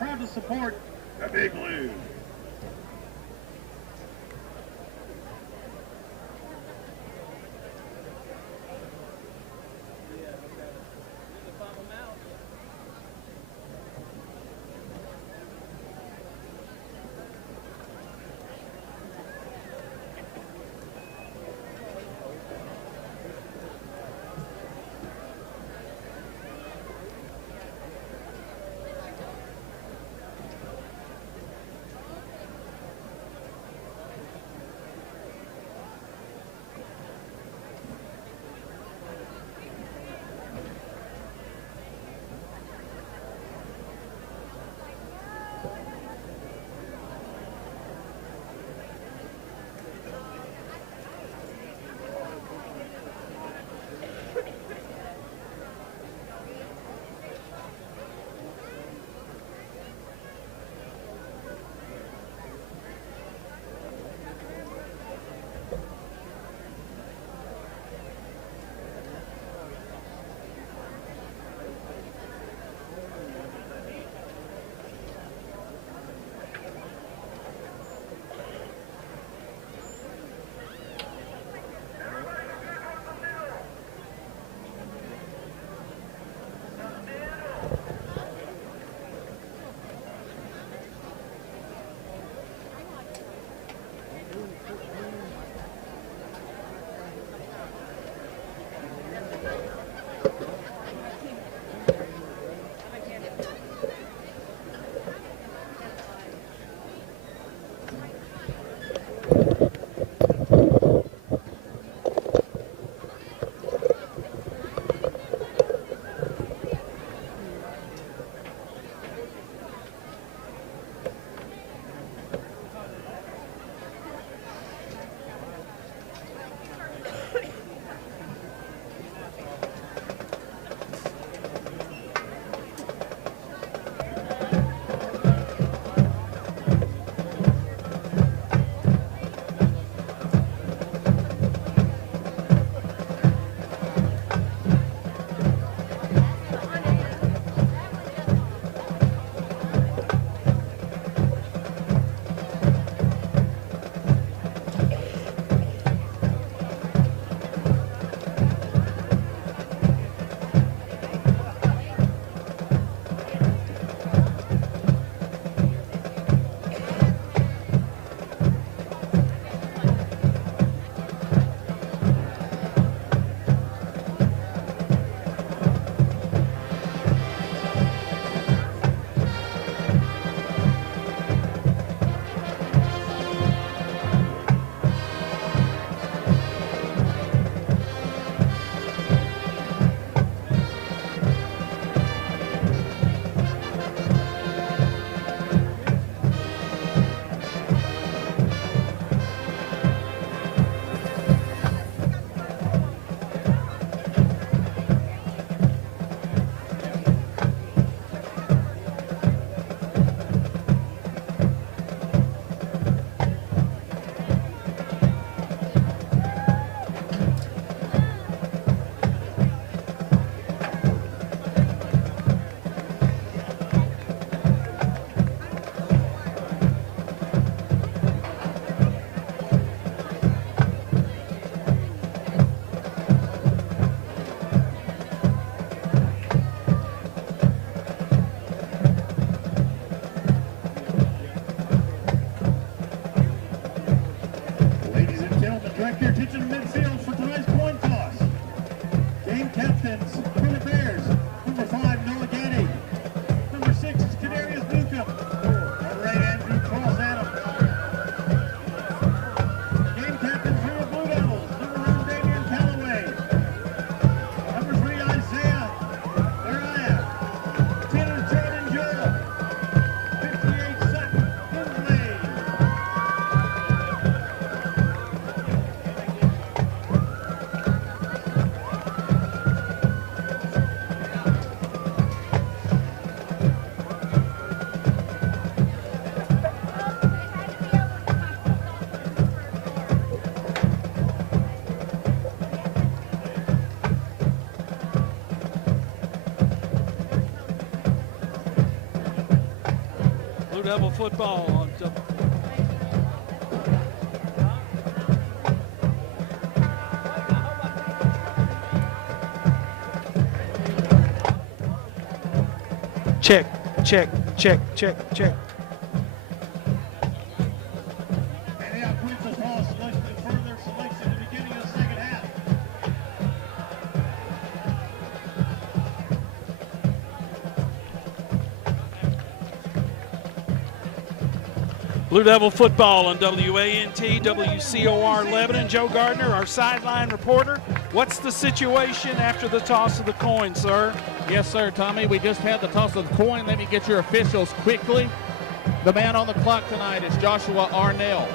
proud to support the Big Blue. Blue Devil football on check, check, check, check, check. Antioch wins the ball, selected further selects at the beginning of the second half. Blue Devil football on WANT, WCOR Lebanon. Joe Gardner, our sideline reporter. What's the situation after the toss of the coin, sir? Yes, sir, Tommy. We just had the toss of the coin. Let me get your officials quickly. The man on the clock tonight is Joshua Arnell.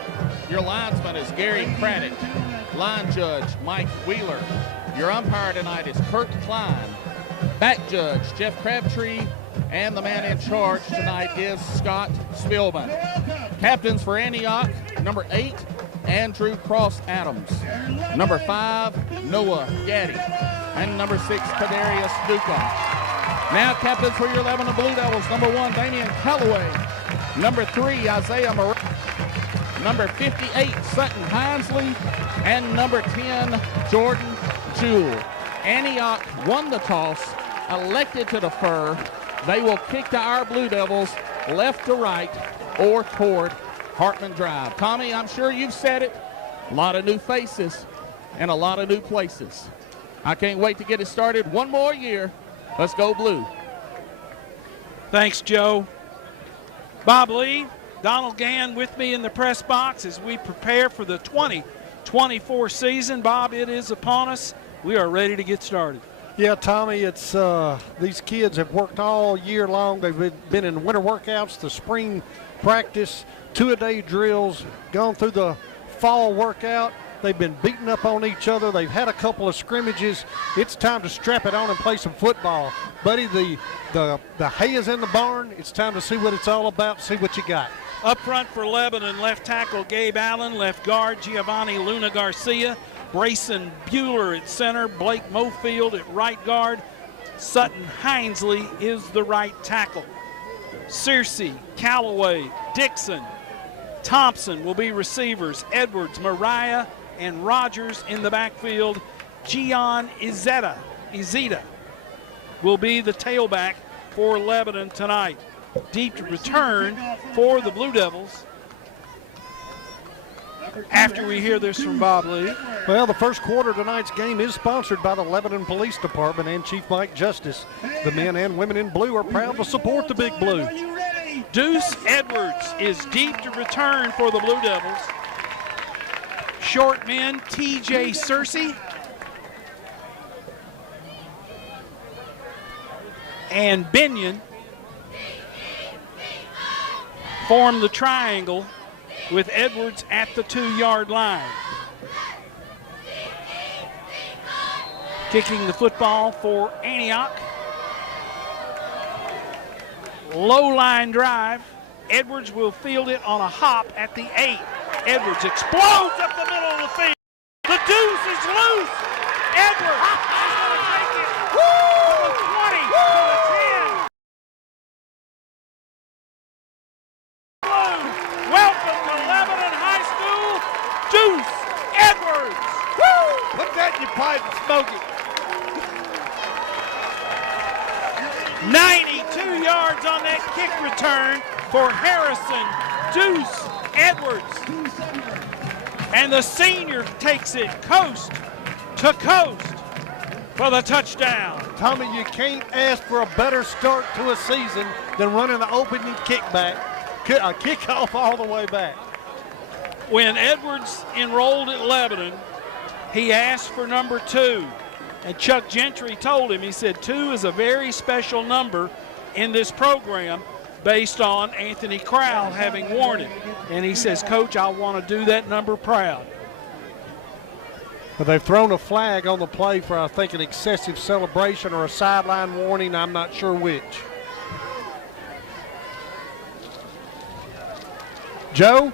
Your linesman is Gary Craddock. Line judge, Mike Wheeler. Your umpire tonight is Kurt Klein. Back judge, Jeff Crabtree. And the man in charge tonight is Scott Spillman. Captains for Antioch, number 8, Andrew Cross Adams. Number 5, Noah Gaddy. And number 6, Kadarius Newcomb. Now captains for your Lebanon Blue Devils, number 1, Damian Calloway. Number 3, Isaiah Murray. Number 58, Sutton Hinesley. And number 10, Jordan Jewell. Antioch won the toss, elected to defer. They will kick to our Blue Devils, left to right, or toward Hartman Drive. Tommy, I'm sure you've said it. A lot of new faces and a lot of new places. I can't wait to get it started one more year. Let's go Blue. Thanks, Joe. Bob Lee, Donald Gann with me in the press box as we prepare for the 2024 season. Bob, it is upon us. We are ready to get started. Yeah, Tommy, it's these kids have worked all year long. They've been in winter workouts, the spring practice, 2-a-day drills, gone through the fall workout. They've been beating up on each other. They've had a couple of scrimmages. It's time to strap it on and play some football. Buddy, the hay is in the barn. It's time to see what it's all about, see what you got. Up front for Lebanon, left tackle Gabe Allen, left guard Giovanni Luna Garcia, Brayson Bueller at center, Blake Mofield at right guard. Sutton Hinesley is the right tackle. Searcy, Callaway, Dixon, Thompson will be receivers. Edwards, Mariah, and Rogers in the backfield. Gian Izeta will be the tailback for Lebanon tonight. Deep return for the Blue Devils. After we hear this from Bob Lee. Well, the first quarter of tonight's game is sponsored by the Lebanon Police Department and Chief Mike Justice. The men and women in blue are proud to support the Big Blue. Deuce Edwards is deep to return for the Blue Devils. Short men, TJ Searcy and Binion form the triangle with Edwards at the 2-yard line. Kicking the football for Antioch. Low line drive. Edwards will field it on a hop at the 8. Edwards explodes up the middle of the field. The deuce is loose. Edwards is going to take it from the 20 to the 10. Welcome to Lebanon High School, Deuce Edwards. Woo! Put that in your pipe and smoke it. 92 yards on that kick return for Harrison Deuce Edwards. And the senior takes it coast to coast for the touchdown. Tommy, you can't ask for a better start to a season than running the opening kickback, a kickoff all the way back. When Edwards enrolled at Lebanon, he asked for number 2. And Chuck Gentry told him, he said, 2 is a very special number in this program based on Anthony Crowell having worn it. And he says, Coach, I want to do that number proud. But they've thrown a flag on the play for, I think, an excessive celebration or a sideline warning. I'm not sure which. Joe?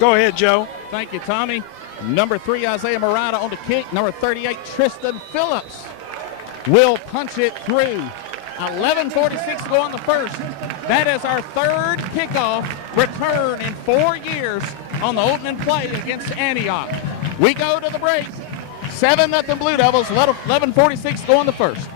Go ahead, Joe. Thank you, Tommy. Number 3, Isaiah Murata on the kick. Number 38, Tristan Phillips will punch it through. 11:46 to go on the first. That is our third kickoff return in 4 years on the opening play against Antioch. We go to the break. 7-0 Blue Devils, 11:46 to go on the first.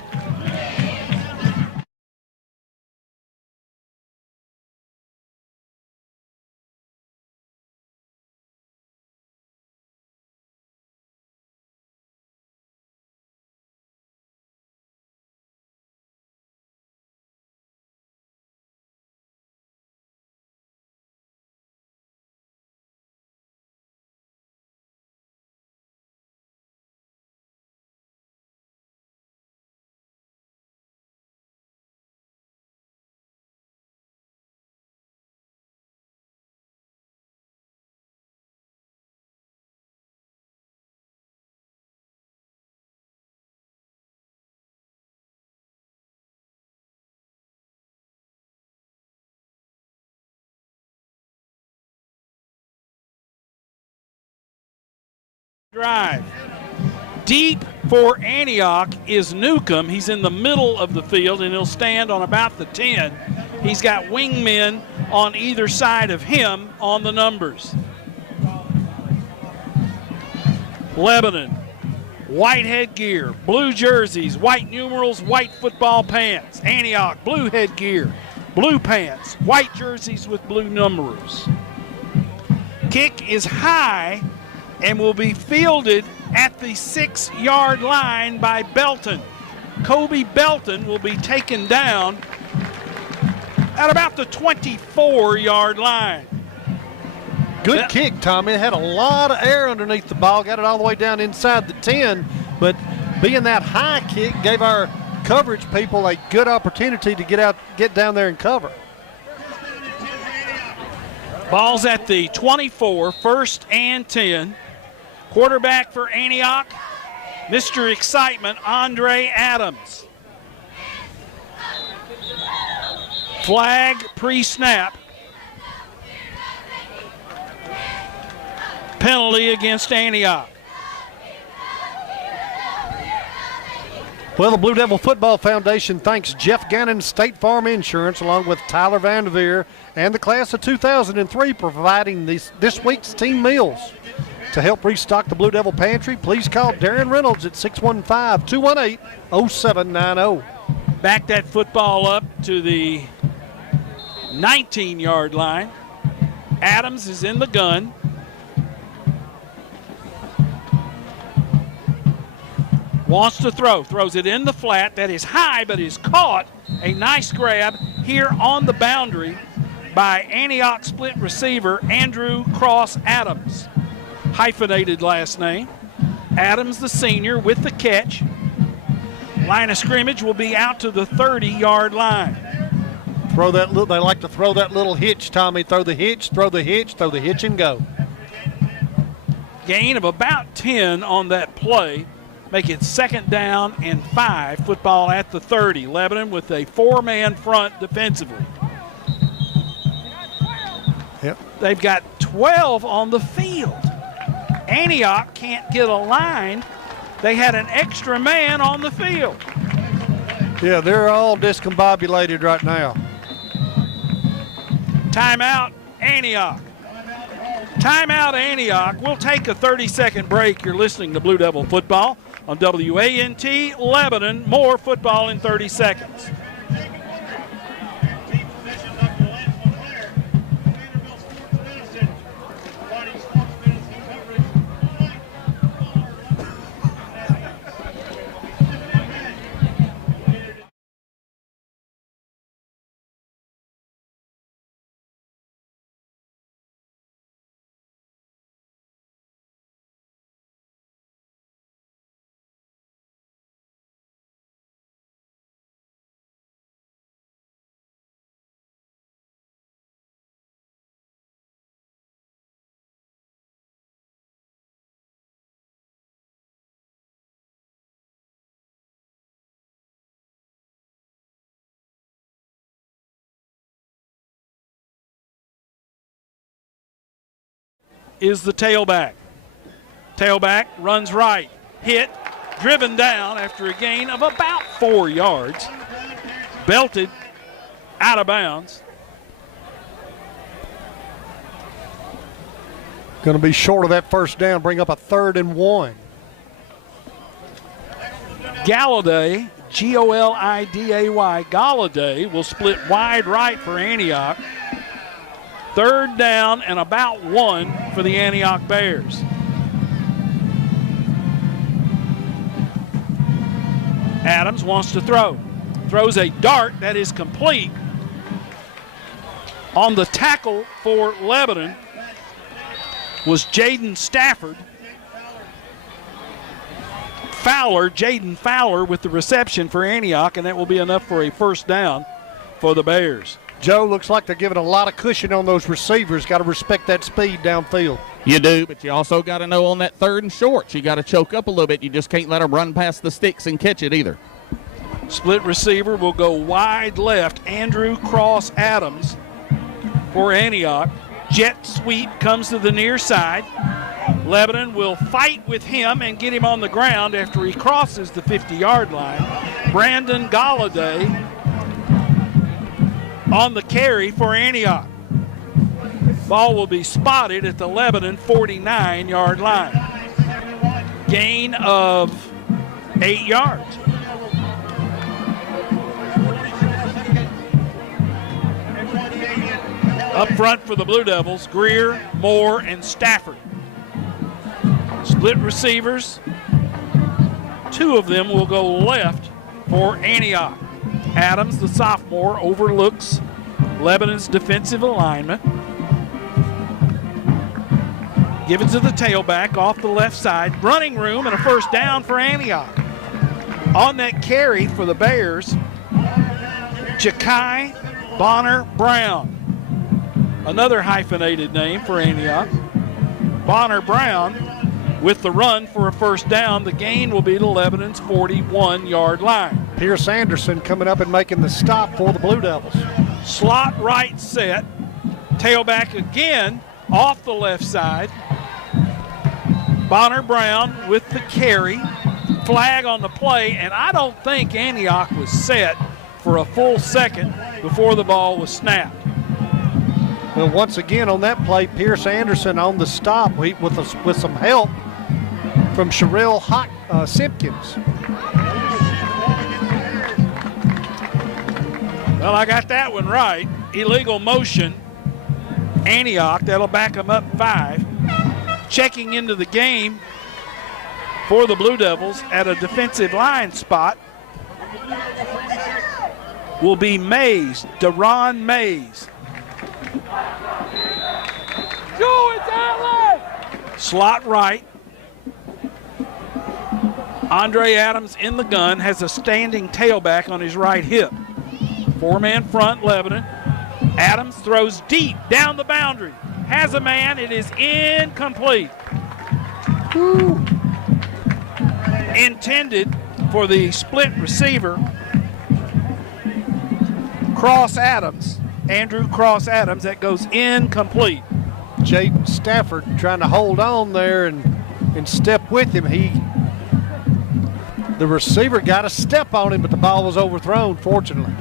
Drive. Deep for Antioch is Newcomb. He's in the middle of the field, and he'll stand on about the 10. He's got wingmen on either side of him on the numbers. Lebanon, white headgear, blue jerseys, white numerals, white football pants. Antioch, blue headgear, blue pants, white jerseys with blue numerals. Kick is high and will be fielded at the 6-yard line by Belton. Kobe Belton will be taken down at about the 24-yard line. Good kick, Tommy. It had a lot of air underneath the ball, got it all the way down inside the 10, but being that high kick gave our coverage people a good opportunity to get down there and cover. Ball's at the 24, 1st and 10. Quarterback for Antioch, Mr. Excitement, Andre Adams. Flag pre-snap. Penalty against Antioch. Well, the Blue Devil Football Foundation thanks Jeff Gannon State Farm Insurance along with Tyler Vanderveer and the class of 2003 providing this week's team meals. To help restock the Blue Devil Pantry, please call Darren Reynolds at 615-218-0790. Back that football up to the 19-yard line. Adams is in the gun. Wants to throw. Throws it in the flat. That is high, but is caught. A nice grab here on the boundary by Antioch split receiver Andrew Cross Adams. Hyphenated last name. Adams, the senior, with the catch. Line of scrimmage will be out to the 30-yard line. They like to throw that little hitch, Tommy. Throw the hitch, throw the hitch, throw the hitch, and go. Gain of about 10 on that play. Make it 2nd down and 5. Football at the 30. Lebanon with a 4-man front defensively. Yep. They've got 12 on the field. Antioch can't get a line. They had an extra man on the field. Yeah, they're all discombobulated right now. Timeout, Antioch. Timeout, Antioch. We'll take a 30-second break. You're listening to Blue Devil Football on WANT Lebanon. More football in 30 seconds. Is the tailback. Tailback runs right. Hit. Driven down after a gain of about 4 yards. belted out of bounds. Going to be short of that first down, bring up a 3rd and 1. Galladay, G-O-L-I-D-A-Y, Galladay will split wide right for Antioch. 3rd down and about 1 for the Antioch Bears. Adams wants to throw. Throws a dart that is complete. On the tackle for Lebanon was Jaden Stafford. Jaden Fowler with the reception for Antioch, and that will be enough for a first down for the Bears. Joe, looks like they're giving a lot of cushion on those receivers. Got to respect that speed downfield. You do, but you also got to know on that 3rd and short, you got to choke up a little bit. You just can't let them run past the sticks and catch it either. Split receiver will go wide left. Andrew Cross Adams for Antioch. Jet sweep comes to the near side. Lebanon will fight with him and get him on the ground after he crosses the 50-yard line. Brandon Galladay on the carry for Antioch. Ball will be spotted at the Lebanon 49-yard line. Gain of 8 yards. Up front for the Blue Devils, Greer, Moore, and Stafford. Split receivers. 2 of them will go left for Antioch. Adams, the sophomore, overlooks Lebanon's defensive alignment. Give it to the tailback off the left side. Running room and a first down for Antioch. On that carry for the Bears, Ja'Kai Bonner Brown. Another hyphenated name for Antioch. Bonner Brown with the run for a first down. The gain will be to Lebanon's 41-yard line. Pierce Anderson coming up and making the stop for the Blue Devils. Slot right set. Tailback again off the left side. Bonner Brown with the carry. Flag on the play, and I don't think Antioch was set for a full second before the ball was snapped. Well, once again on that play, Pierce Anderson on the stop with some help from Sherrill Simpkins. Well, I got that one right. Illegal motion. Antioch, that'll back them up 5. Checking into the game for the Blue Devils at a defensive line spot will be Mays, Deron Mays. Slot right. Andre Adams in the gun, has a standing tailback on his right hip. 4-man front, Lebanon. Adams throws deep down the boundary. Has a man. It is incomplete. Woo. Intended for the split receiver, Cross Adams. Andrew Cross Adams. That goes incomplete. Jaden Stafford trying to hold on there and step with him. The receiver got a step on him, but the ball was overthrown, fortunately.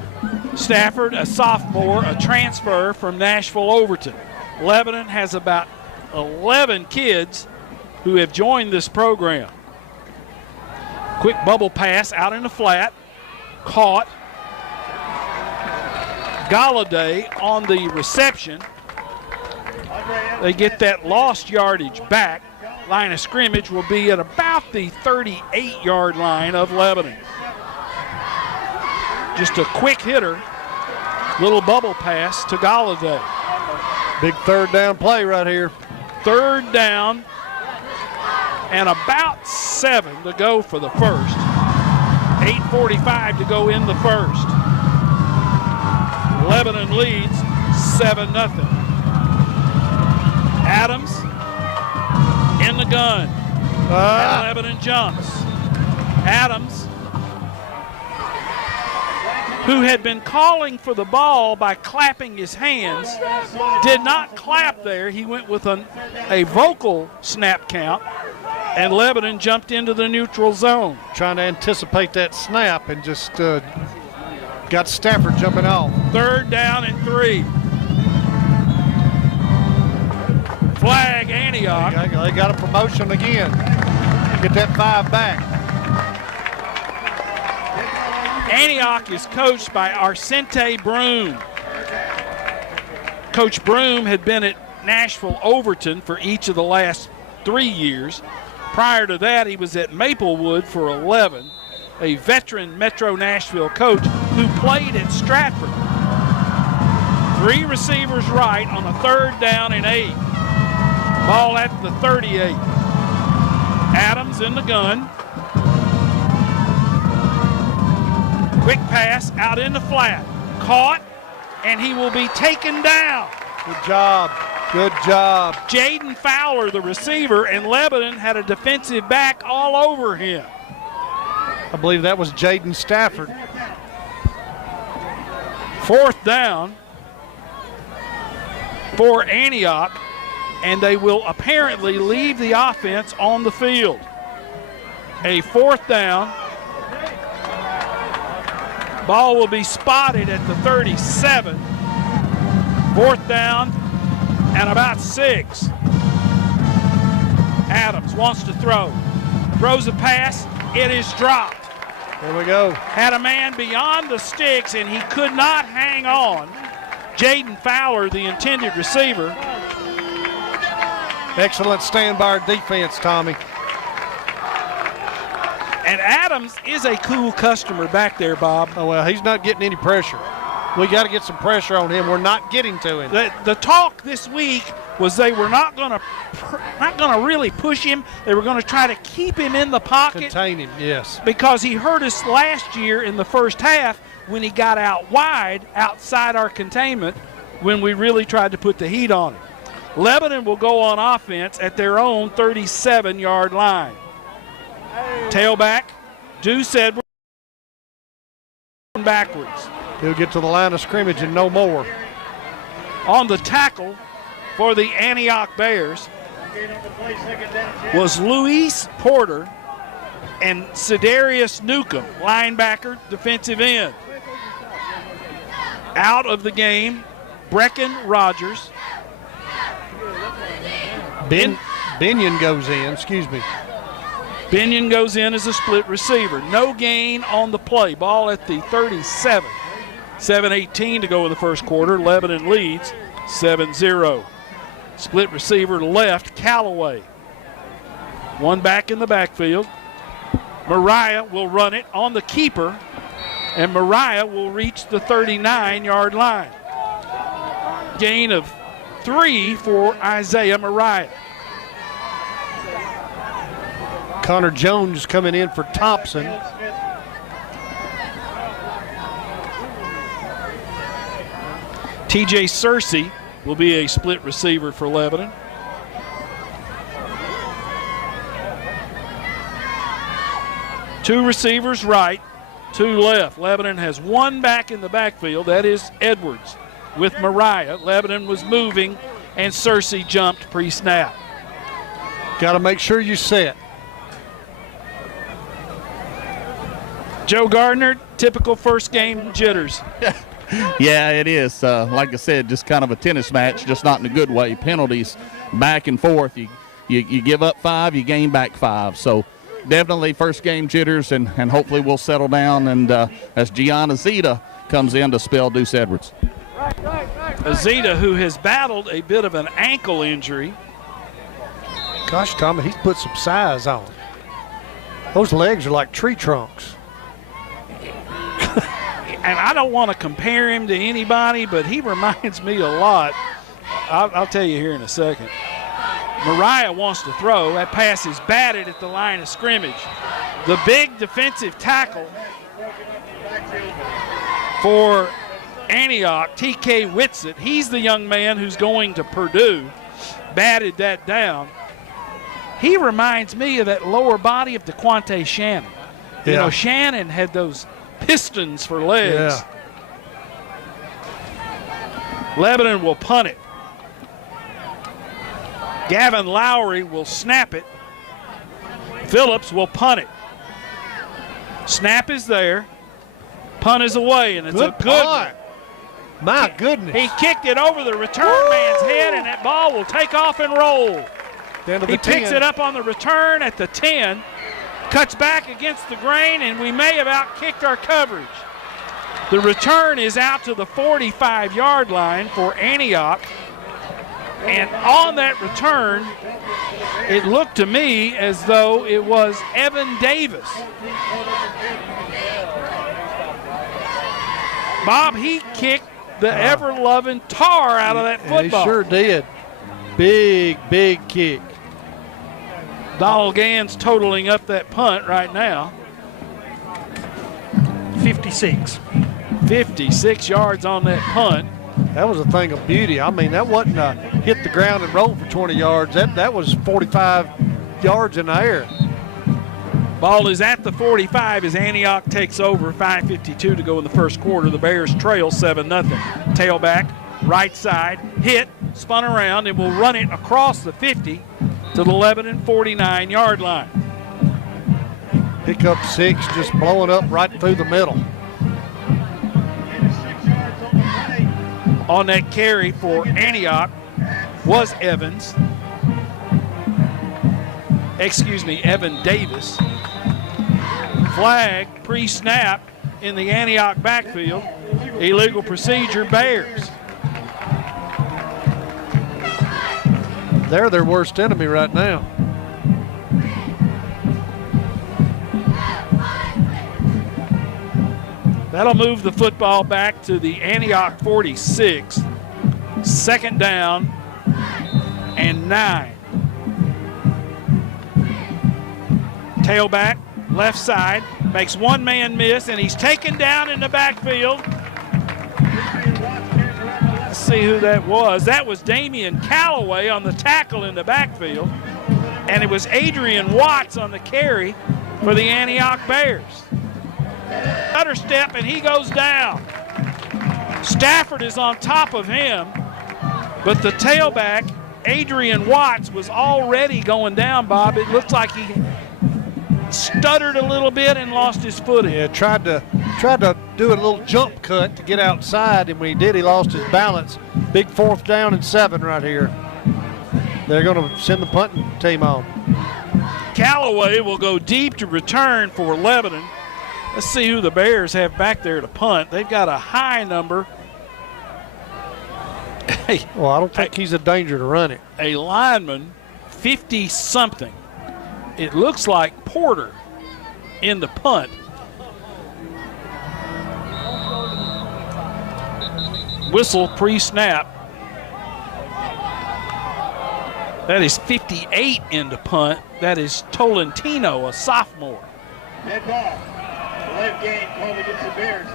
Stafford, a sophomore, a transfer from Nashville Overton. Lebanon has about 11 kids who have joined this program. Quick bubble pass out in the flat. Caught. Galladay on the reception. They get that lost yardage back. Line of scrimmage will be at about the 38-yard line of Lebanon. Just a quick hitter. Little bubble pass to Galladay. Big 3rd down play right here. 3rd down and about 7 to go for the first. 8:45 to go in the first. Lebanon leads 7-0. Adams in the gun. And Lebanon jumps. Adams, who had been calling for the ball by clapping his hands, did not clap there. He went with a vocal snap count, and Lebanon jumped into the neutral zone. Trying to anticipate that snap and just Got Stafford jumping off. 3rd down and 3. Flag Antioch. They got a promotion again. Get that 5 back. Antioch is coached by Arcente Broom. Coach Broom had been at Nashville Overton for each of the last 3 years. Prior to that, he was at Maplewood for 11, a veteran Metro Nashville coach who played at Stratford. 3 receivers right on a 3rd down and 8. Ball at the 38. Adams in the gun. Quick pass out in the flat. Caught, and he will be taken down. Good job. Good job. Jaden Fowler, the receiver, and Lebanon had a defensive back all over him. I believe that was Jaden Stafford. 4th down for Antioch, and they will apparently leave the offense on the field. A 4th down. Ball will be spotted at the 37. 4th down and about 6. Adams wants to throw. Throws a pass. It is dropped. There we go. Had a man beyond the sticks, and he could not hang on. Jaden Fowler, the intended receiver. Excellent stand by our defense, Tommy. And Adams is a cool customer back there, Bob. Oh, well, he's not getting any pressure. We got to get some pressure on him. We're not getting to him. The talk this week was they were not going to really push him. They were going to try to keep him in the pocket. Contain him, yes. Because he hurt us last year in the first half when he got out wide outside our containment when we really tried to put the heat on him. Lebanon will go on offense at their own 37-yard line. Tailback, Deuce Edwards backwards. He'll get to the line of scrimmage and no more. On the tackle for the Antioch Bears was Luis Porter and Cedarius Newcomb, linebacker, defensive end. Out of the game, Brecken Rogers. Binion goes in, excuse me. Binion goes in as a split receiver. No gain on the play. Ball at the 37. 7:18 to go in the first quarter. Lebanon leads 7-0. Split receiver left, Callaway. One back in the backfield. Mariah will run it on the keeper, and Mariah will reach the 39-yard line. Gain of 3 for Isaiah Mariah. Connor Jones coming in for Thompson. TJ Searcy will be a split receiver for Lebanon. Two receivers right, 2 left. Lebanon has 1 back in the backfield. That is Edwards with Mariah. Lebanon was moving, and Searcy jumped pre-snap. Got to make sure you set. Joe Gardner, typical first game jitters. Yeah, it is. Like I said, just kind of a tennis match, just not in a good way. Penalties back and forth. You give up 5, you gain back 5. So definitely first game jitters, and hopefully we'll settle down. And as Gianna Zeta comes in to spell Deuce Edwards. Zeta, who has battled a bit of an ankle injury. Gosh, Tommy, he's put some size on. Those legs are like tree trunks. And I don't want to compare him to anybody, but he reminds me a lot. I'll tell you here in a second. Mariah wants to throw. That pass is batted at the line of scrimmage. The big defensive tackle for Antioch, TK Whitsitt, he's the young man who's going to Purdue, batted that down. He reminds me of that lower body of DeQuante Shannon. Yeah. You know, Shannon had those pistons for legs. Yeah. Lebanon will punt it. Gavin Lowry will snap it. Phillips will punt it. Snap is there. Punt is away, and it's a good one. My goodness. He kicked it over the return man's head, and that ball will take off and roll. He picks it up on the return at the 10, cuts back against the grain, and we may have outkicked our coverage. The return is out to the 45-yard line for Antioch. And on that return, it looked to me as though it was Evan Davis. Bob, he kicked the ever-loving tar out of that football. He sure did. Big, big kick. Donald Gann's totaling up that punt right now. 56. 56 yards on that punt. That was a thing of beauty. I mean, that wasn't hit the ground and roll for 20 yards. That was 45 yards in the air. Ball is at the 45 as Antioch takes over. 5:52 to go in the first quarter. The Bears trail 7-0. Tailback, right side, hit, spun around, and will run it across the 50 to the Lebanon 49-yard line. Pick up 6, just blowing up right through the middle. On that carry for Antioch was Evan Davis. Flag pre-snap in the Antioch backfield. Illegal procedure, Bears. They're their worst enemy right now. That'll move the football back to the Antioch 46. Second down and 9. Tailback, left side, makes one man miss, and he's taken down in the backfield. Let's see who that was. That was Damian Calloway on the tackle in the backfield, and it was Adrian Watts on the carry for the Antioch Bears. Stutter step, and he goes down. Stafford is on top of him, but the tailback, Adrian Watts, was already going down, Bob. It looks like he stuttered a little bit and lost his footing. Yeah, tried to do a little jump cut to get outside, and when he did, he lost his balance. Big 4th down and 7 right here. They're going to send the punting team on. Callaway will go deep to return for Lebanon. Let's see who the Bears have back there to punt. They've got a high number. Well, I don't think he's a danger to run it. A lineman, 50-something. It looks like Porter in the punt. Whistle pre-snap. That is 58 in the punt. That is Tolentino, a sophomore. Head ball. Left game called against the Bears.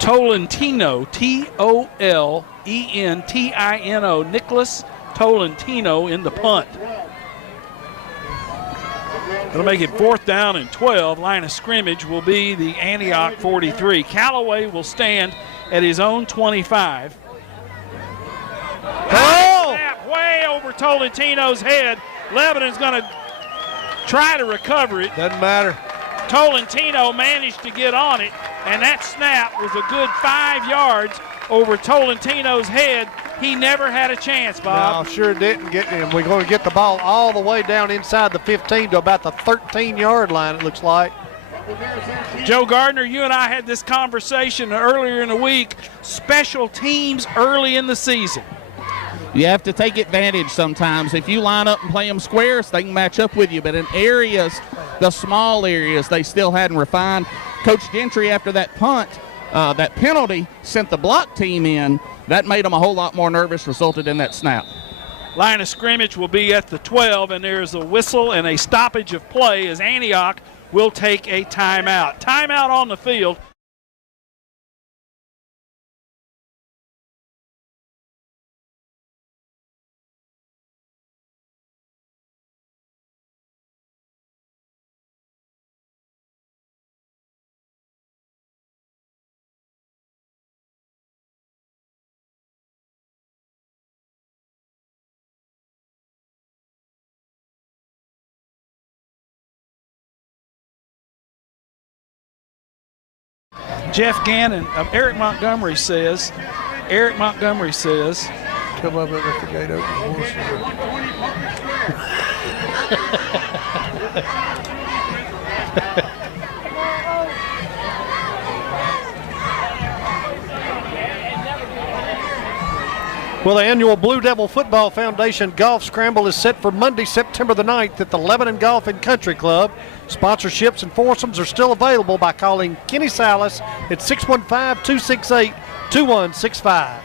Tolentino, Tolentino, Nicholas Tolentino in the punt. It'll make it 4th down and 12. Line of scrimmage will be the Antioch 43. Callaway will stand at his own 25. Oh! Snap way over Tolentino's head. Lebanon's going to try to recover it. Doesn't matter. Tolentino managed to get on it, and that snap was a good 5 yards over Tolentino's head. He never had a chance, Bob. No, sure didn't get him. We're going to get the ball all the way down inside the 15 to about the 13-yard line, it looks like. Joe Gardner, you and I had this conversation earlier in the week. Special teams early in the season. You have to take advantage sometimes. If you line up and play them squares, they can match up with you. But in areas, the small areas, they still hadn't refined. Coach Gentry, after that punt, that penalty, sent the block team in. That made them a whole lot more nervous, resulted in that snap. Line of scrimmage will be at the 12, and there's a whistle and a stoppage of play as Antioch will take a timeout. Timeout on the field. Jeff Gannon, Eric Montgomery says, Come up and let the gate open. Well, the annual Blue Devil Football Foundation Golf Scramble is set for Monday, September the 9th at the Lebanon Golf and Country Club. Sponsorships and foursomes are still available by calling Kenny Salas at 615-268-2165.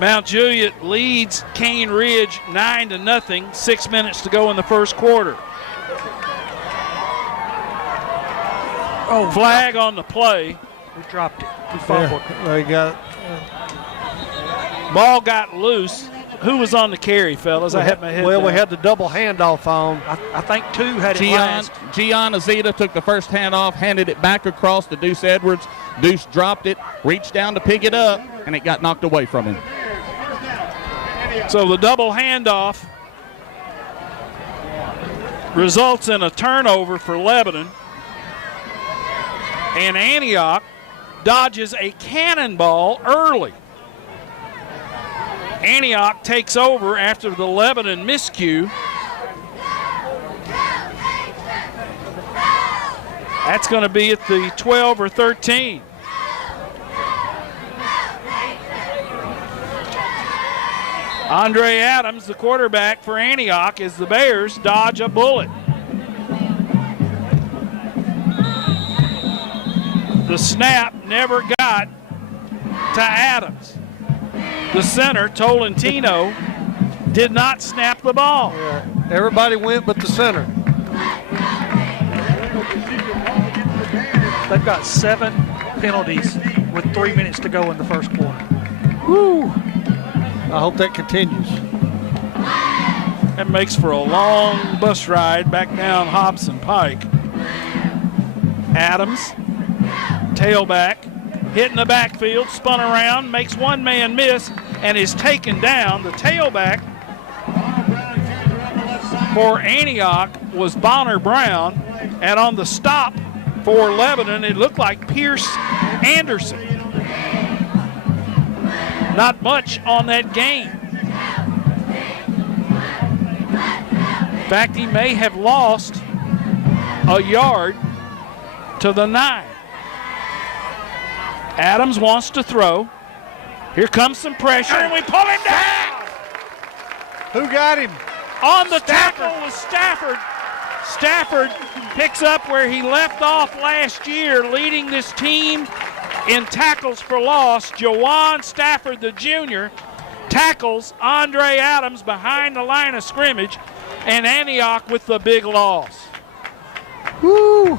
Mount Juliet leads Cane Ridge 9-0, 6 minutes to go in the first quarter. Flag on the play. We dropped it. We fumbled. Yeah, they got Ball got loose. Who was on the carry, fellas? I had my head down. we had the double handoff on. I think 2 had it last. Gian Azita took the first handoff, handed it back across to Deuce Edwards. Deuce dropped it, reached down to pick it up, and it got knocked away from him. So the double handoff results in a turnover for Lebanon. And Antioch dodges a cannonball early. Antioch takes over after the Lebanon miscue. That's going to be at the 12 or 13. Andre Adams, the quarterback for Antioch, as the Bears dodge a bullet. The snap never got to Adams. The center, Tolentino, did not snap the ball. Yeah, everybody went but the center. They've got 7 penalties with 3 minutes to go in the first quarter. Woo! I hope that continues. That makes for a long bus ride back down Hobson Pike. Adams, tailback, hitting the backfield, spun around, makes one man miss, and is taken down. The tailback for Antioch was Bonner Brown, and on the stop for Lebanon, it looked like Pierce Anderson. Not much on that game. In fact, he may have lost a yard to the 9. Adams wants to throw. Here comes some pressure, and we pull him down. Who got him? On the tackle was Stafford. Stafford picks up where he left off last year, leading this team in tackles for loss. Jawan Stafford, the junior, tackles Andre Adams behind the line of scrimmage, and Antioch with the big loss. Woo!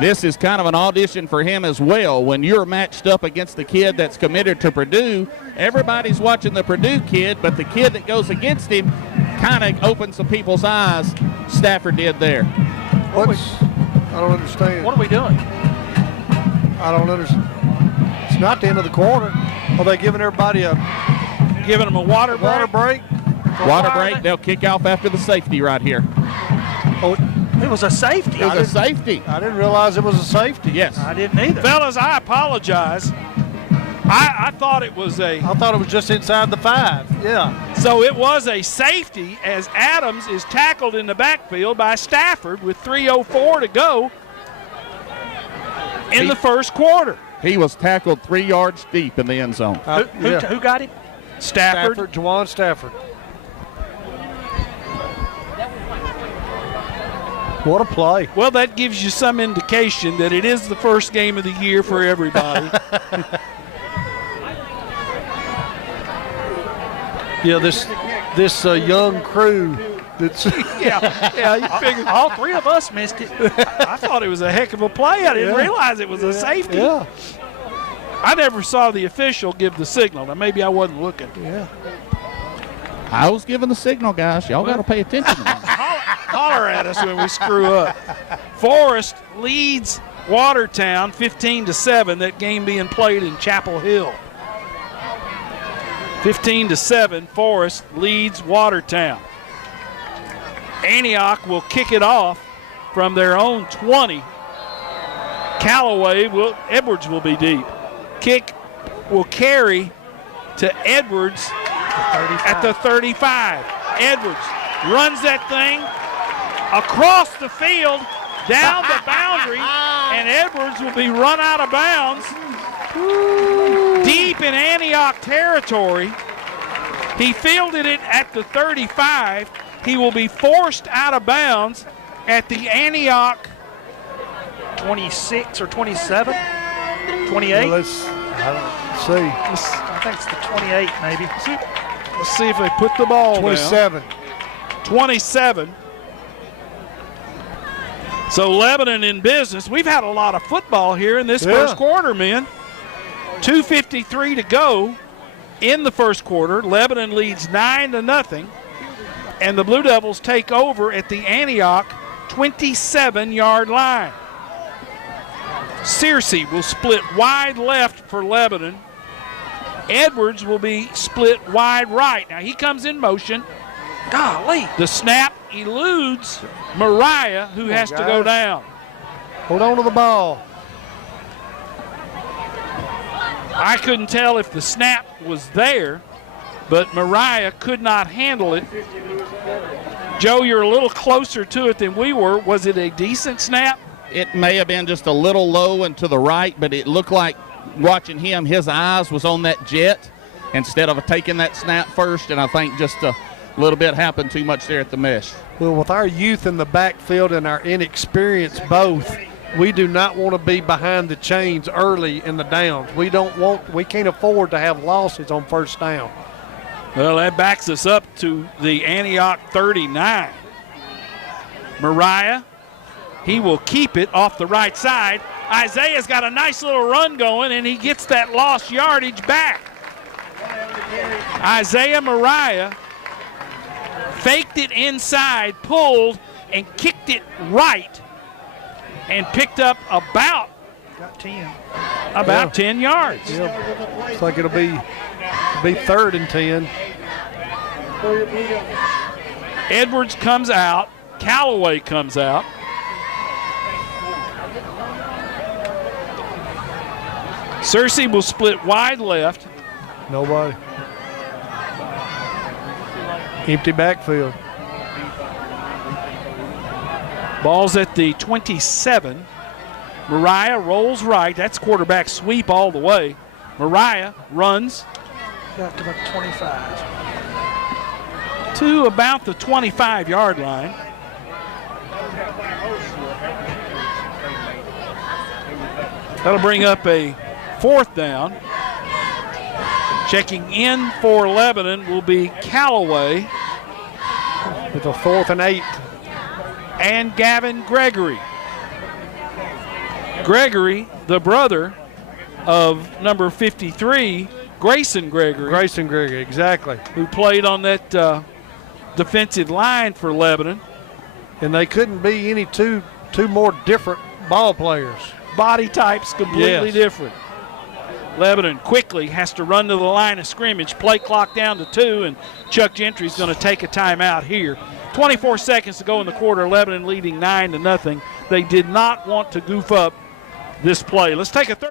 This is kind of an audition for him as well. When you're matched up against the kid that's committed to Purdue, everybody's watching the Purdue kid, but the kid that goes against him kind of opens some people's eyes. Stafford did there. I don't understand. What are we doing? I don't understand. It's not the end of the quarter. Are they giving everybody Giving them a water break? water break? Water break. They'll kick off after the safety right here. Oh, It was a safety. It was a safety. I didn't realize it was a safety. Yes. I didn't either. Fellas, I apologize. I thought it was I thought it was just inside the 5. Yeah. So it was a safety as Adams is tackled in the backfield by Stafford with 3:04 to go in the first quarter. He was tackled 3 yards deep in the end zone. Who got him? Stafford. Jawan Stafford. What a play. Well, that gives you some indication that it is the first game of the year for everybody. Yeah, this young crew that's yeah, you figure. All 3 of us missed it. I thought it was a heck of a play. I didn't realize it was a safety. Yeah. I never saw the official give the signal. Now, maybe I wasn't looking. Yeah. I was giving the signal, guys. Y'all got to pay attention to that. Holler at us when we screw up. Forest leads Watertown 15-7. That game being played in Chapel Hill. 15-7. Forest leads Watertown. Antioch will kick it off from their own 20. Edwards will be deep. Kick will carry to Edwards at the 35. Edwards runs that thing across the field, down the boundary, and Edwards will be run out of bounds. Deep in Antioch territory. He fielded it at the 35. He will be forced out of bounds at the Antioch 26 or 27, 28. Let's see. I think it's the 28 maybe. Let's see if they put the ball 27. down. 27. So Lebanon in business. We've had a lot of football here in this first quarter, men. 2:53 to go in the first quarter. Lebanon leads 9-0. And the Blue Devils take over at the Antioch 27-yard line. Searcy will split wide left for Lebanon. Edwards will be split wide right. Now he comes in motion. Golly. The snap eludes Mariah, who has to go down. Hold on to the ball. I couldn't tell if the snap was there, but Mariah could not handle it. Joe, you're a little closer to it than we were. Was it a decent snap? It may have been just a little low and to the right, but it looked like watching him, his eyes was on that jet instead of taking that snap first, and I think just a little bit happened too much there at the mesh. Well, with our youth in the backfield and our inexperience both, we do not want to be behind the chains early in the downs. We can't afford to have losses on first down. Well, that backs us up to the Antioch 39. Mariah, he will keep it off the right side. Isaiah's got a nice little run going, and he gets that lost yardage back. Isaiah Mariah faked it inside, pulled, and kicked it right, and picked up about 10 yards. Yeah. Looks like it'll be 3rd and 10. Edwards comes out. Callaway comes out. Searcy will split wide left. Nobody. Empty backfield. Ball's at the 27. Mariah rolls right. That's quarterback sweep all the way. Mariah runs Got to the 25. to about the 25-yard line. That'll bring up a 4th down. Checking in for Lebanon will be Callaway With a 4th and 8. and Gavin Gregory. Gregory, the brother of number 53, Grayson Gregory. Grayson Gregory, exactly. Who played on that defensive line for Lebanon. And they couldn't be any two more different ball players. Body types completely different. Lebanon quickly has to run to the line of scrimmage. Play clock down to 2, and Chuck Gentry's going to take a timeout here. 24 seconds to go in the quarter. Lebanon leading 9-0. They did not want to goof up this play. Let's take a third.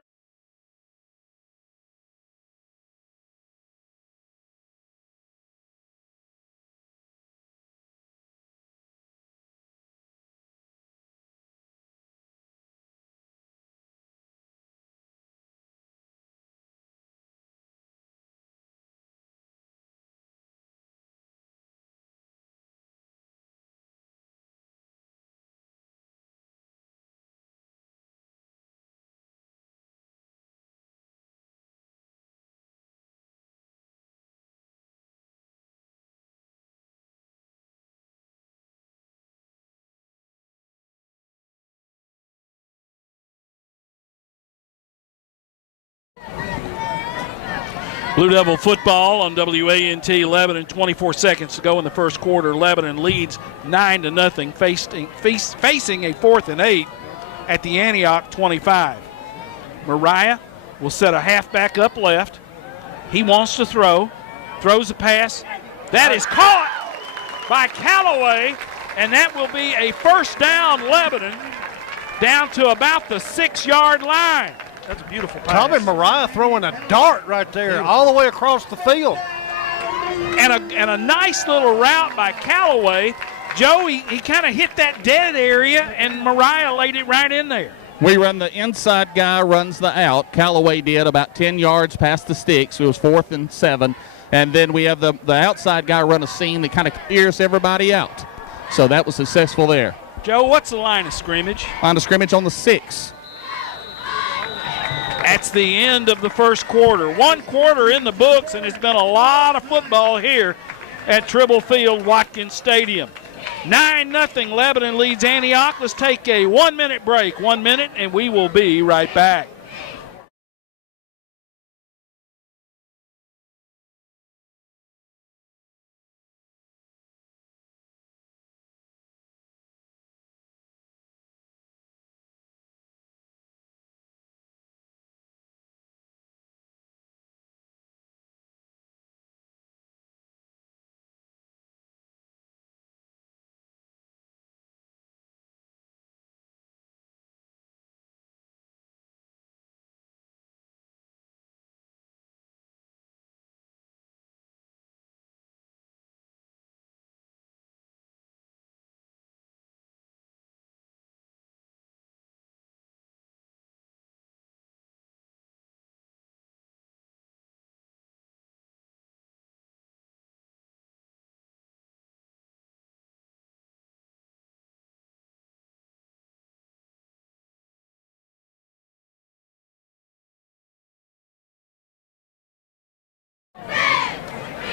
Blue Devil football on WANT. Lebanon, 24 seconds to go in the first quarter. Lebanon leads 9-0, facing a 4th and 8 at the Antioch 25. Mariah will set a halfback up left. He wants to throw. Throws a pass. That is caught by Callaway, and that will be a first down Lebanon down to about the 6-yard line. That's a beautiful pass. Tommy Mariah throwing a dart right there all the way across the field. And a nice little route by Callaway. Joe, he kind of hit that dead area, and Mariah laid it right in there. We run the inside guy, runs the out. Callaway did about 10 yards past the sticks. It was 4th and 7. And then we have the outside guy run a seam that kind of clears everybody out. So that was successful there. Joe, what's the line of scrimmage? Line of scrimmage on the 6. That's the end of the first quarter. 1 quarter in the books, and it's been a lot of football here at Tribble Field, Watkins Stadium. 9-0, Lebanon leads Antioch. Let's take a 1-minute break. 1 minute, and we will be right back.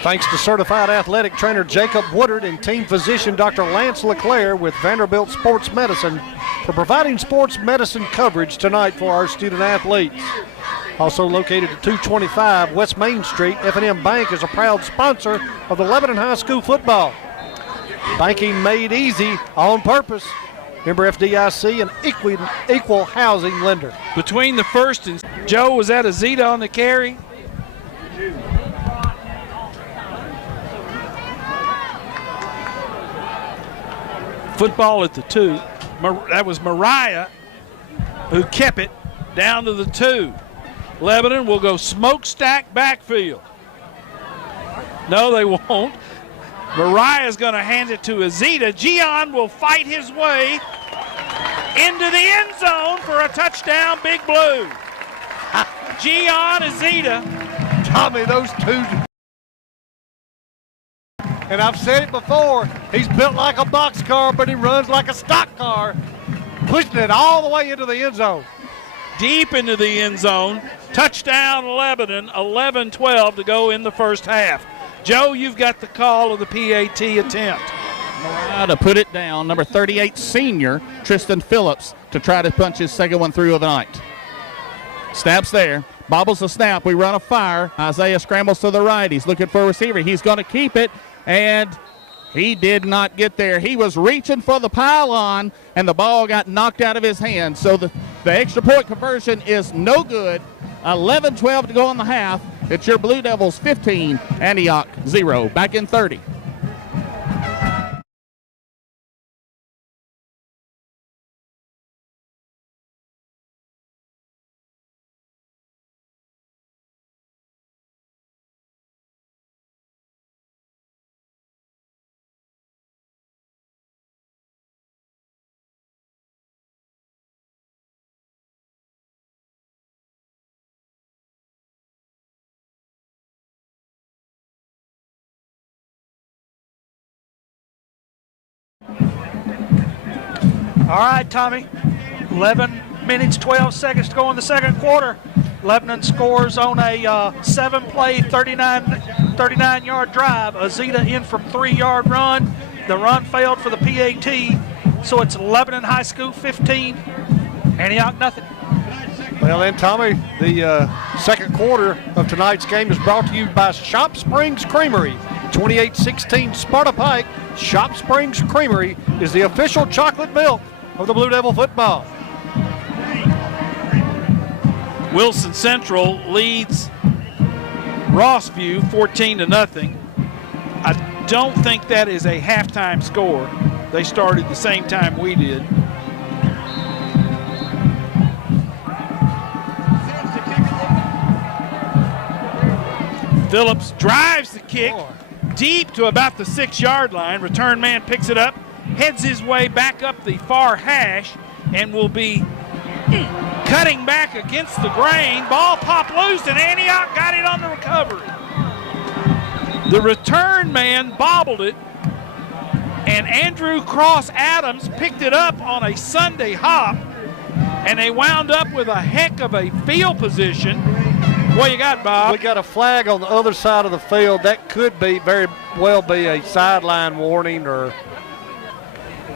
Thanks to certified athletic trainer Jacob Woodard and team physician Dr. Lance LeClaire with Vanderbilt Sports Medicine for providing sports medicine coverage tonight for our student athletes. Also located at 225 West Main Street, F&M Bank is a proud sponsor of the Lebanon High School football. Banking made easy on purpose. Member FDIC, an equal housing lender. Between the first and Joe, was that Azita on the carry? Football at the 2. That was Mariah who kept it down to the 2. Lebanon will go smokestack backfield. No, they won't. Mariah's going to hand it to Azita. Gian will fight his way into the end zone for a touchdown, Big Blue. Gian Azita. Tommy, those two. And I've said it before, he's built like a boxcar, but he runs like a stock car, pushing it all the way into the end zone. Deep into the end zone. Touchdown, Lebanon, 11-12 to go in the first half. Joe, you've got the call of the PAT attempt. To put it down, number 38 senior, Tristan Phillips, to try to punch his second one through of the night. Snaps there. Bobbles the snap. We run a fire. Isaiah scrambles to the right. He's looking for a receiver. He's going to keep it, and he did not get there. He was reaching for the pylon, and the ball got knocked out of his hand. So the extra point conversion is no good. 11-12 to go in the half. It's your Blue Devils 15, Antioch 0. Back in 30. All right, Tommy. 11 minutes, 12 seconds to go in the second quarter. Lebanon scores on a 7-play, 39-yard drive. Azita in from 3-yard run. The run failed for the PAT, so it's Lebanon High School 15, Antioch nothing. Well, then, Tommy, the second quarter of tonight's game is brought to you by Shop Springs Creamery. 2816 Sparta Pike. Shop Springs Creamery is the official chocolate milk of the Blue Devil football. Wilson Central leads Rossview 14-0. I don't think that is a halftime score. They started the same time we did. Phillips drives the kick deep to about the 6-yard line. Return man picks it up, heads his way back up the far hash, and will be cutting back against the grain. Ball popped loose, and Antioch got it on the recovery. The return man bobbled it, and Andrew Cross Adams picked it up on a Sunday hop, and they wound up with a heck of a field position. What you got, Bob? We got a flag on the other side of the field. That could be very well be a sideline warning, or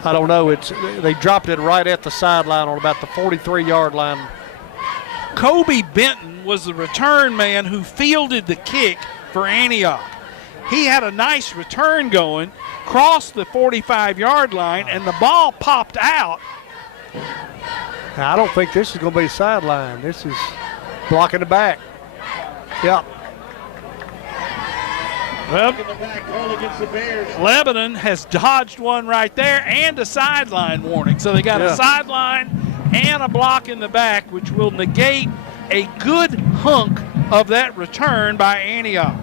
I don't know. They dropped it right at the sideline on about the 43-yard line. Kobe Benton was the return man who fielded the kick for Antioch. He had a nice return going, crossed the 45-yard line, and the ball popped out. I don't think this is going to be a sideline. This is blocking the back. Yep. Well, Lebanon has dodged one right there and a sideline warning. So they got a sideline and a block in the back, which will negate a good hunk of that return by Antioch.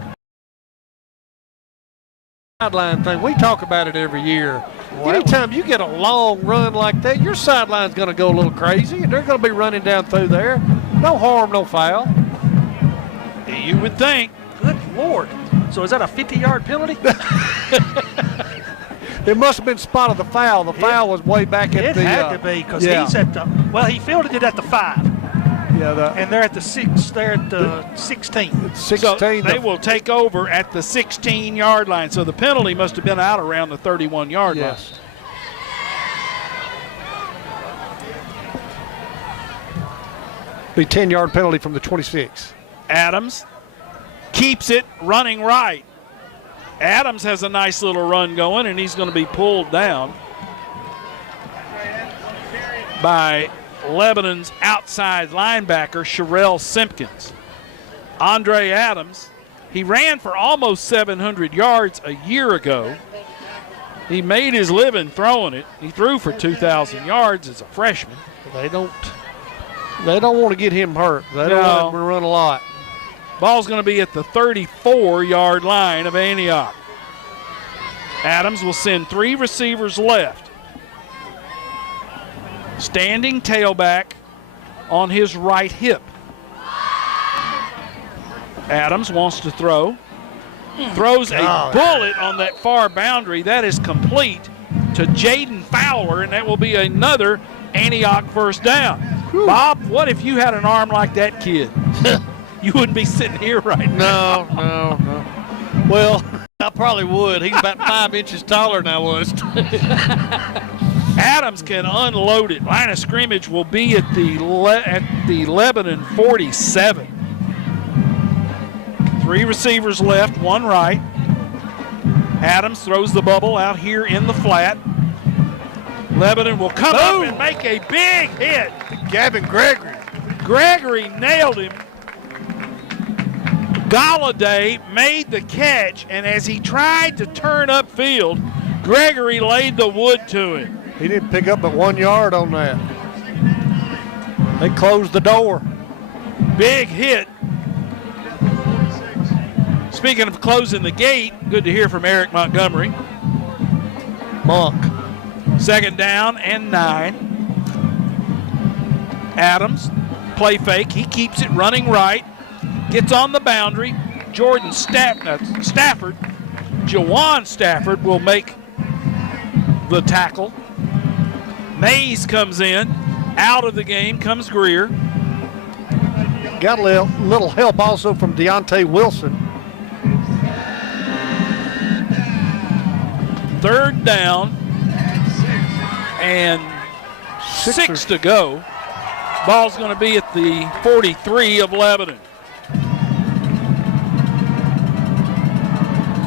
Sideline thing, we talk about it every year. Anytime you get a long run like that, your sideline's going to go a little crazy, and they're going to be running down through there. No harm, no foul. You would think. Good Lord. So is that a 50-yard penalty? It must have been spot of the foul. The foul was way back at the. It had to be, because he's at the. Well, he fielded it at the 5. Yeah, and they're at the 6. They're at the 16. 16. So they will take over at the 16-yard line. So the penalty must have been out around the 31-yard line. Be 10-yard penalty from the 26. Adams keeps it running right. Adams has a nice little run going, and he's going to be pulled down by Lebanon's outside linebacker, Sherelle Simpkins. Andre Adams, he ran for almost 700 yards a year ago. He made his living throwing it. He threw for 2,000 yards as a freshman. They don't want to get him hurt. They don't want him to run a lot. Ball's going to be at the 34-yard line of Antioch. Adams will send 3 receivers left. Standing tailback on his right hip. Adams wants to throw. Throws a bullet on that far boundary. That is complete to Jaden Fowler, and that will be another Antioch first down. Whew. Bob, what if you had an arm like that kid? You wouldn't be sitting here right now. No. Well, I probably would. He's about 5 inches taller than I was. Adams can unload it. Line of scrimmage will be at the Lebanon 47. 3 receivers left, 1 right. Adams throws the bubble out here in the flat. Lebanon will come up and make a big hit. Gavin Gregory. Gregory nailed him. Galladay made the catch, and as he tried to turn upfield, Gregory laid the wood to him. He didn't pick up but 1 yard on that. They closed the door. Big hit. Speaking of closing the gate, good to hear from Eric Montgomery. Monk. 2nd down and 9. Adams, play fake. He keeps it running right. Gets on the boundary. Jawan Stafford will make the tackle. Mays comes in. Out of the game comes Greer. Got a little help also from Deontay Wilson. 3rd down and 6 to go. Ball's going to be at the 43 of Lebanon.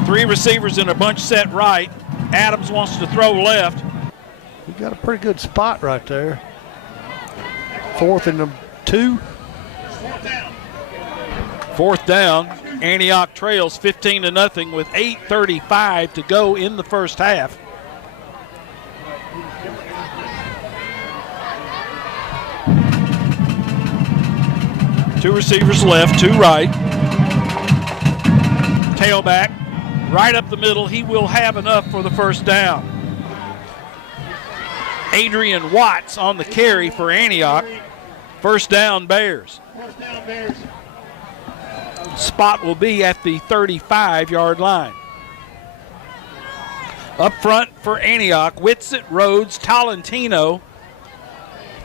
3 receivers in a bunch set right. Adams wants to throw left. You got a pretty good spot right there. 4th and 2. 4th down. Antioch trails 15-0 with 8:35 to go in the first half. Two receivers left, 2 right. Tailback, right up the middle. He will have enough for the first down. Adrian Watts on the carry for Antioch. First down, Bears. First down, Bears. Spot will be at the 35-yard line. Up front for Antioch, Whitsitt, Rhodes, Tolentino,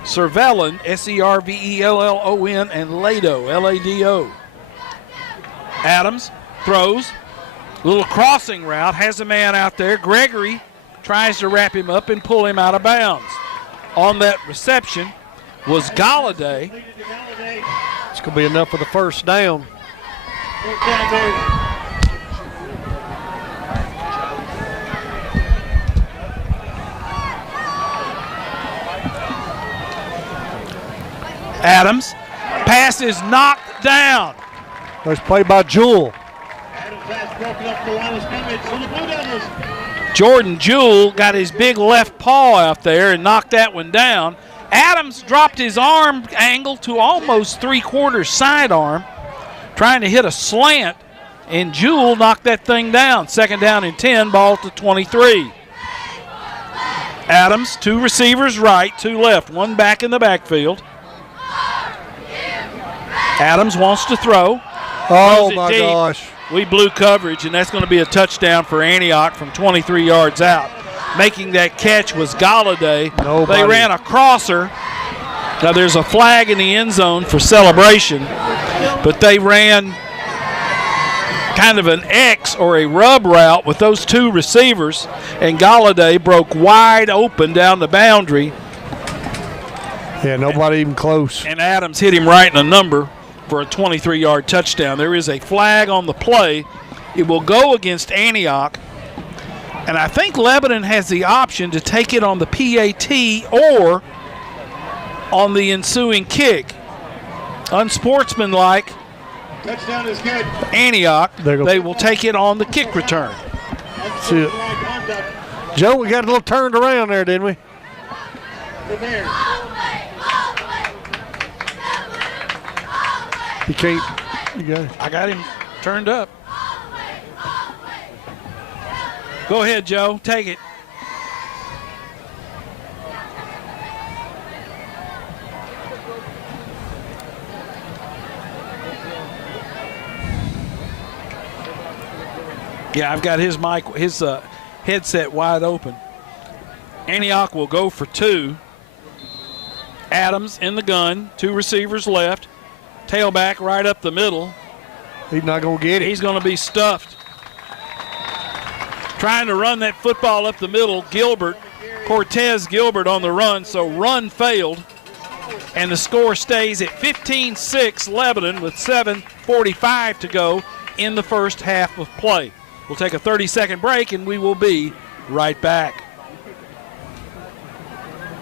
Servellon, Servellon, and Lado, Lado. Adams throws. Little crossing route, has a man out there. Gregory tries to wrap him up and pull him out of bounds. On that reception was Galladay. It's going to be enough for the first down. First down, Bears. Adams. Pass is knocked down. Nice play by Jewell. Adams pass broken up the line of scrimmage for the Blue Devils. Jordan Jewell got his big left paw out there and knocked that one down. Adams dropped his arm angle to almost three-quarters sidearm, trying to hit a slant, and Jewell knocked that thing down. Second down and 10, ball to 23. Adams, two receivers right, two left, one back in the backfield. Adams wants to throw. Oh, my gosh. We blew coverage, and that's going to be a touchdown for Antioch from 23 yards out. Making that catch was Galladay. Nobody. They ran a crosser. Now there's a flag in the end zone for celebration, but they ran kind of an X or a rub route with those two receivers, and Galladay broke wide open down the boundary. Yeah, nobody even close. And Adams hit him right in the number for a 23-yard touchdown. There is a flag on the play. It will go against Antioch. And I think Lebanon has the option to take it on the PAT or on the ensuing kick. Unsportsmanlike, Touchdown is good. Antioch, There you go. they will take it on the kick return. See it. Joe, we got a little turned around there, didn't we? The Bears. You can't. You got it. I got him turned up. Go ahead, Joe. Take it. Yeah, I've got his mic, his headset wide open. Antioch will go for two. Adams in the gun, two receivers left. Tailback right up the middle. He's not going to get it. He's going to be stuffed. Trying to run that football up the middle. Cortez Gilbert on the run, so run failed. And the score stays at 15-6 Lebanon with 7:45 to go in the first half of play. We'll take a 30-second break, and we will be right back.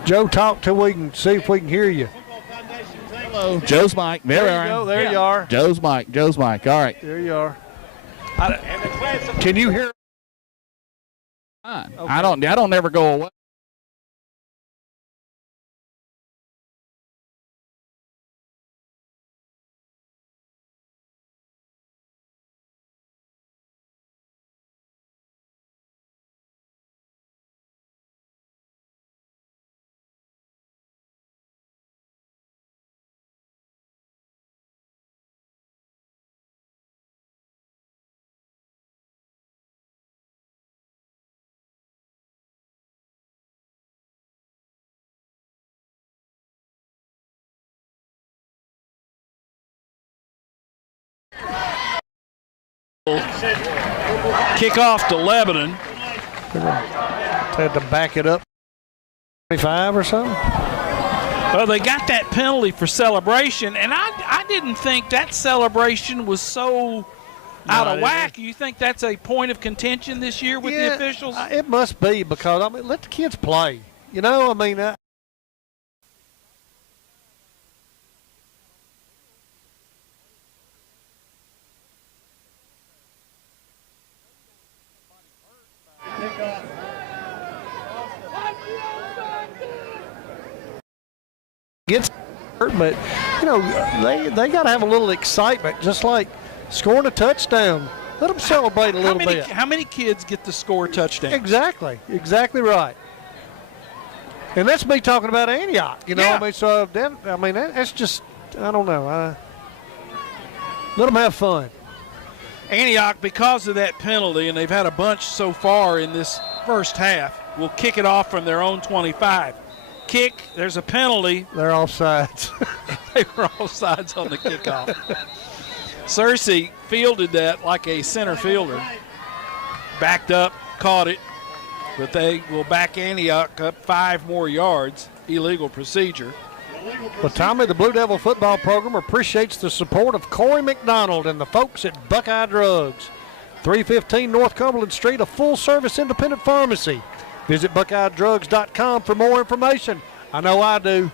Joe, talk till we can see if we can hear you. Hello, Joe's mic. There we There you go. are. There you are. Joe's mic. Joe's mic. All right. There you are. Can you hear? Fine. Okay. I don't ever go away. Kickoff to Lebanon. Had to back it up. 25 or something. Well, they got that penalty for celebration, and I didn't think that celebration was so out of whack. You think that's a point of contention this year with the officials? It must be, because I mean, let the kids play. You know, I mean. Gets hurt, but you know they got to have a little excitement, just like scoring a touchdown. Let them celebrate a little bit. How many kids get to score touchdowns? Exactly right. And that's me talking about Antioch. You know, Yeah. That's just, I don't know. Let them have fun. Antioch, because of that penalty, and they've had a bunch so far in this first half, will kick it off from their own 25. Kick, there's a penalty. They're offsides. They were offsides on the kickoff. Searcy fielded that like a center fielder. Backed up, caught it, but they will back Antioch up 5 more yards. Illegal procedure. Well, Tommy, the Blue Devil football program appreciates the support of Corey McDonald and the folks at Buckeye Drugs. 315 North Cumberland Street, a full-service independent pharmacy. Visit BuckeyeDrugs.com for more information. I know I do.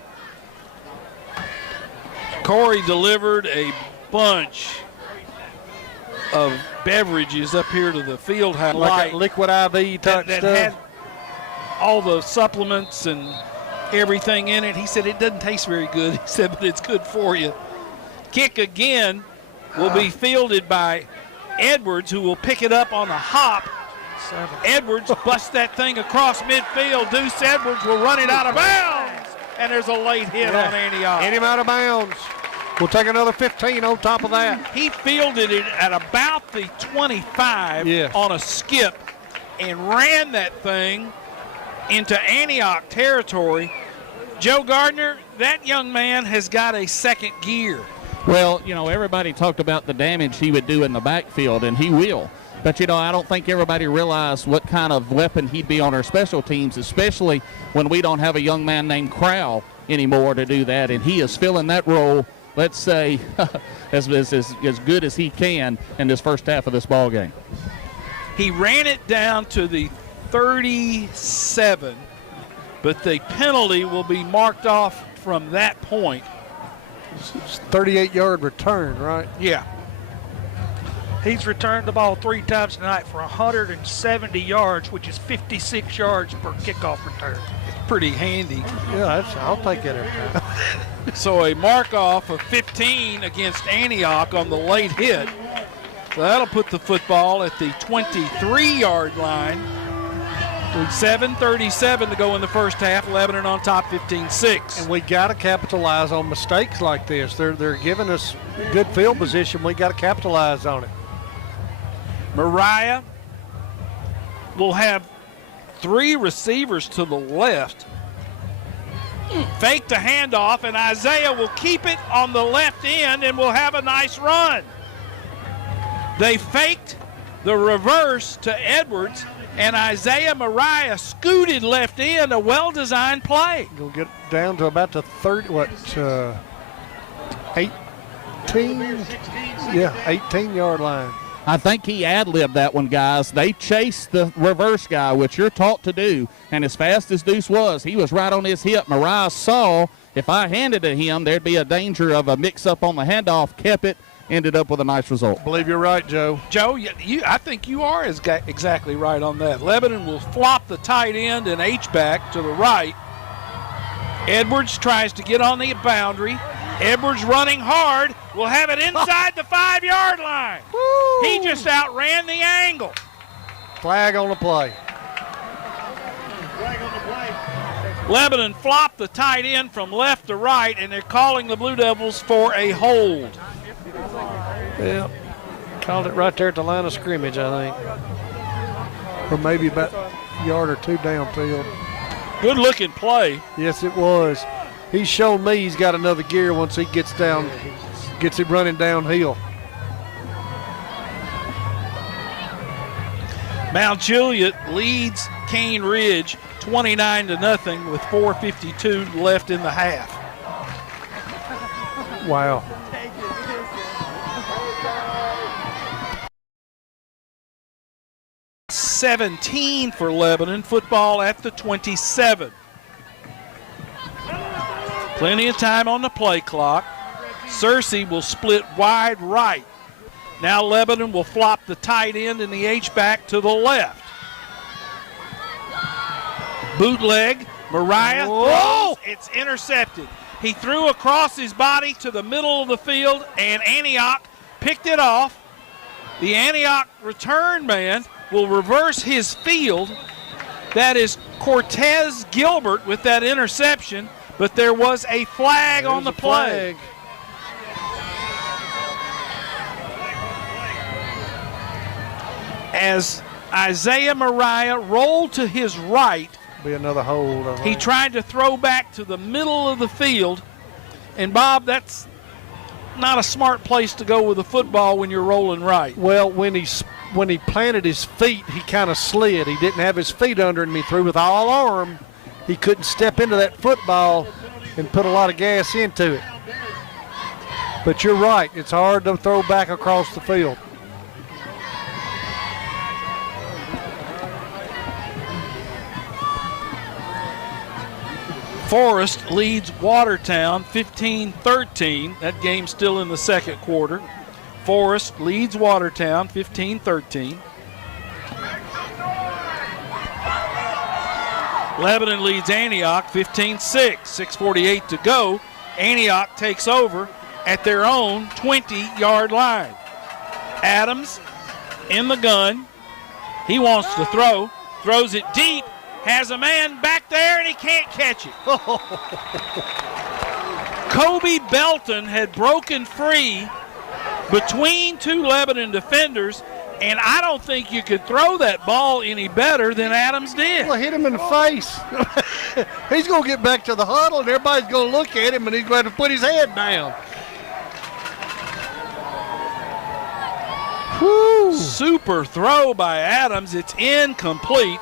Corey delivered a bunch of beverages up here to the field house. Like liquid IV type that stuff. had all the supplements and everything in it. He said it doesn't taste very good. He said, but it's good for you. Kick again will be fielded by Edwards, who will pick it up on a hop. Edwards busts that thing across midfield. Deuce Edwards will run it out of bounds. And there's a late hit on Antioch. Hit him out of bounds. We'll take another 15 on top of that. He fielded it at about the 25 on a skip and ran that thing into Antioch territory. Joe Gardner, that young man has got a second gear. Well, you know, everybody talked about the damage he would do in the backfield, and he will. But, you know, I don't think everybody realized what kind of weapon he'd be on our special teams, especially when we don't have a young man named Crowell anymore to do that. And he is filling that role, let's say, as good as he can in this first half of this ball game. He ran it down to the 37, but the penalty will be marked off from that point. It's a 38-yard return, right? Yeah. He's returned the ball 3 times tonight for 170 yards, which is 56 yards per kickoff return. Pretty handy. Yeah, I'll take that every time. So a mark-off of 15 against Antioch on the late hit. So that'll put the football at the 23-yard line. 7:37 to go in the first half. Lebanon on top, 15-6. And we got to capitalize on mistakes like this. They're giving us good field position. We got to capitalize on it. Mariah will have 3 receivers to the left. Fake the handoff, and Isaiah will keep it on the left end and will have a nice run. They faked the reverse to Edwards, and Isaiah Mariah scooted left end, a well-designed play. We'll get down to about the 18-yard line. I think he ad-libbed that one, guys. They chased the reverse guy, which you're taught to do, and as fast as Deuce was, he was right on his hip. Mariah saw if I handed it to him, there'd be a danger of a mix-up on the handoff, kept it, ended up with a nice result. I believe you're right, Joe. Joe, I think you are exactly right on that. Lebanon will flop the tight end and H-back to the right. Edwards tries to get on the boundary. Edwards running hard, will have it inside the 5-yard line. Woo. He just outran the angle. Flag on the play. Lebanon flopped the tight end from left to right, and they're calling the Blue Devils for a hold. Yeah, called it right there at the line of scrimmage, I think. Or maybe about a yard or 2 downfield. Good looking play. Yes, it was. He's shown me he's got another gear once he gets down, gets it running downhill. Mount Juliet leads Cane Ridge 29-0 with 4:52 left in the half. Wow. $17 for Lebanon, football at the 27. Plenty of time on the play clock. Searcy will split wide right. Now Lebanon will flop the tight end and the H-back to the left. Bootleg, Mariah throws, it's intercepted. He threw across his body to the middle of the field, and Antioch picked it off. The Antioch return man will reverse his field. That is Cortez Gilbert with that interception, but there was a flag on the play. As Isaiah Mariah rolled to his right, be another hold. he tried to throw back to the middle of the field. And Bob, that's not a smart place to go with a football when you're rolling right. Well, when he planted his feet, he kind of slid. He didn't have his feet under him. He threw with all arm. He couldn't step into that football and put a lot of gas into it. But you're right. It's hard to throw back across the field. Forest leads Watertown 15-13. That game's still in the second quarter. Forest leads Watertown 15-13. Lebanon leads Antioch 15-6. 6:48 to go. Antioch takes over at their own 20-yard line. Adams in the gun. He wants to throw. Throws it deep. Has a man back there, and he can't catch it. Kobe Belton had broken free between two Lebanon defenders, and I don't think you could throw that ball any better than Adams did. Well, hit him in the face. He's going to get back to the huddle, and everybody's going to look at him, and he's going to put his head down. Whew. Super throw by Adams. It's incomplete.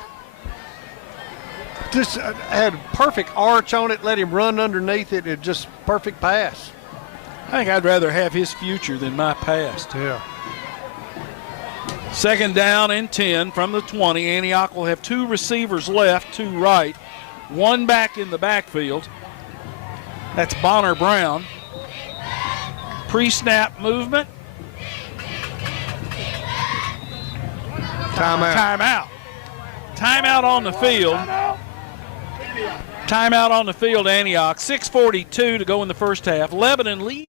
Just had perfect arch on it, let him run underneath it. It just perfect pass. I think I'd rather have his future than my past. Yeah. Second down and 10 from the 20. Antioch will have two receivers left, two right, one back in the backfield. That's Bonner Brown. Pre-snap movement. Timeout. Timeout on the field. Timeout on the field, Antioch. 6:42 to go in the first half. Lebanon leads.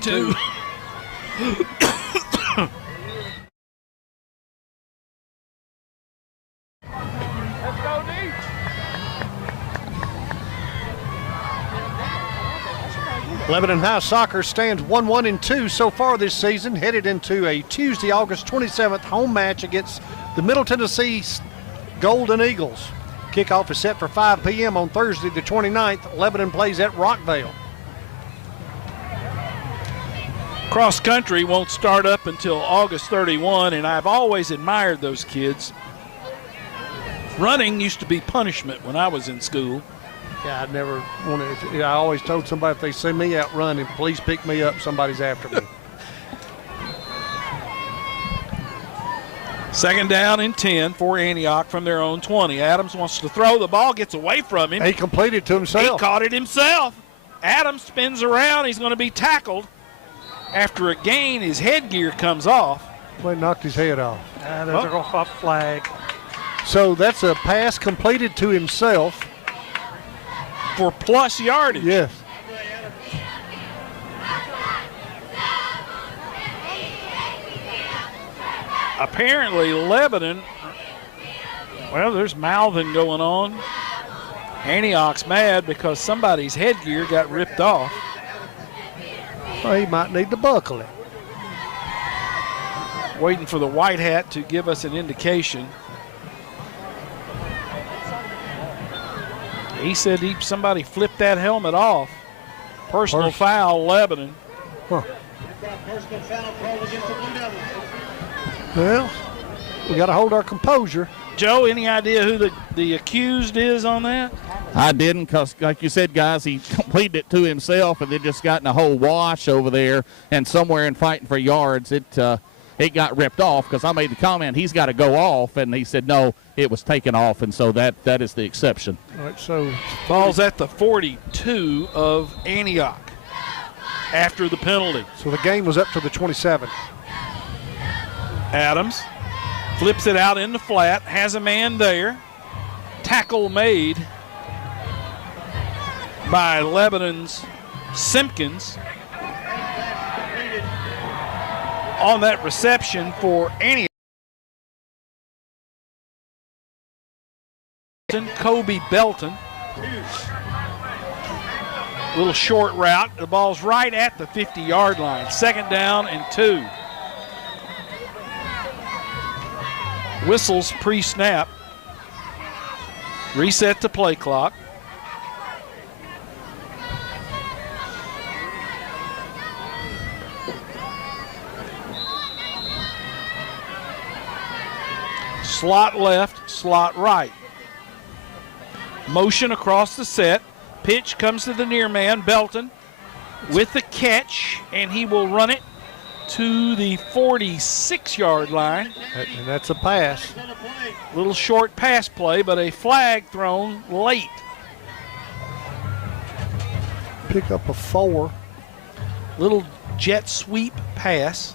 Two. Lebanon High Soccer stands 1-1-2 so far this season, headed into a Tuesday, August 27th home match against the Middle Tennessee Golden Eagles. Kickoff is set for 5 p.m. on Thursday the 29th. Lebanon plays at Rockvale. Cross country won't start up until August 31, and I've always admired those kids. Running used to be punishment when I was in school. Yeah, I never wanted. I always told somebody if they see me out running, please pick me up. Somebody's after me. Second down and 10 for Antioch from their own 20. Adams wants to throw. The ball gets away from him. He completed to himself. He caught it himself. Adams spins around. He's going to be tackled. After a gain, his headgear comes off. Well, he knocked his head off. There's a flag. So that's a pass completed to himself. For plus yardage. Yes. Apparently, Lebanon, well, there's mouthing going on. Antioch's mad because somebody's headgear got ripped off. Well, he might need to buckle it. Waiting for the white hat to give us an indication. He said somebody flipped that helmet off. Personal foul, Lebanon. Huh. Well, we got to hold our composure. Joe, any idea who the accused is on that? I didn't, because like you said, guys, he completed it to himself and then just got in a whole wash over there, and somewhere in fighting for yards, it it got ripped off because I made the comment he's got to go off, and he said no, it was taken off, and so that is the exception. All right, so ball's at the 42 of Antioch after the penalty. So the game was up to the 27. Adams flips it out in the flat, has a man there. Tackle made by Lebanon's Simpkins on that reception for Antioch. Kobe Belton. Little short route. The ball's right at the 50-yard line. 2nd down and 2. Whistles pre-snap. Reset the play clock. Slot left, slot right. Motion across the set. Pitch comes to the near man, Belton, with the catch, and he will run it to the 46-yard line. And that's a pass. Little short pass play, but a flag thrown late. Pick up a 4. Little jet sweep pass.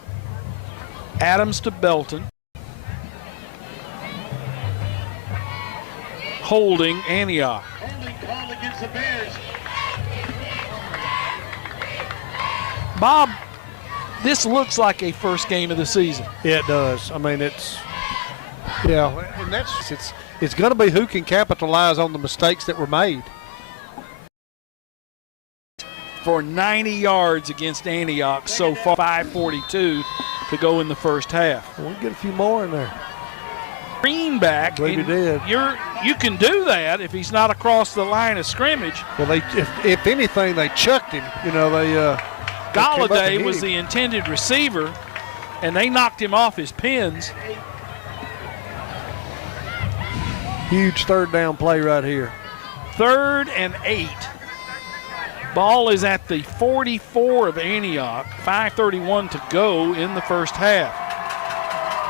Adams to Belton. Holding Antioch. Holding call against the Bears. Bob, this looks like a first game of the season. Yeah, it does. I mean, it's and it's going to be who can capitalize on the mistakes that were made. For 90 yards against Antioch so far, 5:42 to go in the first half. We'll get a few more in there. Greenback, Believe he did. You can do that if he's not across the line of scrimmage. Well, if anything, they chucked him. You know, they Galladay was the intended receiver, and they knocked him off his pins. Huge 3rd down play right here. 3rd and 8. Ball is at the 44 of Antioch. 5:31 to go in the first half.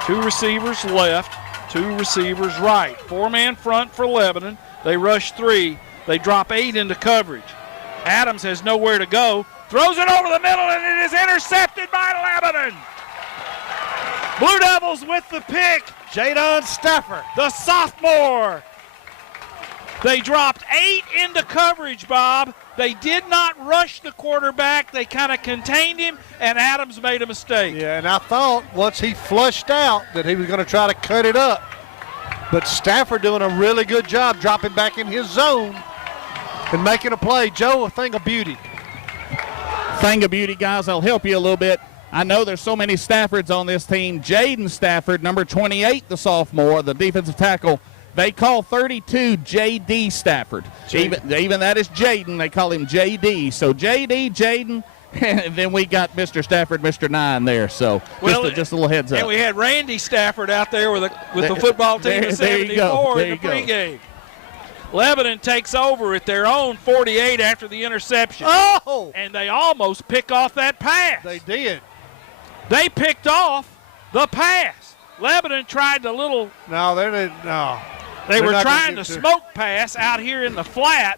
2 receivers left, 2 receivers right. 4-man front for Lebanon. They rush 3. They drop 8 into coverage. Adams has nowhere to go. Throws it over the middle, and it is intercepted by Lebanon. Blue Devils with the pick. Jadon Stafford, the sophomore. They dropped 8 into coverage, Bob. They did not rush the quarterback. They kind of contained him, and Adams made a mistake. Yeah, and I thought once he flushed out that he was going to try to cut it up. But Stafford doing a really good job dropping back in his zone and making a play. Joe, a thing of beauty. Thing of beauty, guys. I'll help you a little bit. I know there's so many Staffords on this team. Jaden Stafford, number 28, the sophomore, the defensive tackle. They call 32 J.D. Stafford. Even that is Jaden. They call him J.D. So J.D., Jaden, and then we got Mr. Stafford, Mr. 9 there. So just a little heads up. And we had Randy Stafford out there with the football team in 74 in the pregame. Lebanon takes over at their own 48 after the interception. Oh! And they almost pick off that pass. They did. They picked off the pass. Lebanon tried the little. No, they didn't. No. They were trying to smoke pass out here in the flat.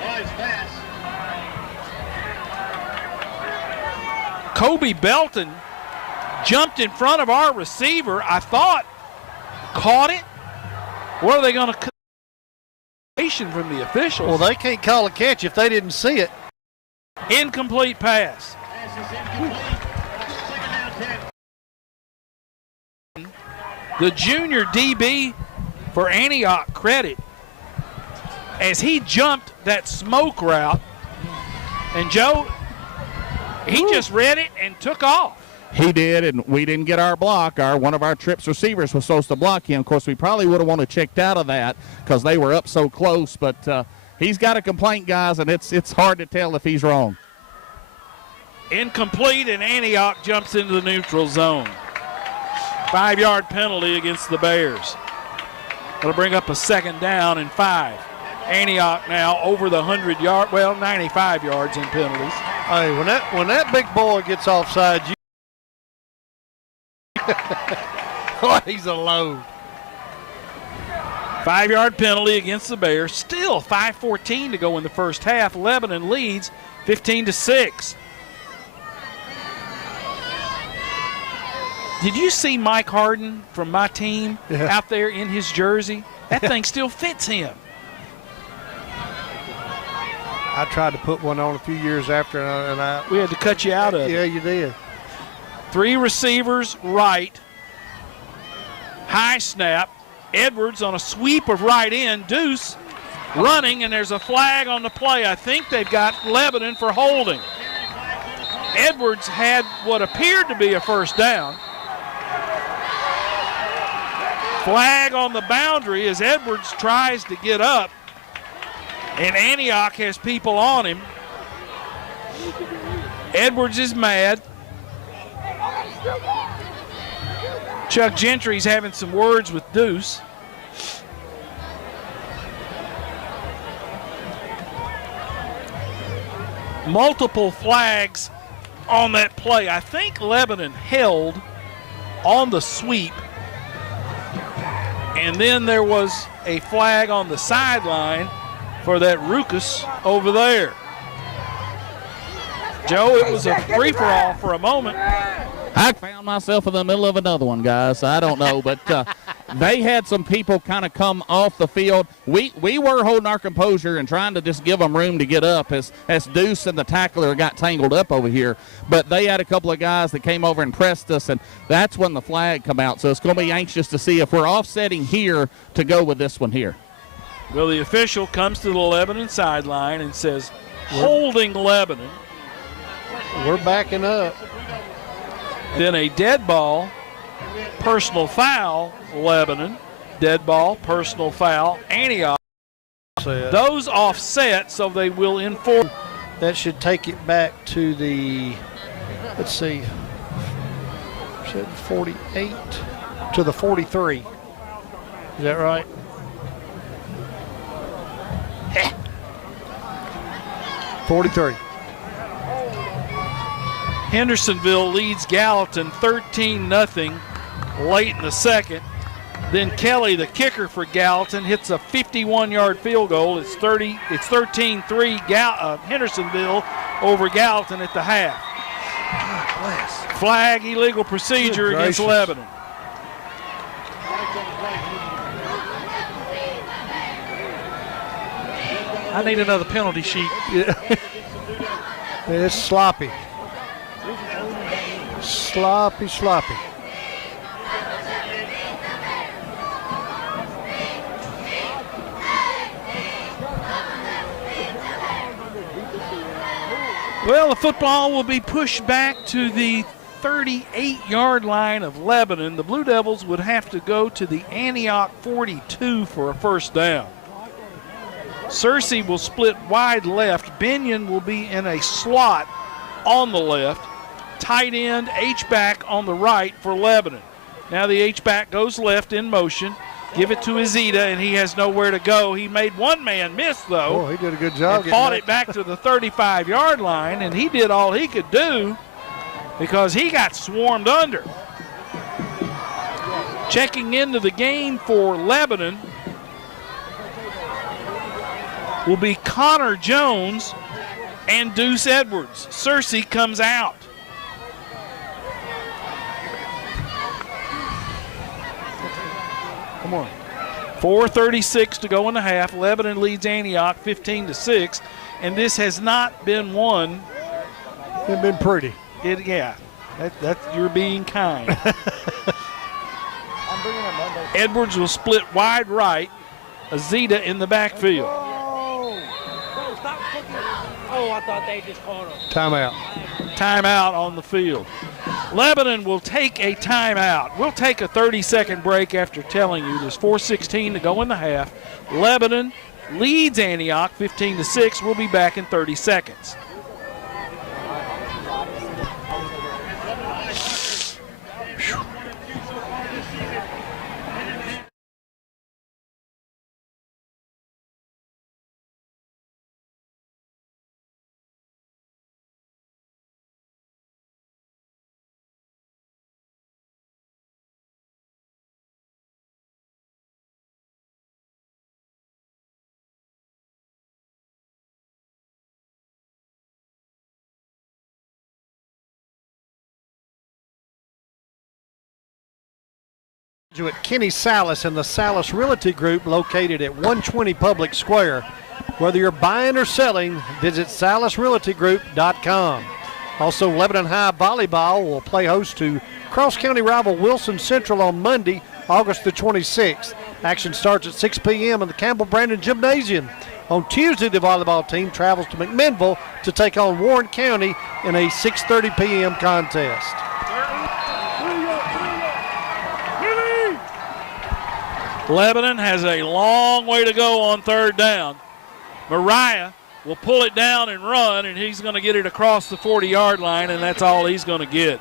Wise pass. Kobe Belton jumped in front of our receiver. I thought caught it. What are they going to from the officials? Well, they can't call a catch if they didn't see it. Incomplete pass. Pass is incomplete. 2nd down 10. The junior DB for Antioch credit as he jumped that smoke route. And Joe, he just read it and took off. He did, and we didn't get our block. One of our trips receivers was supposed to block him. Of course, we probably would have wanted checked out of that because they were up so close. But he's got a complaint, guys, and it's hard to tell if he's wrong. Incomplete, and Antioch jumps into the neutral zone. 5-yard penalty against the Bears. It'll bring up a 2nd down and 5. Antioch now over the 100-yard, well, 95 yards in penalties. Hey, when that big boy gets offside, you he's a load. 5-yard penalty against the Bears. Still 5:14 to go in the first half. Lebanon leads 15-6. Did you see Mike Harden from my team out there in his jersey? That thing still fits him. I tried to put one on a few years after, and We had to cut you out of it. Yeah, you did. 3 receivers right. High snap. Edwards on a sweep of right end. Deuce running, and there's a flag on the play. I think they've got Lebanon for holding. Edwards had what appeared to be a first down. Flag on the boundary as Edwards tries to get up, and Antioch has people on him. Edwards is mad. Chuck Gentry's having some words with Deuce. Multiple flags on that play. I think Lebanon held on the sweep, and then there was a flag on the sideline for that Ruckus over there. Joe, it was a free-for-all for a moment. I found myself in the middle of another one, guys. I don't know, but they had some people kind of come off the field. We were holding our composure and trying to just give them room to get up as Deuce and the tackler got tangled up over here. But they had a couple of guys that came over and pressed us, and that's when the flag come out. So it's going to be anxious to see if we're offsetting here to go with this one here. Well, the official comes to the Lebanon sideline and says, holding Lebanon. We're backing up. Then a dead ball, personal foul, Lebanon. Dead ball, personal foul, Antioch. Those offset, so they will enforce. That should take it back to the, let's see, 48 to the 43. Is that right? Yeah. 43. Hendersonville leads Gallatin 13-0 late in the second. Then Kelly, the kicker for Gallatin, hits a 51-yard field goal. It's 13-3 Hendersonville over Gallatin at the half. Flag, illegal procedure against Lebanon. I need another penalty sheet. Yeah. It's sloppy. Sloppy. Well, the football will be pushed back to the 38-yard line of Lebanon. The Blue Devils would have to go to the Antioch 42 for a first down. Searcy will split wide left. Binion will be in a slot on the left. Tight end, H-back on the right for Lebanon. Now the H-back goes left in motion. Give it to Izita, and he has nowhere to go. He made one man miss, though. Oh, he did a good job. And fought it back to the 35-yard line, and he did all he could do because he got swarmed under. Checking into the game for Lebanon will be Connor Jones and Deuce Edwards. Searcy comes out. Come on. 4:36 to go in the half. Lebanon leads Antioch 15-6, and this has not been won. It's been pretty. You're being kind. Edwards will split wide right. Azita in the backfield. Oh, I thought they just called him. Timeout. Timeout on the field. Lebanon will take a timeout. We'll take a 30-second break after telling you there's 4:16 to go in the half. Lebanon leads Antioch 15-6. We'll be back in 30 seconds. At Kenny Salas and the Salas Realty Group located at 120 Public Square. Whether you're buying or selling, visit salasrealtygroup.com. Also, Lebanon High Volleyball will play host to cross-county rival Wilson Central on Monday, August the 26th. Action starts at 6 p.m. in the Campbell Brandon Gymnasium. On Tuesday, the volleyball team travels to McMinnville to take on Warren County in a 6:30 p.m. contest. Lebanon has a long way to go on third down. Mariah will pull it down and run, and he's going to get it across the 40-yard line, and that's all he's going to get.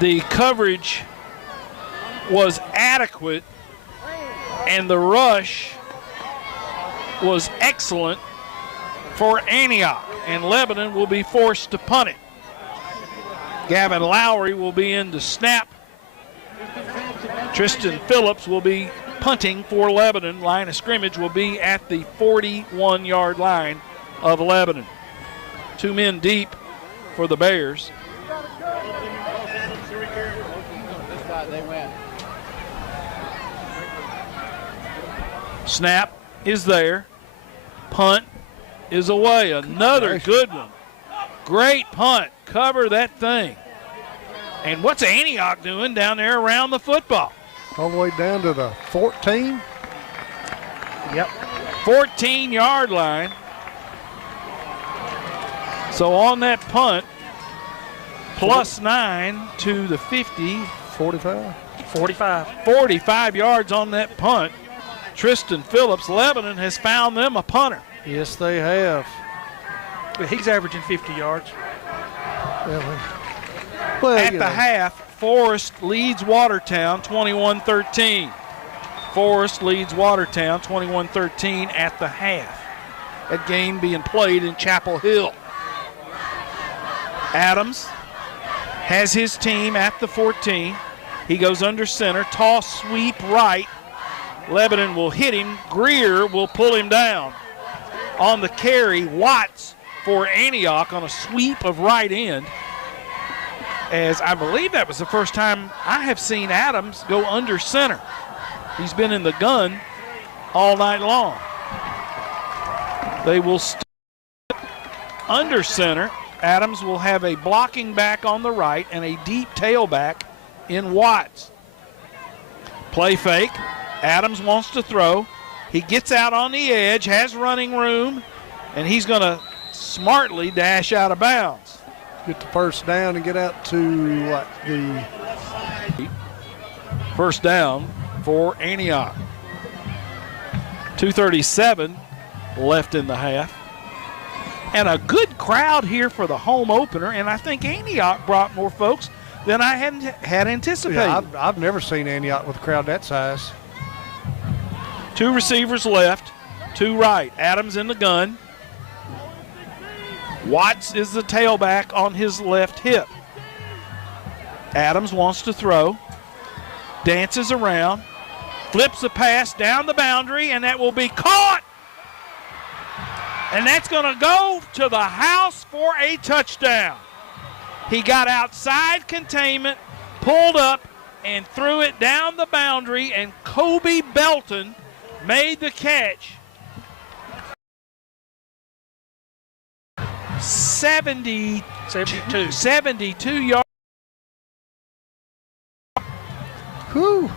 The coverage was adequate, and the rush was excellent for Antioch, and Lebanon will be forced to punt it. Gavin Lowry will be in to snap. Tristan Phillips will be punting for Lebanon. Line of scrimmage will be at the 41-yard line of Lebanon. 2 men deep for the Bears. Snap is there. Punt is away. Another good one. Great punt. Cover that thing. And what's Antioch doing down there around the football? All the way down to the 14. Yep. 14-yard line. So on that punt, +9 to the 50. 45. 45 yards on that punt. Tristan Phillips, Lebanon has found them a punter. Yes, they have. He's averaging 50 yards. Well, At the half, Forest leads Watertown 21-13. Forest leads Watertown 21-13 at the half. That game being played in Chapel Hill. Adams has his team at the 14. He goes under center, toss sweep right. Lebanon will hit him. Greer will pull him down. On the carry, Watts for Antioch on a sweep of right end. As I believe that was the first time I have seen Adams go under center. He's been in the gun all night long. They will start under center. Adams will have a blocking back on the right and a deep tailback in Watts. Play fake. Adams wants to throw. He gets out on the edge, has running room, and he's going to smartly dash out of bounds. Get the first down and get out to the first down for Antioch. 2:37 left in the half. And a good crowd here for the home opener, and I think Antioch brought more folks than I had anticipated. Yeah, I've never seen Antioch with a crowd that size. 2 receivers left, 2 right. Adams in the gun. Watts is the tailback on his left hip. Adams wants to throw, dances around, flips a pass down the boundary, and that will be caught. And that's going to go to the house for a touchdown. He got outside containment, pulled up, and threw it down the boundary, and Kobe Belton made the catch. 72 yards. Whew.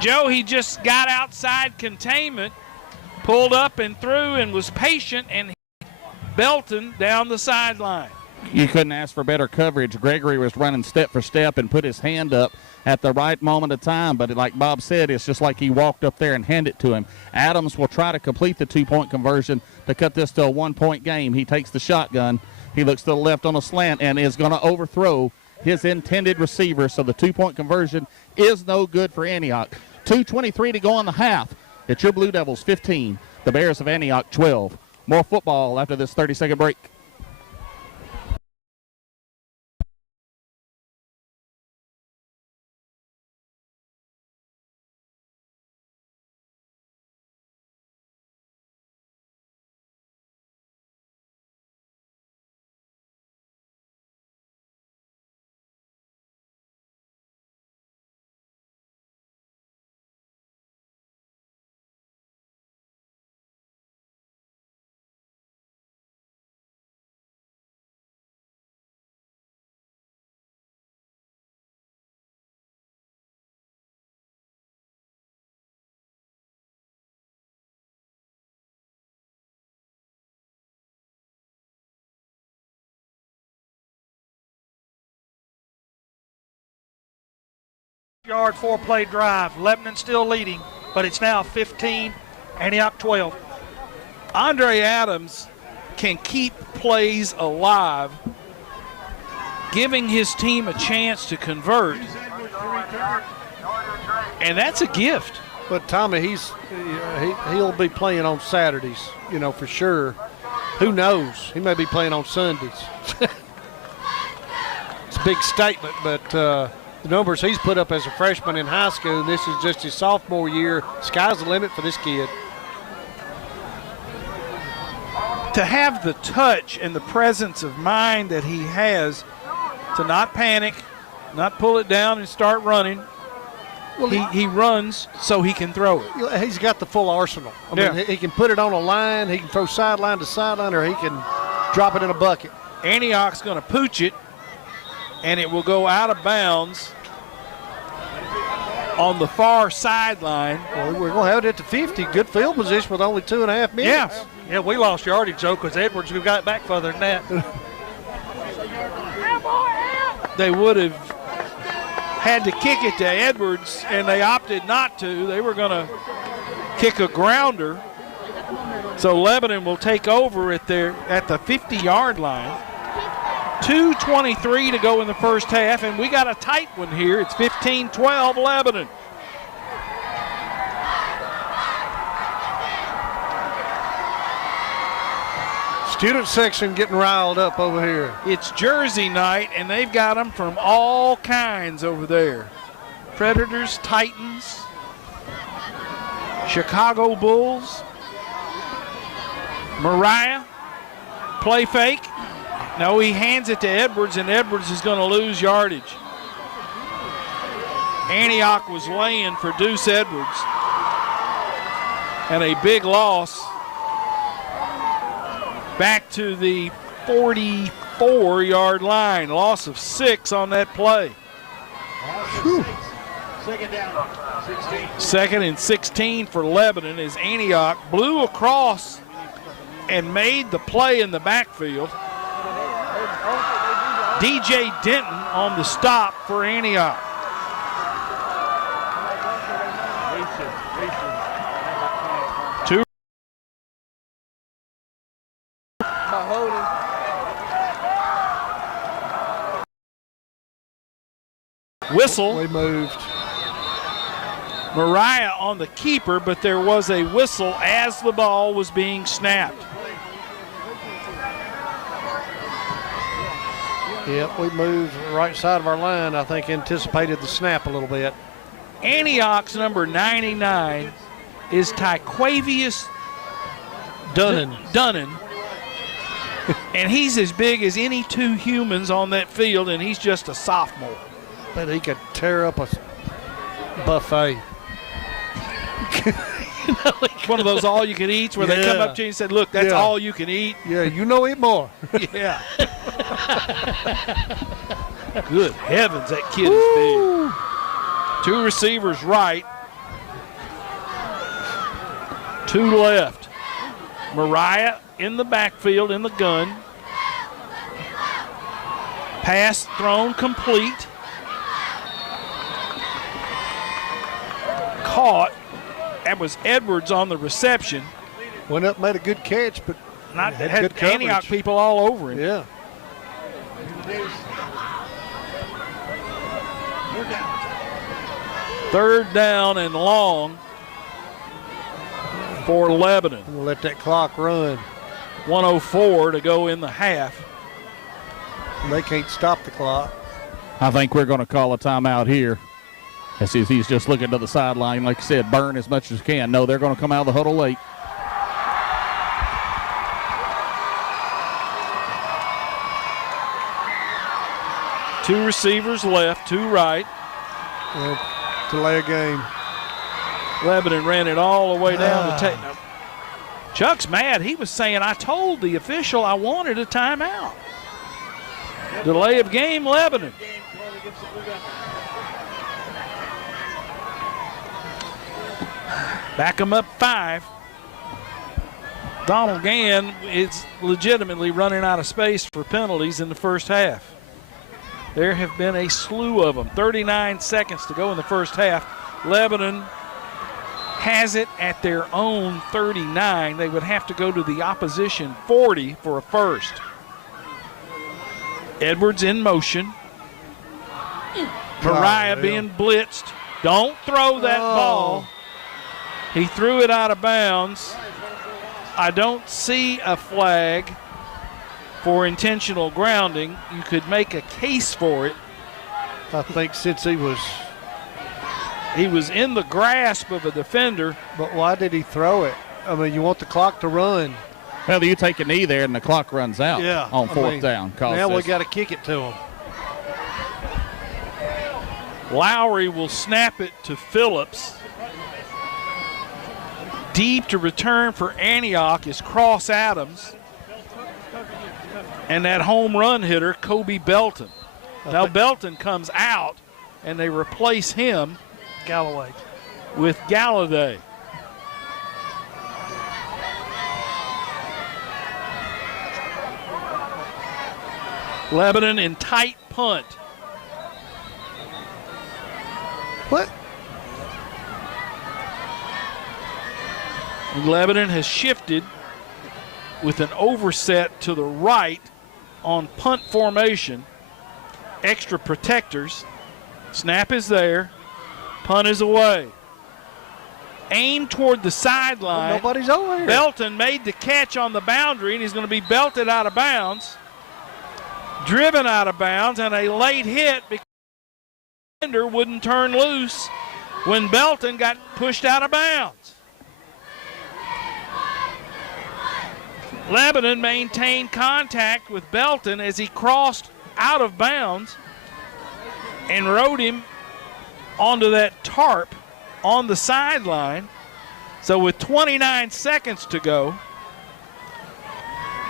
Joe, he just got outside containment, pulled up and threw and was patient, and Belton down the sideline. You couldn't ask for better coverage. Gregory was running step for step and put his hand up at the right moment of time, but like Bob said, it's just like he walked up there and handed it to him. Adams will try to complete the 2-point conversion to cut this to a 1-point game. He takes the shotgun. He looks to the left on a slant and is going to overthrow his intended receiver, so the 2-point conversion is no good for Antioch. 2:23 to go in the half. It's your Blue Devils 15, the Bears of Antioch 12. More football after this 30-second break. Yard 4-play drive. Lebanon still leading, but it's now 15, Antioch 12. Andre Adams can keep plays alive, giving his team a chance to convert, and that's a gift. But Tommy, he'll be playing on Saturdays, you know, for sure. Who knows? He may be playing on Sundays. It's a big statement, but the numbers he's put up as a freshman in high school, and this is just his sophomore year. Sky's the limit for this kid. To have the touch and the presence of mind that he has, to not panic, not pull it down and start running. Well, he runs so he can throw it. He's got the full arsenal. I mean, he can put it on a line, he can throw sideline to sideline, or he can drop it in a bucket. Antioch's going to pooch it, and it will go out of bounds on the far sideline. Well, we're going to have it at the 50. Good field position with only 2.5 minutes. Yeah, we lost yardage, Joe, because Edwards, we got it back further than that. They would have had to kick it to Edwards, and they opted not to. They were going to kick a grounder. So Lebanon will take over at the 50-yard line. 2:23 to go in the first half, and we got a tight one here. It's 15-12 Lebanon. Student section getting riled up over here. It's Jersey night, and they've got them from all kinds over there. Predators, Titans, Chicago Bulls. Mariah, play fake. No, he hands it to Edwards, and Edwards is going to lose yardage. Antioch was laying for Deuce Edwards, and a big loss. Back to the 44-yard line. Loss of 6 on that play. Whew. Second down, 16. Second and 16 for Lebanon as Antioch blew across and made the play in the backfield. DJ Denton on the stop for Antioch. Whistle. We moved. Mariah on the keeper, but there was a whistle as the ball was being snapped. Yep, we moved right side of our line. I think anticipated the snap a little bit. Antioch's number 99 is Tyquavius Dunnan. And he's as big as any two humans on that field, and he's just a sophomore. But he could tear up a buffet. One of those all-you-can-eats where they come up to you and said, look, that's all you can eat. Yeah, you know it more. Yeah. Good heavens, that kid is big. Two receivers right. Two left. Mariah in the backfield in the gun. Pass thrown complete. Caught. That was Edwards on the reception. Went up, made a good catch, but not had had good coverage. Antioch people all over him. Yeah. Third down and long for Lebanon. We'll let that clock run. 1:04 to go in the half. They can't stop the clock. I think we're going to call a timeout here. As he's just looking to the sideline, like you said, burn as much as you can. No, they're going to come out of the huddle late. Two receivers left, two right. Delay a game. Lebanon ran it all the way down to take. Chuck's mad. He was saying, I told the official I wanted a timeout. Delay of game, Lebanon. Back them up 5. Donald Gann is legitimately running out of space for penalties in the first half. There have been a slew of them. 39 seconds to go in the first half. Lebanon has it at their own 39. They would have to go to the opposition 40 for a first. Edwards in motion. Mariah being blitzed. Don't throw that ball. He threw it out of bounds. I don't see a flag for intentional grounding. You could make a case for it. I think since he was in the grasp of a defender. But why did he throw it? I mean, you want the clock to run. Well, you take a knee there and the clock runs out on fourth down. Now we got to kick it to him. Lowry will snap it to Phillips. Deep to return for Antioch is Cross Adams. And that home run hitter, Kobe Belton. Now Belton comes out, and they replace him Galloway with Galladay. Lebanon in tight punt. What? And Lebanon has shifted with an overset to the right on punt formation. Extra protectors. Snap is there. Punt is away. Aim toward the sideline. Well, nobody's over here. Belton made the catch on the boundary, and he's going to be belted out of bounds. Driven out of bounds, and a late hit because the defender wouldn't turn loose when Belton got pushed out of bounds. Lebanon maintained contact with Belton as he crossed out of bounds and rode him onto that tarp on the sideline. So with 29 seconds to go,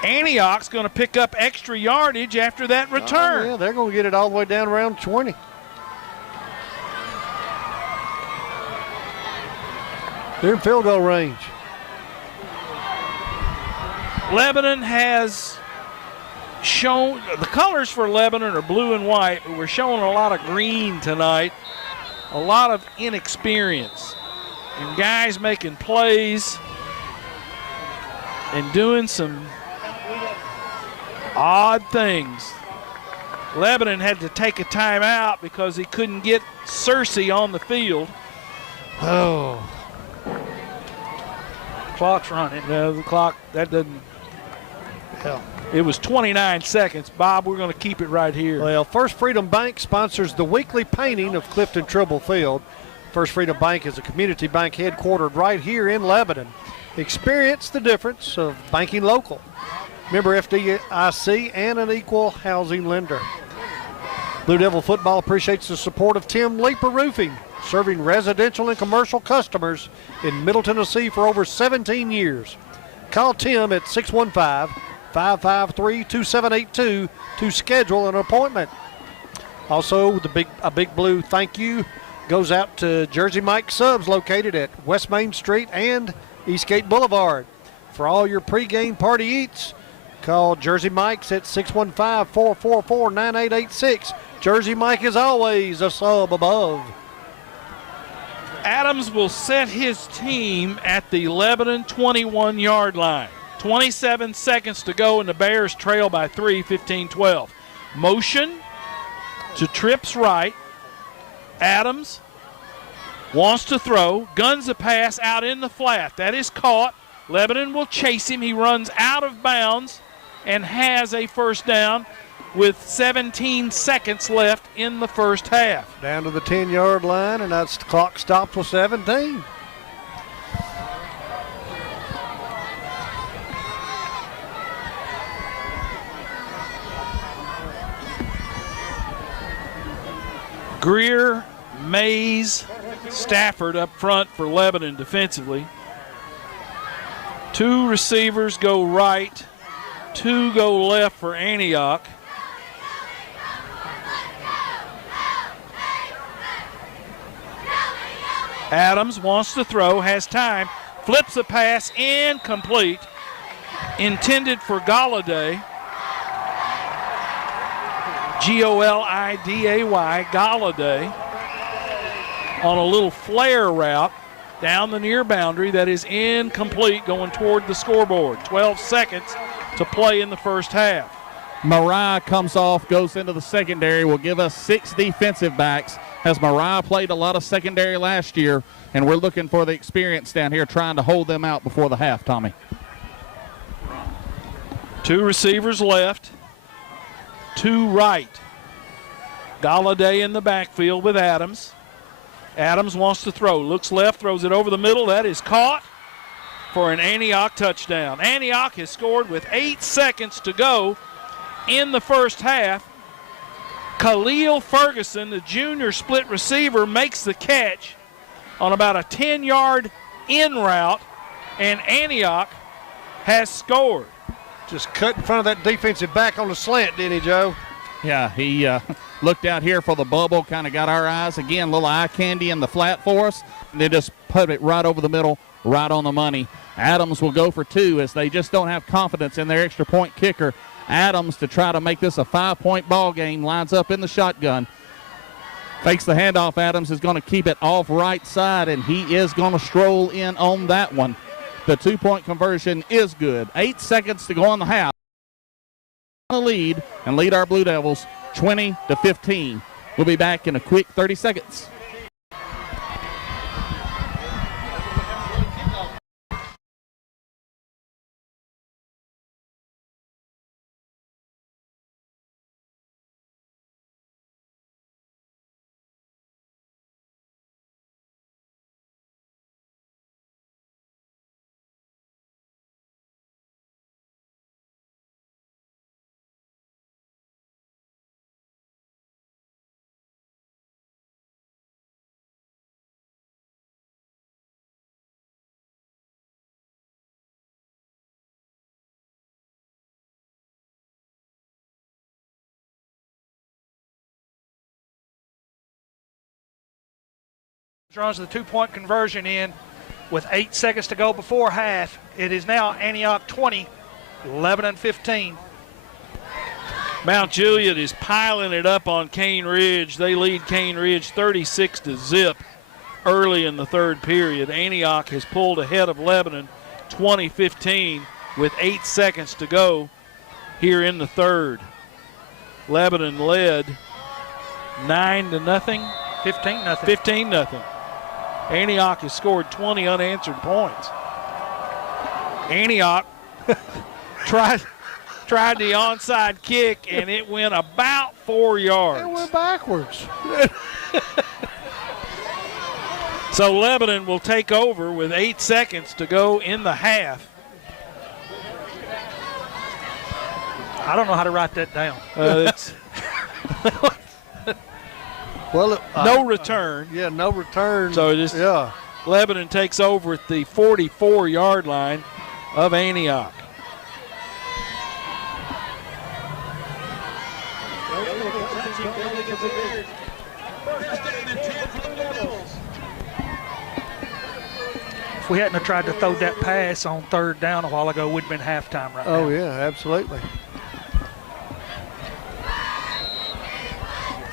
Antioch's going to pick up extra yardage after that return. Oh, yeah, they're going to get it all the way down around 20. They're in field goal range. Lebanon has shown, the colors for Lebanon are blue and white, but we're showing a lot of green tonight, a lot of inexperience, and guys making plays and doing some odd things. Lebanon had to take a timeout because he couldn't get Searcy on the field. Oh. Clock's running. No, the clock, that doesn't. Hell. It was 29 seconds. Bob, we're going to keep it right here. Well, First Freedom Bank sponsors the weekly painting of Clifton Tribble Field. First Freedom Bank is a community bank headquartered right here in Lebanon. Experience the difference of banking local. Member FDIC and an equal housing lender. Blue Devil Football appreciates the support of Tim Leeper Roofing, serving residential and commercial customers in Middle Tennessee for over 17 years. Call Tim at 615-553-2782 to schedule an appointment. Also, a big blue thank you goes out to Jersey Mike Subs located at West Main Street and Eastgate Boulevard. For all your pregame party eats, call Jersey Mike's at 615-444-9886. Jersey Mike is always a sub above. Adams will set his team at the Lebanon 21-yard line. 27 seconds to go, and the Bears trail by 3, 15-12. Motion to trips right. Adams wants to throw, guns a pass out in the flat. That is caught. Lebanon will chase him. He runs out of bounds and has a first down with 17 seconds left in the first half. Down to the 10-yard line, and that's the clock stops with 17. Greer, Mays, Stafford up front for Lebanon defensively. 2 receivers go right, 2 go left for Antioch. Adams wants to throw, has time, flips a pass, incomplete. Intended for Galladay. Goliday, Galladay, on a little flare route down the near boundary that is incomplete going toward the scoreboard. 12 seconds to play in the first half. Mariah comes off, goes into the secondary, will give us 6 defensive backs, as Mariah played a lot of secondary last year, and we're looking for the experience down here trying to hold them out before the half, Tommy. 2 receivers left, 2 right. Galladay in the backfield with Adams. Adams wants to throw, looks left, throws it over the middle. That is caught for an Antioch touchdown. Antioch has scored with 8 seconds to go in the first half. Khalil Ferguson, the junior split receiver, makes the catch on about a 10-yard in route, and Antioch has scored. Just cut in front of that defensive back on the slant, didn't he, Joe? Yeah, he looked out here for the bubble, kind of got our eyes. Again, little eye candy in the flat for us. And they just put it right over the middle, right on the money. Adams will go for 2 as they just don't have confidence in their extra point kicker. Adams, to try to make this a 5-point ball game, lines up in the shotgun. Fakes the handoff. Adams is going to keep it off right side, and he is going to stroll in on that one. The 2-point conversion is good. 8 seconds to go on the half. Lead and lead our Blue Devils 20-15. We'll be back in a quick 30 seconds. Runs the 2-point conversion in with 8 seconds to go before half. It is now Antioch 20, Lebanon 15. Mount Juliet is piling it up on Cane Ridge. They lead Cane Ridge 36-0 early in the third period. Antioch has pulled ahead of Lebanon 20-15 with 8 seconds to go here in the third. Lebanon led 9-0. 15-0. 15-0. Antioch has scored 20 unanswered points. Antioch tried the onside kick, and it went about 4 yards. It went backwards. So Lebanon will take over with 8 seconds to go in the half. I don't know how to write that down. It's Well, no return. Yeah, no return. So just Lebanon takes over at the 44-yard line of Antioch. If we hadn't have tried to throw that pass on 3rd down a while ago, we'd have been halftime right now. Oh, yeah, absolutely.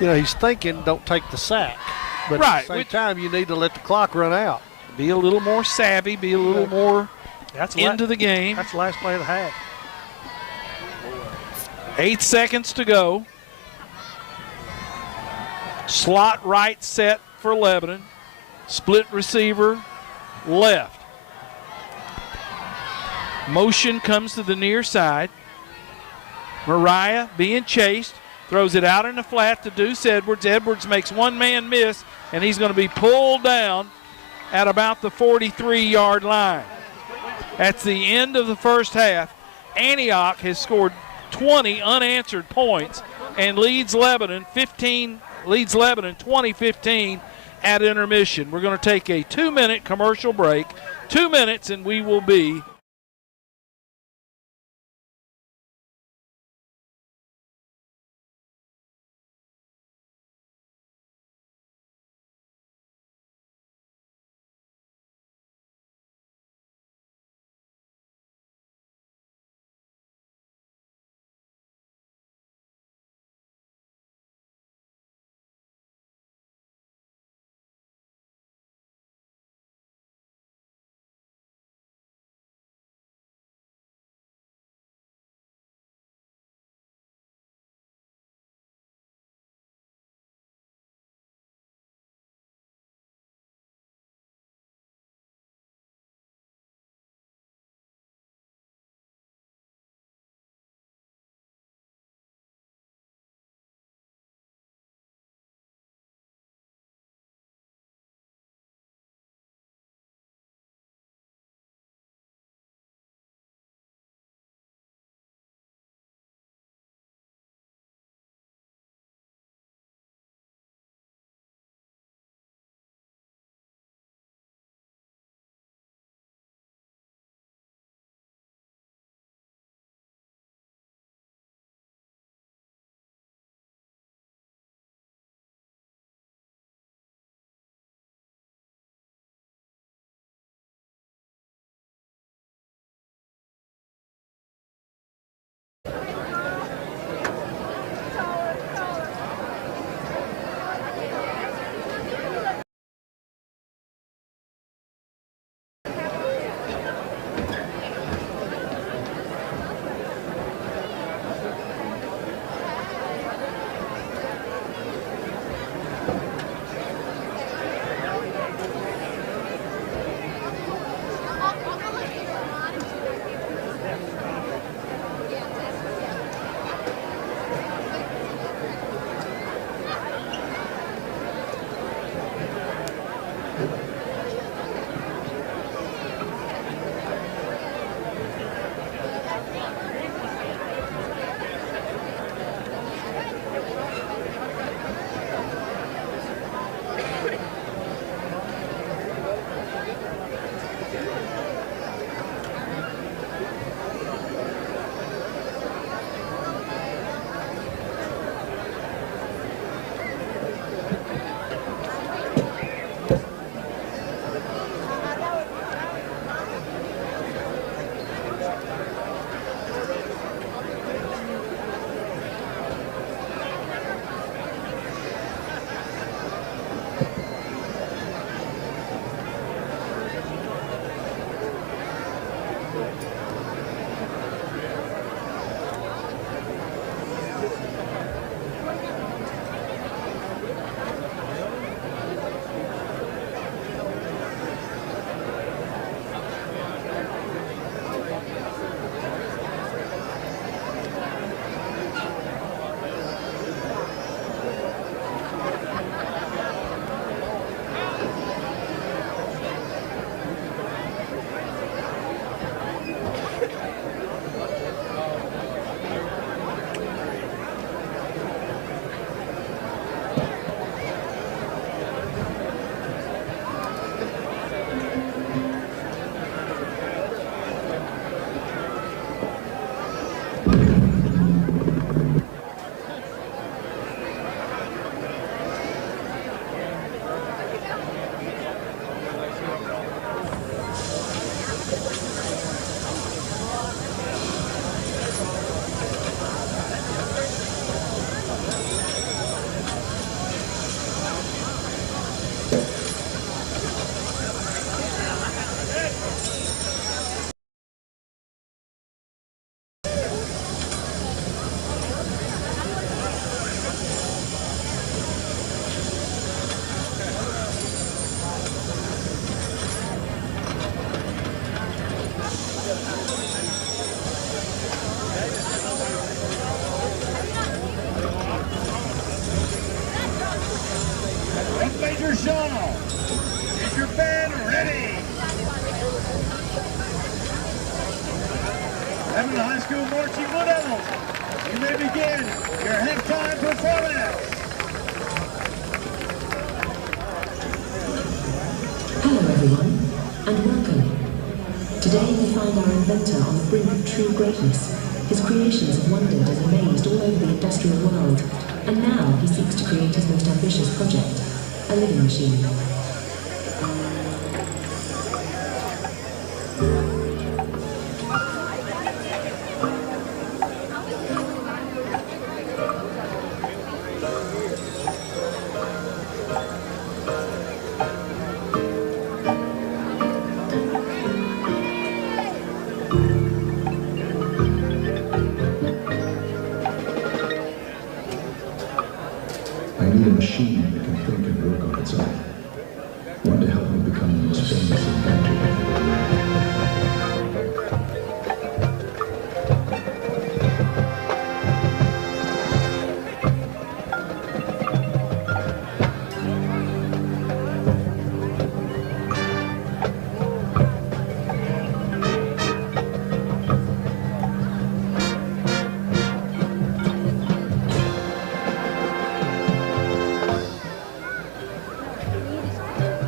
You know, he's thinking don't take the sack. But right. At the same time, you need to let the clock run out. Be a little more savvy, be a little more into the game. That's the last play of the half. 8 seconds to go. Slot right set for Lebanon. Split receiver left. Motion comes to the near side. Mariah being chased. Throws it out in the flat to Deuce Edwards. Edwards makes one man miss, and he's going to be pulled down at about the 43-yard line. At the end of the first half, Antioch has scored 20 unanswered points and leads Lebanon 20-15 at intermission. We're going to take a 2-minute commercial break. 2 minutes, and we will be Shaw. Is your band ready? Lebanon High School Marching Blue Devils, you may begin your halftime performance. Hello everyone, and welcome. Today we find our inventor on the brink of true greatness. His creations have wondered and amazed all over the industrial world, and now he seeks to create his most ambitious project, a living machine. I need a machine that can think and work on its own. One to help me become the most famous inventor.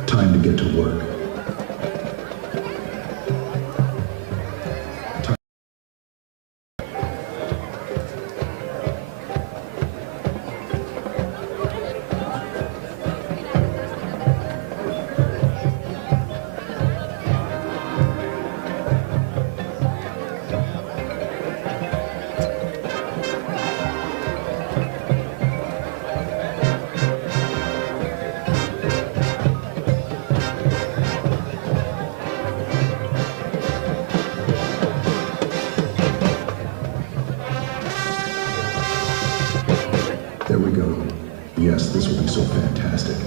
Time to get to work. There we go. Yes, this will be so fantastic.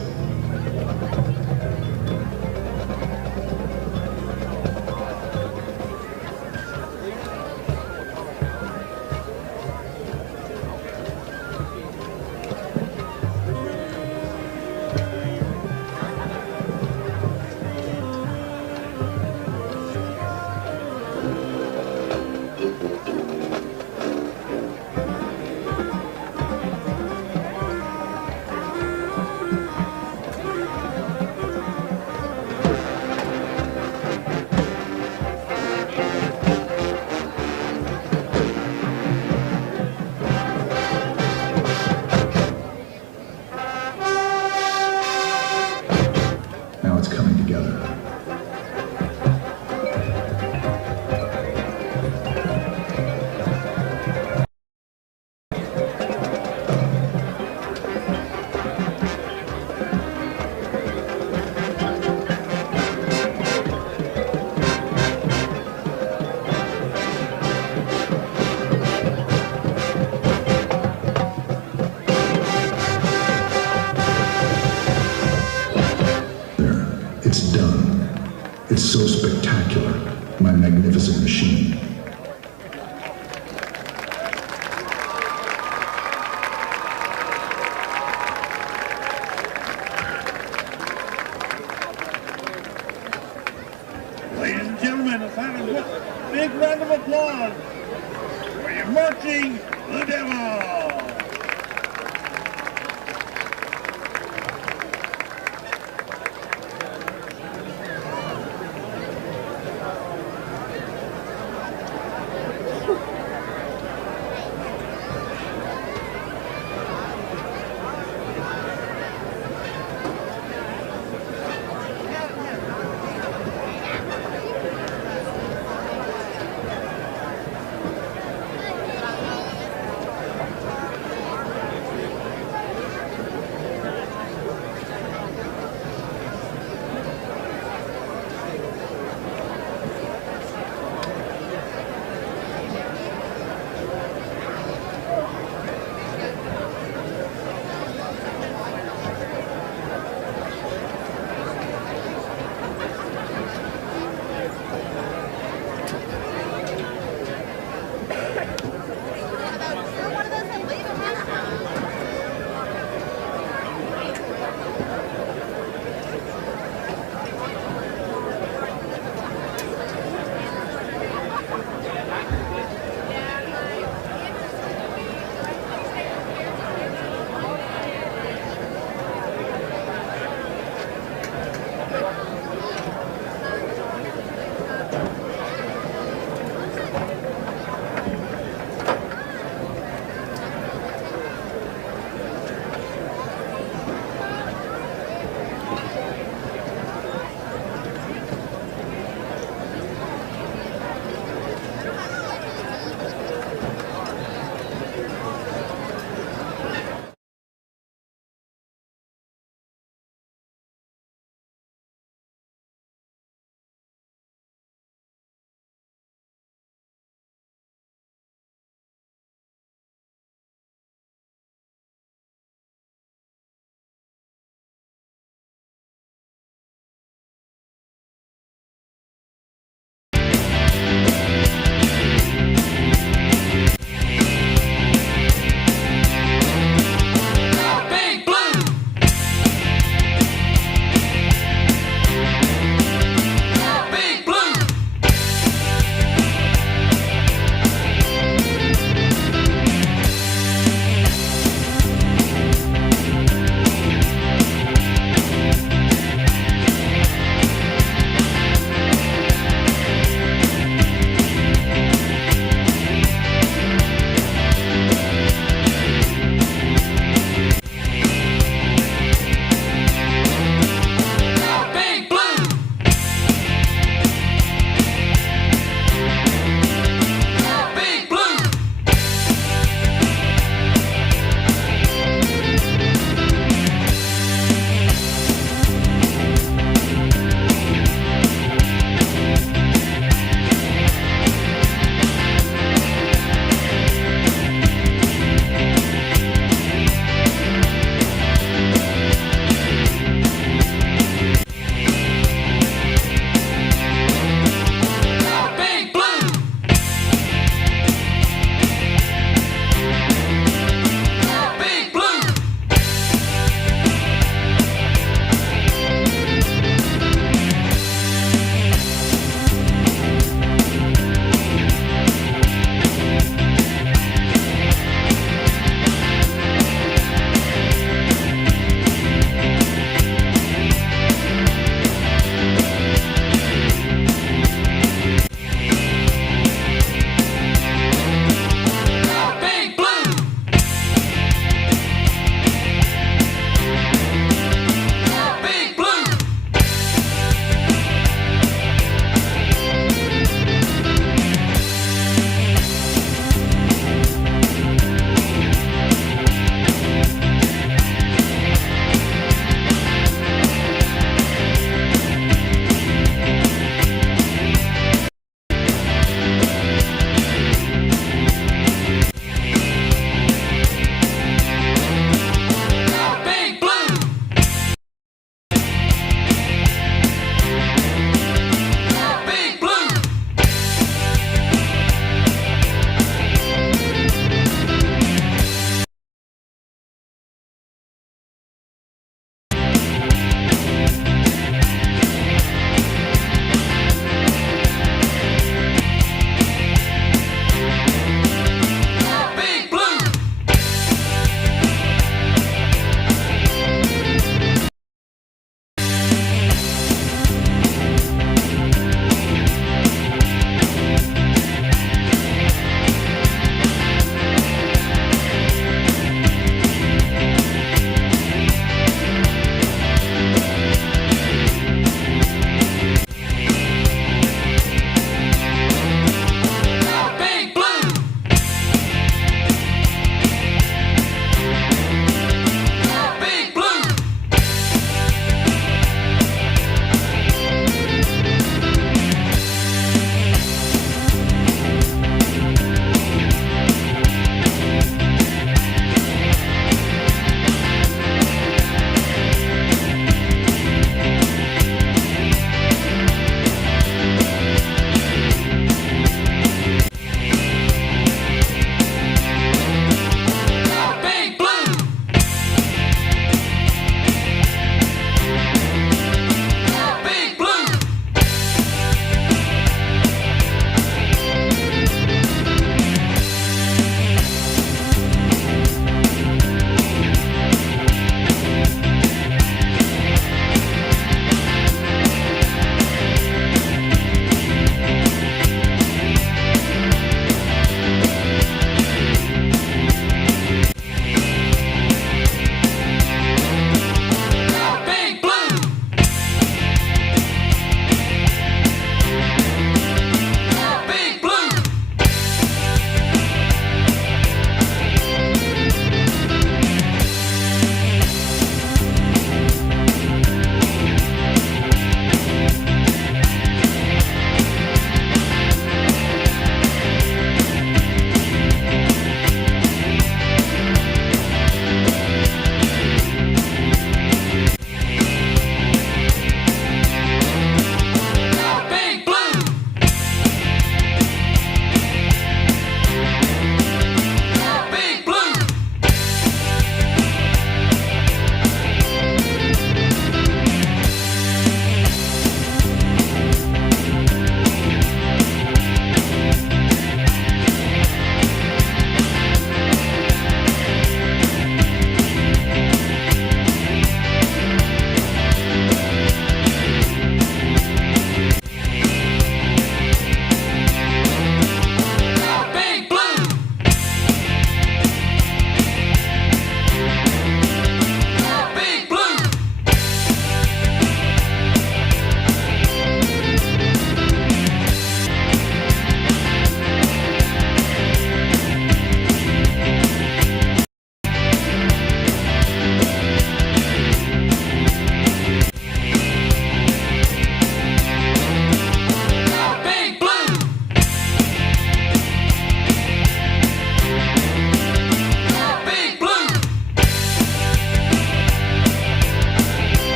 Now it's coming together. There, it's done. It's so spectacular, my magnificent machine. Ladies and gentlemen, a final big round of applause for your Marching Blue Devils.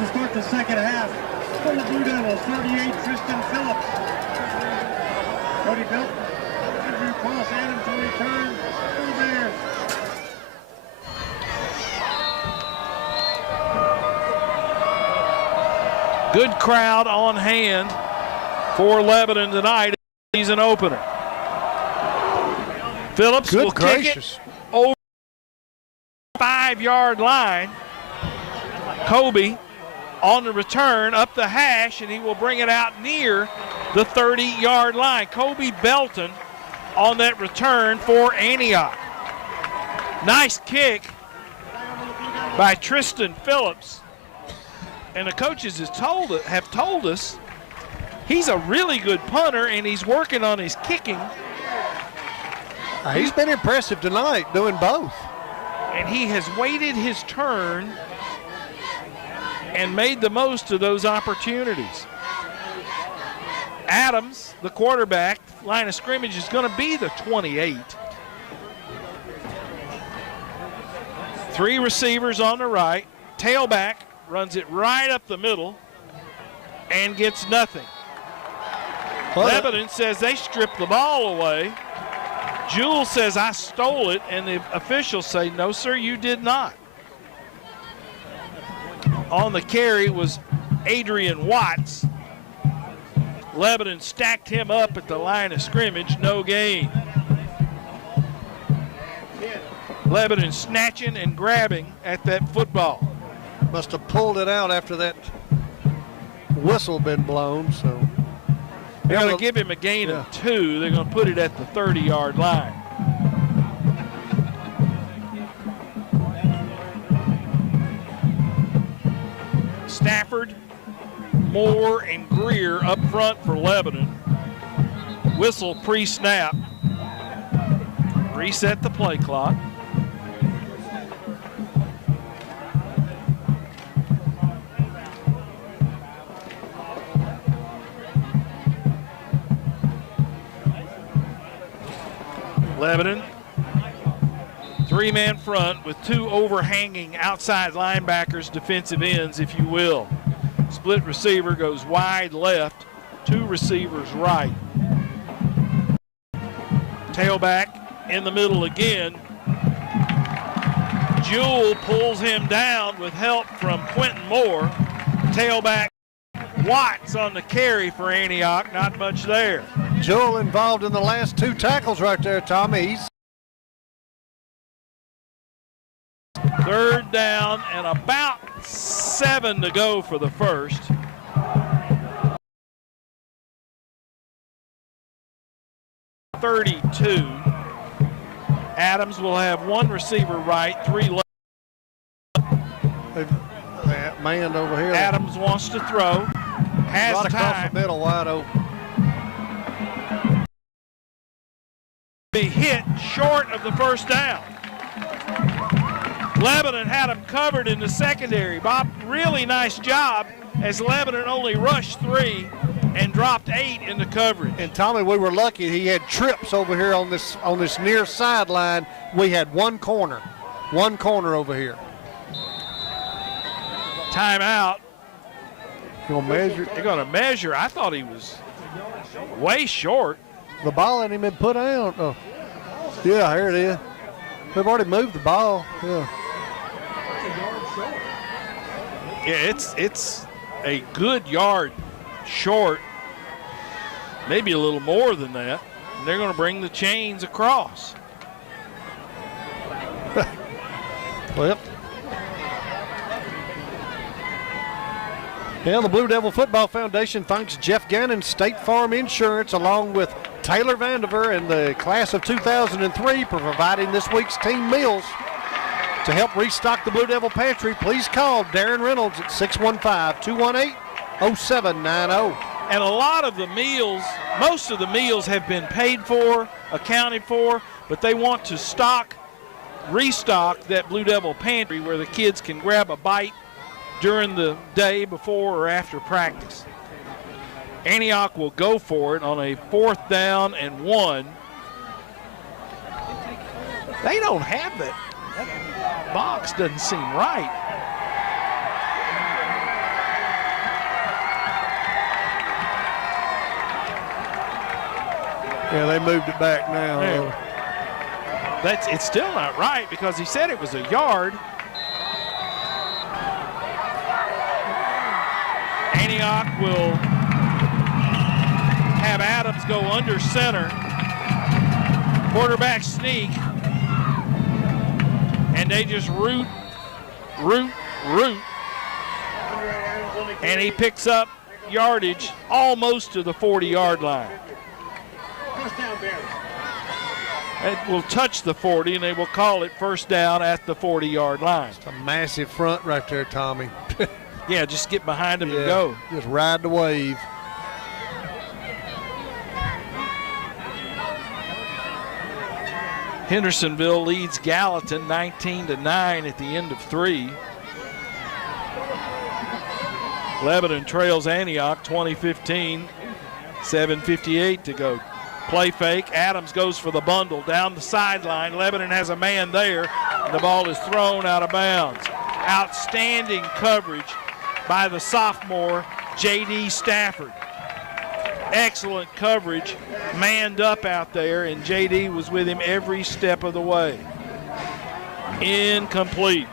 to start the second half. For the Blue Devils, 38, Tristan Phillips. Cody Belton, Andrew Cross, Adams to return for the Bears. Good crowd on hand for Lebanon tonight. Season opener. Phillips will kick it over the 5-yard line. Kobe on the return up the hash, and he will bring it out near the 30-yard line. Kobe Belton on that return for Antioch. Nice kick by Tristan Phillips. And the coaches have told us he's a really good punter, and he's working on his kicking. He's been impressive tonight doing both. And he has waited his turn and made the most of those opportunities. Adams, the quarterback, line of scrimmage is going to be the 28. 3 receivers on the right. Tailback runs it right up the middle and gets nothing. Lebanon says they stripped the ball away. Jewell says, I stole it, and the officials say, no, sir, you did not. On the carry was Adrian Watts. Lebanon stacked him up at the line of scrimmage, no gain. Lebanon snatching and grabbing at that football. Must have pulled it out after that whistle been blown, so. They're going to give him a gain of 2. They're going to put it at the 30-yard line. Stafford, Moore, and Greer up front for Lebanon. Whistle pre-snap. Reset the play clock. Lebanon, 3-man front with 2 overhanging outside linebackers, defensive ends, if you will. Split receiver goes wide left, 2 receivers right. Tailback in the middle again. Jewell pulls him down with help from Quentin Moore. Tailback Watts on the carry for Antioch, not much there. Jewell involved in the last 2 tackles right there, Tommy. He's 3rd down and about 7 to go for the first. .32. Adams will have 1 receiver right, 3 left. That man over here. Adams wants to throw. Has right across time. the middle, wide open. Be hit short of the first down. Lebanon had him covered in the secondary. Bob, really nice job as Lebanon only rushed 3 and dropped 8 in the coverage. And Tommy, we were lucky. He had trips over here on this near sideline. We had one corner over here. Timeout. You'll measure. They're going to measure. I thought he was way short. The ball hadn't even been put out. Oh. Yeah, here it is. They've already moved the ball. Yeah. Yeah, it's a good yard short, maybe a little more than that. And they're going to bring the chains across. Well. Yeah, the Blue Devil Football Foundation thanks Jeff Gannon, State Farm Insurance, along with Taylor Vandiver and the class of 2003 for providing this week's team meals. To help restock the Blue Devil Pantry, please call Darren Reynolds at 615-218-0790. And a lot of the meals, most of the meals have been paid for, accounted for, but they want to restock that Blue Devil Pantry where the kids can grab a bite during the day before or after practice. Antioch will go for it on a 4th down and 1. They don't have that. That box doesn't seem right. Yeah, they moved it back now. Yeah. It's still not right because he said it was a yard. Antioch will have Adams go under center. Quarterback sneak. And they just root. And he picks up yardage almost to the 40-yard line. It will touch the 40, and they will call it first down at the 40-yard line. It's a massive front right there, Tommy. Yeah, just get behind him and go. Just ride the wave. Hendersonville leads Gallatin 19-9 at the end of 3. Lebanon trails Antioch 20-15, 7:58 to go. Play fake, Adams goes for the bundle down the sideline. Lebanon has a man there, and the ball is thrown out of bounds. Outstanding coverage by the sophomore, J.D. Stafford. Excellent coverage, manned up out there, and J.D. was with him every step of the way. Incomplete.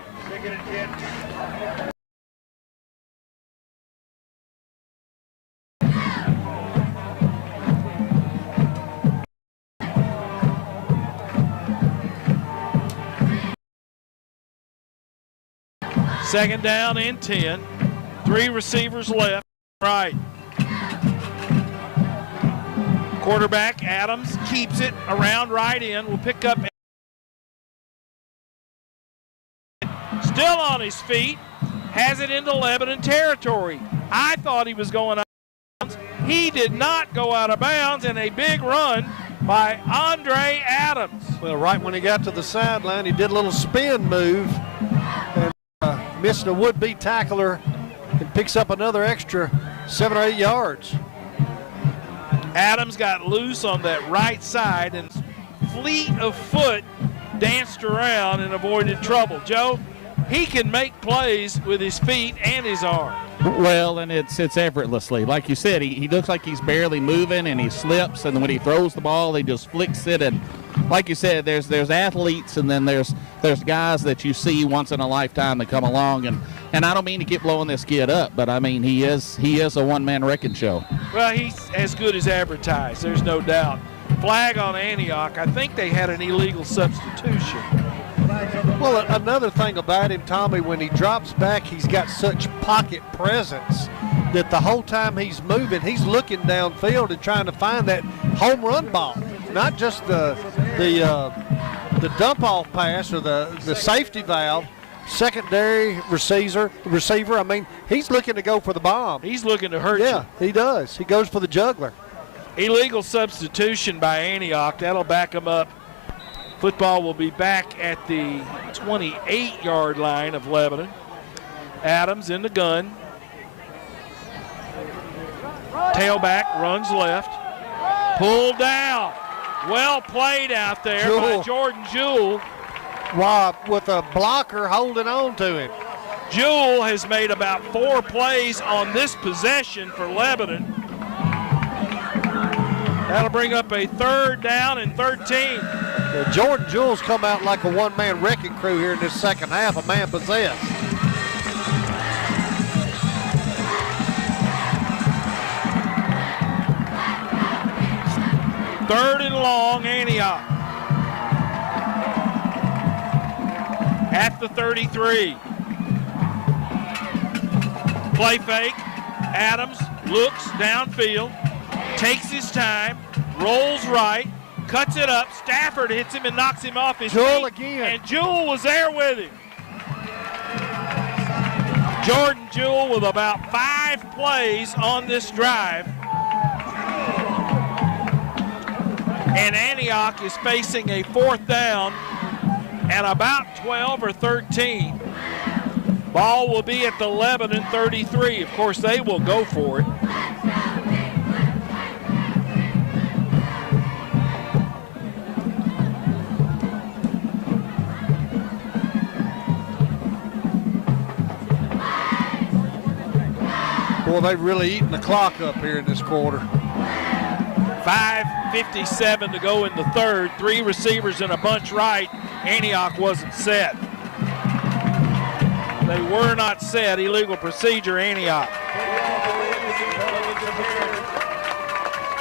Second down and 10. 3 receivers left. Right. Quarterback Adams keeps it around right in. Will pick up. Still on his feet. Has it into Lebanon territory. I thought he was going out of bounds. He did not go out of bounds, and a big run by Andre Adams. Well, right when he got to the sideline, he did a little spin move and missed a would-be tackler and picks up another extra 7 or 8 yards. Adams got loose on that right side and fleet of foot danced around and avoided trouble. Joe, he can make plays with his feet and his arm. Well, and it's effortlessly. Like you said, he looks like he's barely moving, and he slips, and when he throws the ball, he just flicks it. And like you said, there's athletes, and then there's guys that you see once in a lifetime that come along. And I don't mean to keep blowing this kid up, but I mean he is a one-man wrecking show. Well, he's as good as advertised. There's no doubt. Flag on Antioch. I think they had an illegal substitution. Well, another thing about him, Tommy, when he drops back, he's got such pocket presence that the whole time he's moving, he's looking downfield and trying to find that home run ball, not just the dump off pass or the safety valve. Secondary receiver. I mean, he's looking to go for the bomb. He's looking to hurt you. Yeah, he does. He goes for the juggler. Illegal substitution by Antioch. That'll back him up. Football will be back at the 28-yard line of Lebanon. Adams in the gun. Tailback runs left. Pulled down. Well played out there by Jordan Jewell. Rob with a blocker holding on to him. Jewell has made about 4 plays on this possession for Lebanon. That'll bring up a 3rd down and 13. Jordan Jewell's come out like a one-man wrecking crew here in this second half, a man possessed. Third and long, Antioch. At the 33. Play fake. Adams looks downfield, takes his time, rolls right, cuts it up. Stafford hits him and knocks him off his Jewell feet. Again. And Jewell was there with him. Jordan Jewell with about 5 plays on this drive. And Antioch is facing a 4th down and about 12 or 13. Ball will be at the Lebanon 33. Of course, they will go for it. Boy, they've really eaten the clock up here in this quarter. 5:57 to go in the third. 3 receivers in a bunch right. Antioch wasn't set. They were not set. Illegal procedure, Antioch.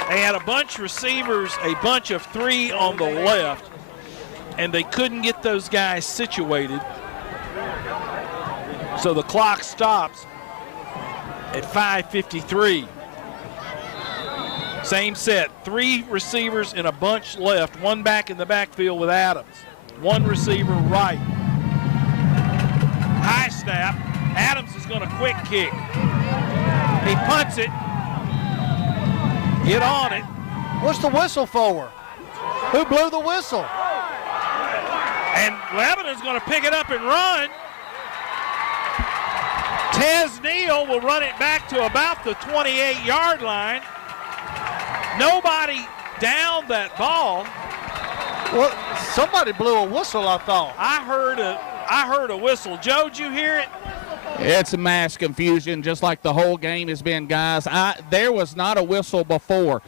They had a bunch receivers, a bunch of 3 on the left, and they couldn't get those guys situated. So the clock stops at 5:53. Same set, 3 receivers in a bunch left, 1 back in the backfield with Adams. 1 receiver right. High snap. Adams is going to quick kick. He punts it. Get on it. What's the whistle for? Who blew the whistle? And Lebanon's going to pick it up and run. Tez Neal will run it back to about the 28-yard line. Nobody downed that ball. Well, somebody blew a whistle, I thought. I heard a whistle. Joe, did you hear it? It's a mass confusion, just like the whole game has been, guys. There was not a whistle before.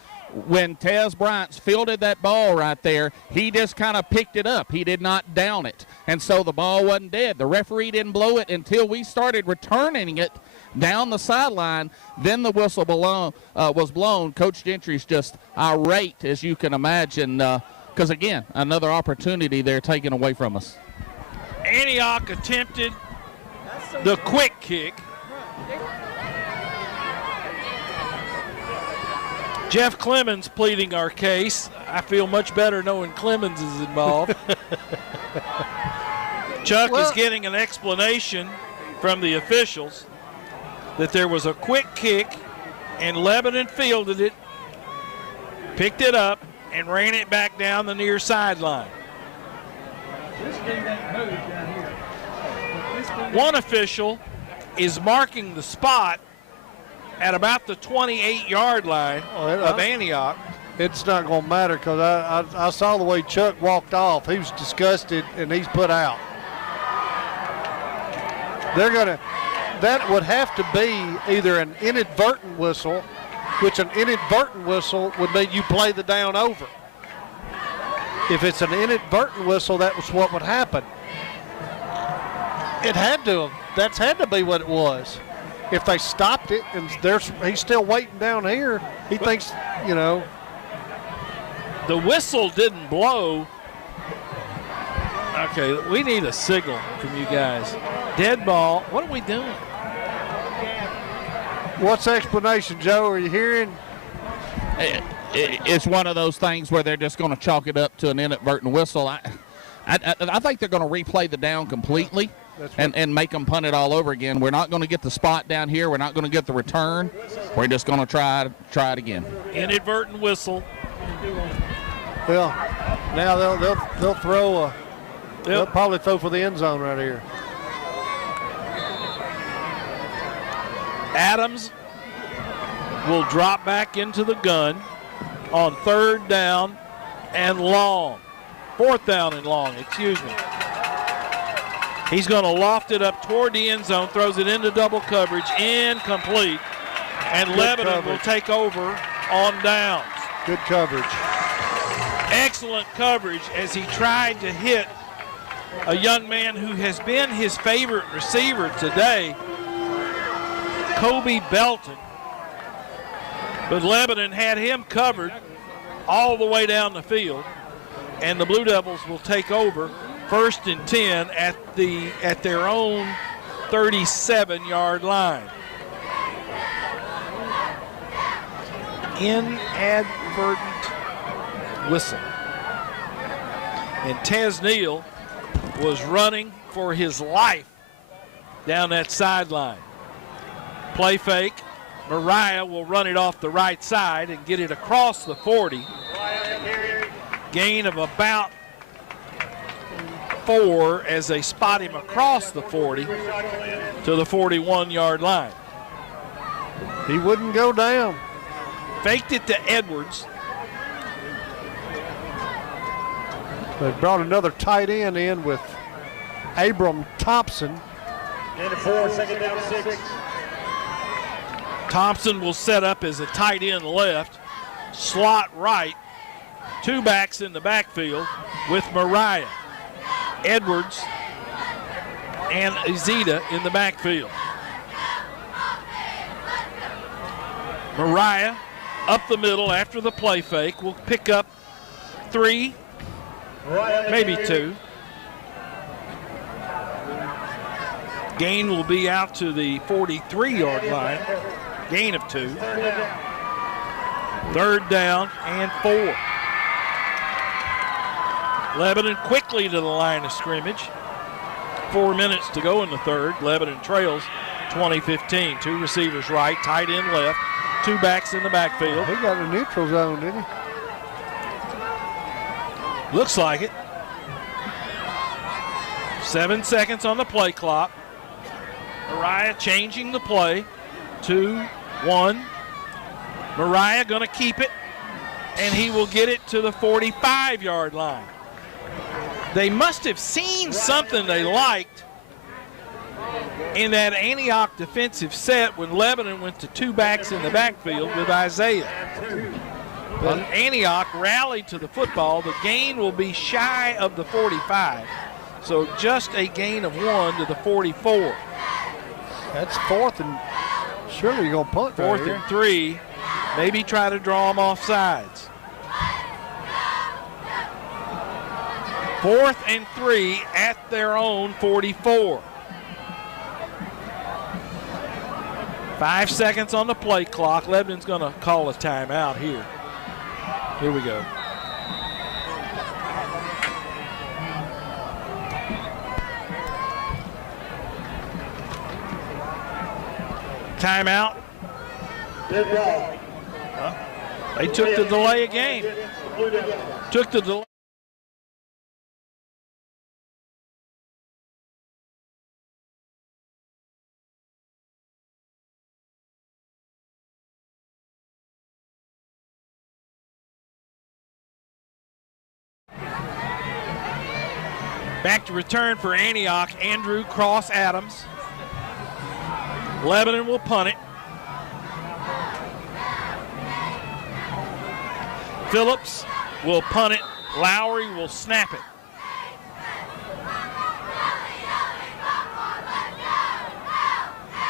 When Tez Bryant fielded that ball right there, he just kind of picked it up. He did not down it, and so the ball wasn't dead. The referee didn't blow it until we started returning it down the sideline. Then the whistle was blown. Coach Gentry's just irate, as you can imagine, because, again, another opportunity there taken away from us. Antioch attempted the quick kick. Jeff Clemens pleading our case. I feel much better knowing Clemens is involved. Chuck is getting an explanation from the officials that there was a quick kick and Lebanon fielded it, picked it up, and ran it back down the near sideline. One official is marking the spot at about the 28-yard line of Antioch. It's not going to matter because I saw the way Chuck walked off. He was disgusted, and he's put out. That would have to be either an inadvertent whistle, which an inadvertent whistle would mean you play the down over. If it's an inadvertent whistle, that was what would happen. It had to. That's had to be what it was. If they stopped it and he's still waiting down here, he thinks, you know. The whistle didn't blow. Okay, we need a signal from you guys. Dead ball. What are we doing? What's the explanation, Joe? Are you hearing? It's one of those things where they're just going to chalk it up to an inadvertent whistle. I think they're going to replay the down completely and make them punt it all over again. We're not going to get the spot down here. We're not going to get the return. We're just going to try it again. Inadvertent whistle. Well, now they'll throw they'll probably throw for the end zone right here. Adams will drop back into the gun on 3rd down and long. 4th down and long, excuse me. He's going to loft it up toward the end zone, throws it into double coverage, incomplete, and Lebanon will take over on downs. Good coverage. Excellent coverage as he tried to hit a young man who has been his favorite receiver today, Kobe Belton. But Lebanon had him covered all the way down the field, and the Blue Devils will take over 1st and 10 at their own 37-yard line. Inadvertent whistle. And Tez Neal was running for his life down that sideline. Play fake. Mariah will run it off the right side and get it across the 40. Gain of about 4 as they spot him across the 40 to the 41-yard line. He wouldn't go down. Faked it to Edwards. They brought another tight end in with Abram Thompson. And 4, 2nd down 6. Thompson will set up as a tight end left. slot right, 2 backs in the backfield with Mariah, Edwards, and Azita in the backfield. Mariah up the middle after the play fake will pick up 3, maybe 2. Gain will be out to the 43-yard line. Gain of 2. 3rd down and 4. Lebanon quickly to the line of scrimmage. 4 minutes to go in the 3rd. Lebanon trails 20-15. 2 receivers right, tight end left, 2 backs in the backfield. He got a neutral zone, didn't he? Looks like it. 7 seconds on the play clock. Mariah changing the play. 2-1. Mariah going to keep it, and he will get it to the 45-yard line. They must have seen something they liked in that Antioch defensive set when Lebanon went to 2 backs in the backfield with Isaiah. But Antioch rallied to the football. The gain will be shy of the 45, so just a gain of 1 to the 44. That's 4th and surely you're going to punt. 4th and 3. Maybe try to draw them off sides. 4th and 3 at their own 44. 5 seconds on the play clock. Lebanon's going to call a timeout here. Here we go. Timeout. They took the delay of game. Took the delay. Back to return for Antioch, Andrew Cross Adams. Lebanon will punt it. Phillips will punt it. Lowry will snap it.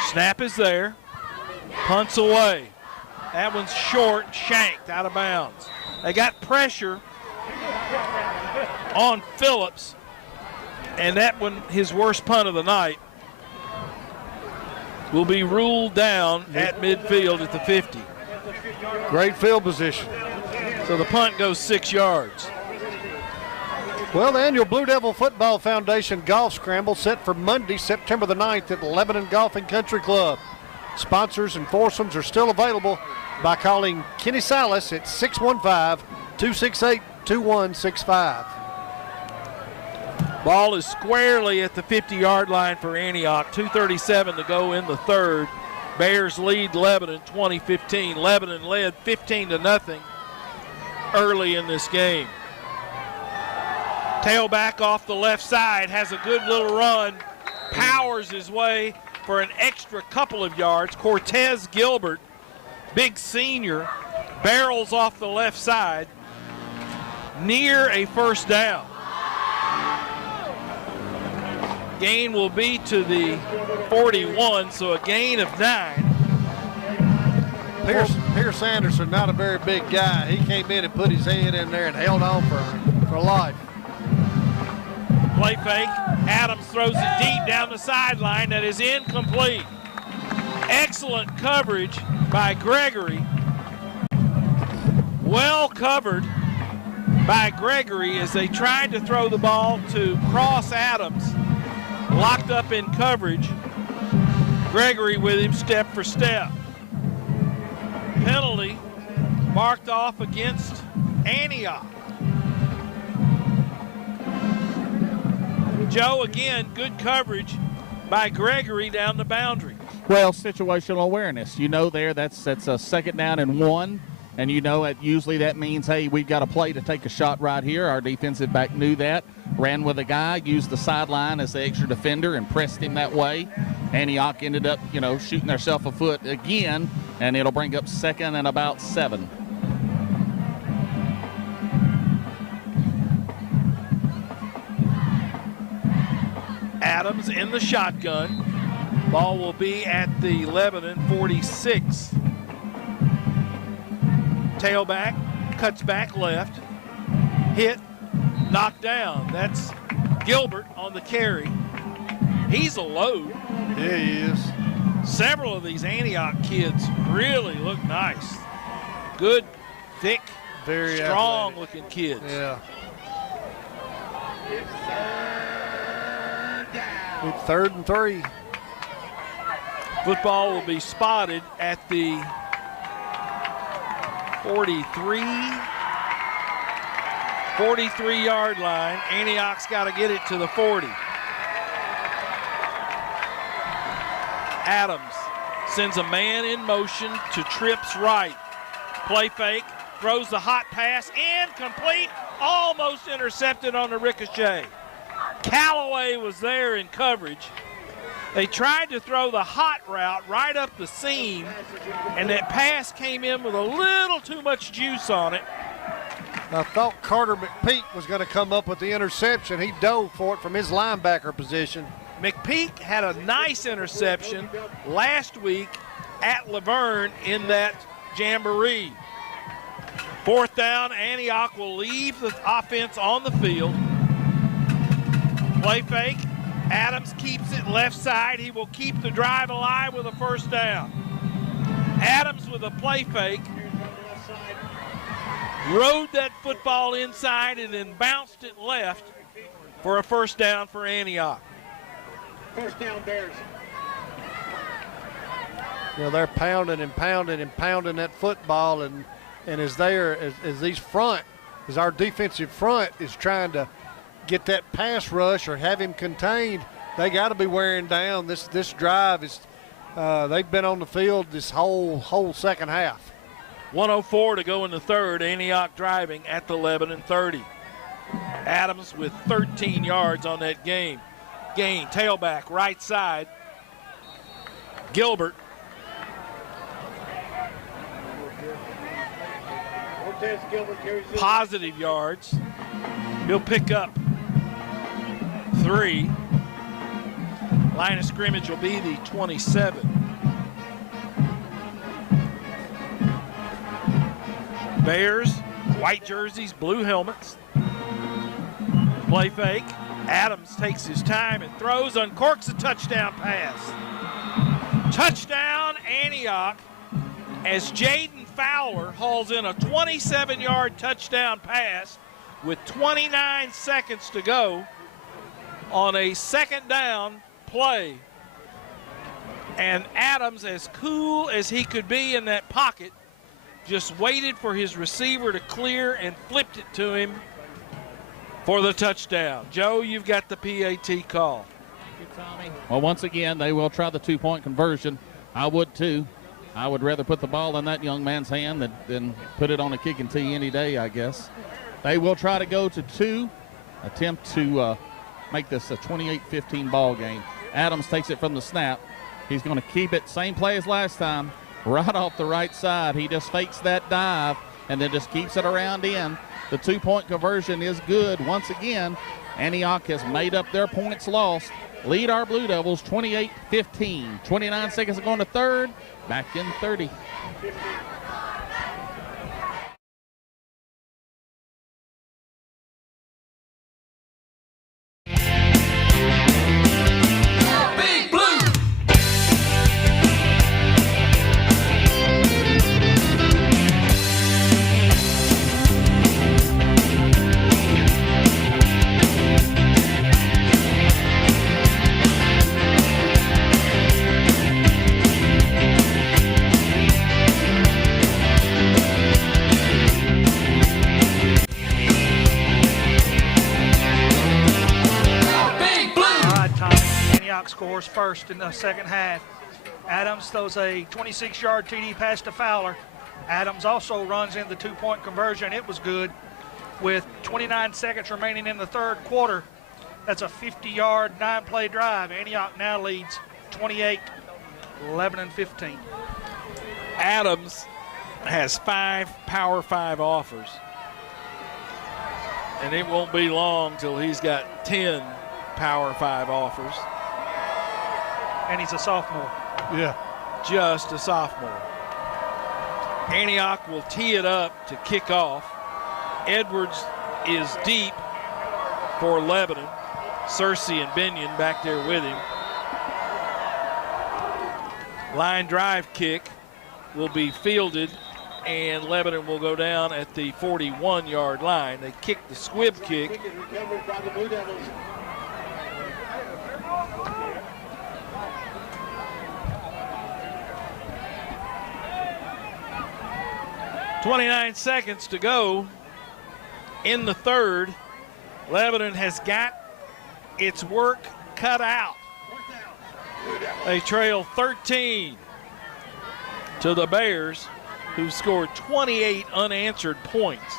Snap is there. Punts away. That one's short, shanked, out of bounds. They got pressure on Phillips, and that one, his worst punt of the night, will be ruled down at midfield at the 50. Great field position. So the punt goes 6 yards. Well, the annual Blue Devil Football Foundation Golf Scramble set for Monday, September the 9th at Lebanon Golf and Country Club. Sponsors and foursomes are still available by calling Kenny Salas at 615-268-2165. Ball is squarely at the 50-yard line for Antioch. 2:37 to go in the 3rd. Bears lead Lebanon 20-15. Lebanon led 15-0 early in this game. Tailback off the left side has a good little run, powers his way for an extra couple of yards. Cortez Gilbert, big senior, barrels off the left side near a first down. Gain will be to the 41, so a gain of 9. Pierce Anderson, not a very big guy. He came in and put his head in there and held on for life. Play fake. Adams throws it deep down the sideline. That is incomplete. Excellent coverage by Gregory. Well covered by Gregory as they tried to throw the ball to Cross Adams. Locked up in coverage. Gregory with him step for step. Penalty marked off against Antioch. Joe, again, good coverage by Gregory down the boundary. Well, situational awareness. You know that's a 2nd down and 1. And you know usually that means, hey, we've got a play to take a shot right here. Our defensive back knew that. Ran with a guy, used the sideline as the extra defender and pressed him that way. Antioch ended up, shooting themselves a foot again, and it'll bring up 2nd and about 7. Adams in the shotgun. Ball will be at the Lebanon 46. Tailback, cuts back left, hit, knocked down. That's Gilbert on the carry. He's a load. Yeah, he is. Several of these Antioch kids really look nice. Good, thick, very strong-looking kids. Yeah. It's 3rd and 3. Football will be spotted at the 43-yard line. Antioch's got to get it to the 40. Adams sends a man in motion to trips right. Play fake, throws the hot pass, incomplete, almost intercepted on the ricochet. Callaway was there in coverage. They tried to throw the hot route right up the seam, and that pass came in with a little too much juice on it. I thought Carter McPeak was going to come up with the interception. He dove for it from his linebacker position. McPeak had a nice interception last week at Laverne in that jamboree. 4th down, Antioch will leave the offense on the field. Play fake. Adams keeps it left side. He will keep the drive alive with a 1st down. Adams with a play fake. Rode that football inside and then bounced it left for a 1st down for Antioch. 1st down, Bears. You know, they're pounding and pounding and pounding that football, and as our defensive front is trying to get that pass rush or have him contained, they got to be wearing down. This drive is they've been on the field this whole second half. 1:04 to go in the 3rd. Antioch driving at the Lebanon 30. Adams with 13 yards on that gain. Tailback right side. Gilbert. Positive yards. He'll pick up 3. Line of scrimmage will be the 27. Bears, white jerseys, blue helmets. Play fake. Adams takes his time and throws, uncorks a touchdown pass. Touchdown, Antioch, as Jaden Fowler hauls in a 27-yard touchdown pass with 29 seconds to go on a 2nd down play. And Adams, as cool as he could be in that pocket, just waited for his receiver to clear and flipped it to him for the touchdown. Joe, you've got the PAT call. Thank you, Tommy. Well, once again, they will try the 2-point conversion. I would too. I would rather put the ball in that young man's hand than put it on a kicking tee any day, I guess. They will try to go to 2, attempt to make this a 28-15 ball game. Adams takes it from the snap. He's going to keep it, same play as last time, right off the right side. He just fakes that dive and then just keeps it around in. The 2-point conversion is good. Once again, Antioch has made up their points lost. Lead our Blue Devils 28-15. 29 seconds to go in the 3rd. Back in 30. Scores first in the 2nd half. Adams throws a 26-yard TD pass to Fowler. Adams also runs in the 2-point conversion. It was good. With 29 seconds remaining in the 3rd quarter, that's a 50-yard, 9-play drive. Antioch now leads 28, 11-15. Adams has 5 Power 5 offers, and it won't be long till he's got 10 Power 5 offers. And he's a sophomore. Yeah. Just a sophomore. Antioch will tee it up to kick off. Edwards is deep for Lebanon. Searcy and Binion back there with him. Line drive kick will be fielded, and Lebanon will go down at the 41-yard line. They kick the squib kick. Recovered by the Blue Devils. 29 seconds to go in the third. Lebanon has got its work cut out. They trail 13 to the Bears, who scored 28 unanswered points.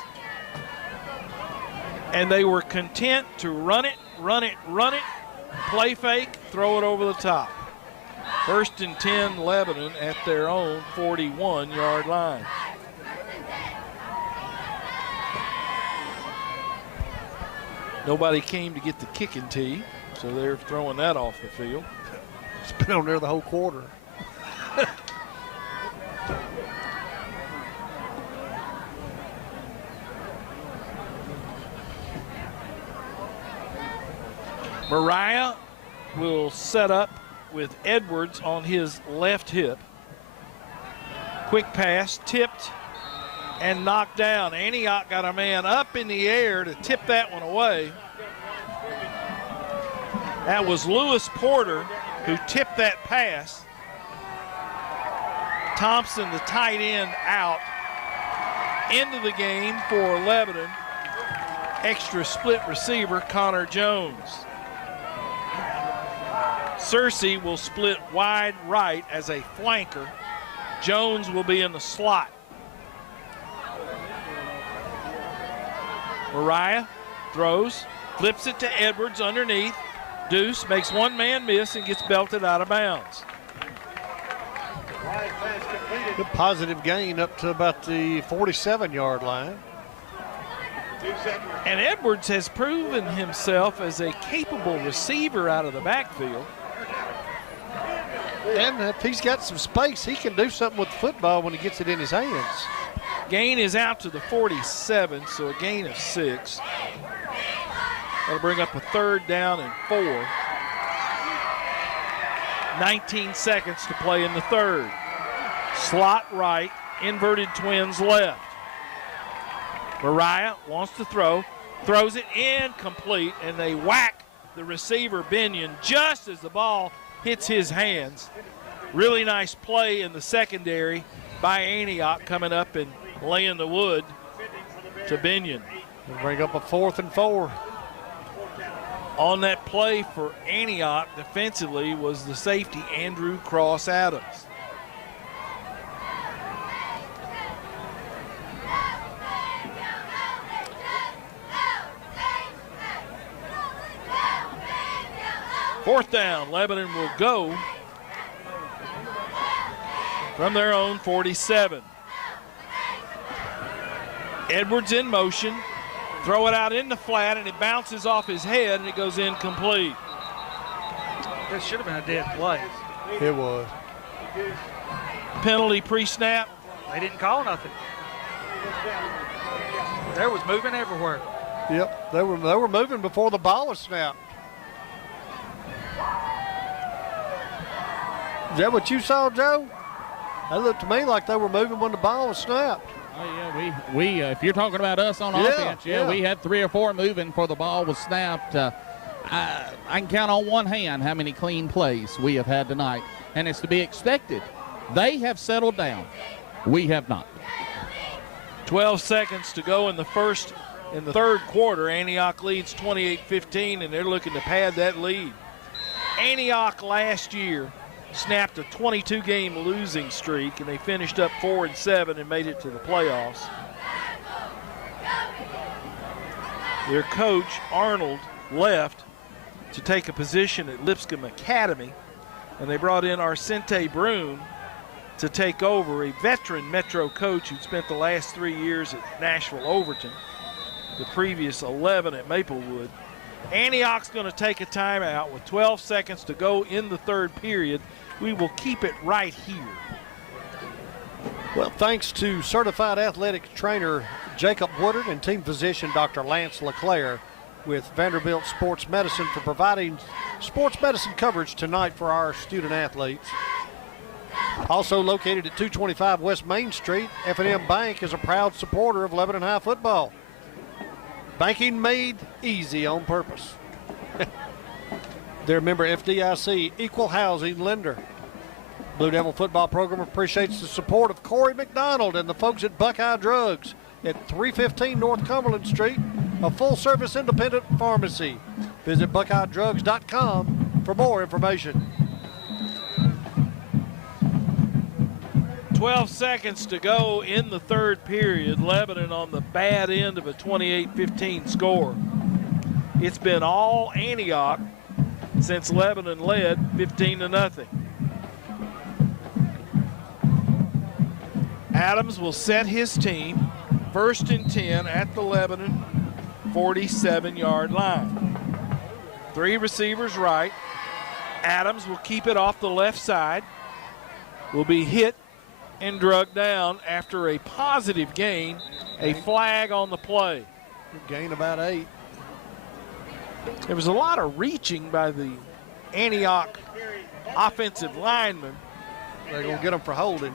And they were content to run it, play fake, throw it over the top. 1st and 10 Lebanon at their own 41-yard line. Nobody came to get the kicking tee, so they're throwing that off the field. It's been on there the whole quarter. Mariah will set up with Edwards on his left hip. Quick pass, tipped and knocked down. Antioch got a man up in the air to tip that one away. That was Lewis Porter who tipped that pass. Thompson, the tight end, out. Into the game for Lebanon. Extra split receiver, Connor Jones. Searcy will split wide right as a flanker. Jones will be in the slot. Mariah throws, flips it to Edwards underneath. Deuce makes one man miss and gets belted out of bounds. Good positive gain up to about the 47-yard line. And Edwards has proven himself as a capable receiver out of the backfield. And if he's got some space, he can do something with the football when he gets it in his hands. Gain is out to the 47, so a gain of 6. That'll bring up a 3rd down and 4. 19 seconds to play in the third. Slot right, inverted twins left. Mariah wants to throw, throws it incomplete, and they whack the receiver Binion just as the ball hits his hands. Really nice play in the secondary by Antioch, coming up and laying the wood to Binion. We'll bring up a 4th and 4. On that play for Antioch defensively was the safety Andrew Cross Adams. Fourth down, Lebanon will go from their own 47. Edwards in motion, throw it out in the flat, and it bounces off his head, and it goes incomplete. This should have been a dead play. It was. Penalty pre-snap. They didn't call nothing. There was moving everywhere. Yep, they were moving before the ball was snapped. Is that what you saw, Joe? That looked to me like they were moving when the ball was snapped. Oh, yeah, we if you're talking about us on offense, we had 3 or 4 moving before the ball was snapped. I can count on one hand how many clean plays we have had tonight, and it's to be expected. They have settled down. We have not. 12 seconds to go in the third quarter. Antioch leads 28-15, and they're looking to pad that lead. Antioch last year snapped a 22-game losing streak, and they finished up 4-7 and made it to the playoffs. Their coach, Arnold, left to take a position at Lipscomb Academy, and they brought in Arcente Brune to take over, a veteran Metro coach who'd spent the last 3 years at Nashville Overton, the previous 11 at Maplewood. Antioch's going to take a timeout with 12 seconds to go in the third period. We will keep it right here. Well, thanks to certified athletic trainer Jacob Woodard and team physician Dr. Lance LeClaire with Vanderbilt Sports Medicine for providing sports medicine coverage tonight for our student athletes. Also located at 225 West Main Street, F&M Bank is a proud supporter of Lebanon High football. Banking made easy on purpose. They're a member FDIC, equal housing lender. Blue Devil football program appreciates the support of Corey McDonald and the folks at Buckeye Drugs at 315 North Cumberland Street, a full-service independent pharmacy. Visit BuckeyeDrugs.com for more information. 12 seconds to go in the third period. Lebanon on the bad end of a 28-15 score. It's been all Antioch since Lebanon led 15-0. Adams will set his team 1st and 10 at the Lebanon 47-yard line. 3 receivers right. Adams will keep it off the left side. Will be hit and drugged down after a positive gain, a flag on the play. Gain about 8. There was a lot of reaching by the Antioch offensive linemen. They're going to get them for holding.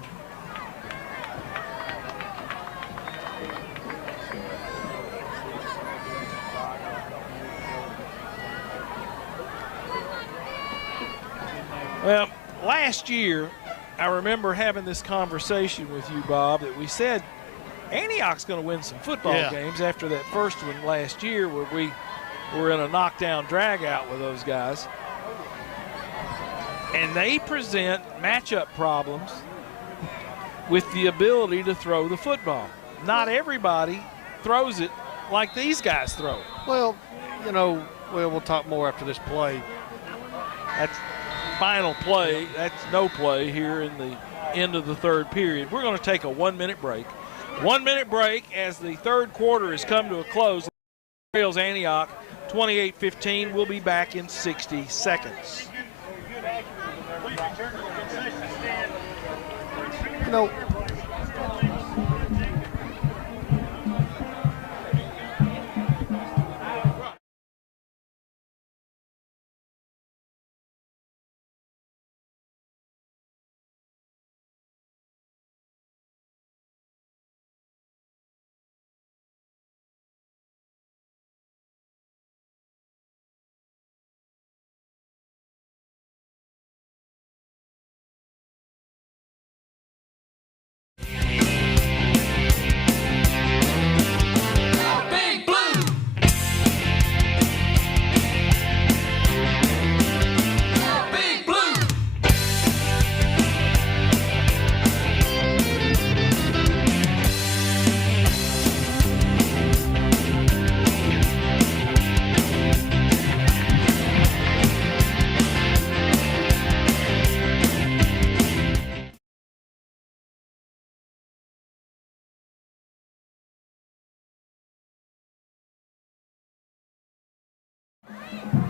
Well, last year, I remember having this conversation with you, Bob, that we said Antioch's going to win some football games after that first one last year where we were in a knockdown drag-out with those guys. And they present matchup problems with the ability to throw the football. Not everybody throws it like these guys throw it. Well, you know, we'll talk more after this play. That's final play. That's no play here in the end of the third period. We're going to take a 1-minute break. 1-minute break as the third quarter has come to a close. Trails Antioch 28-15. We'll be back in 60 seconds. You know,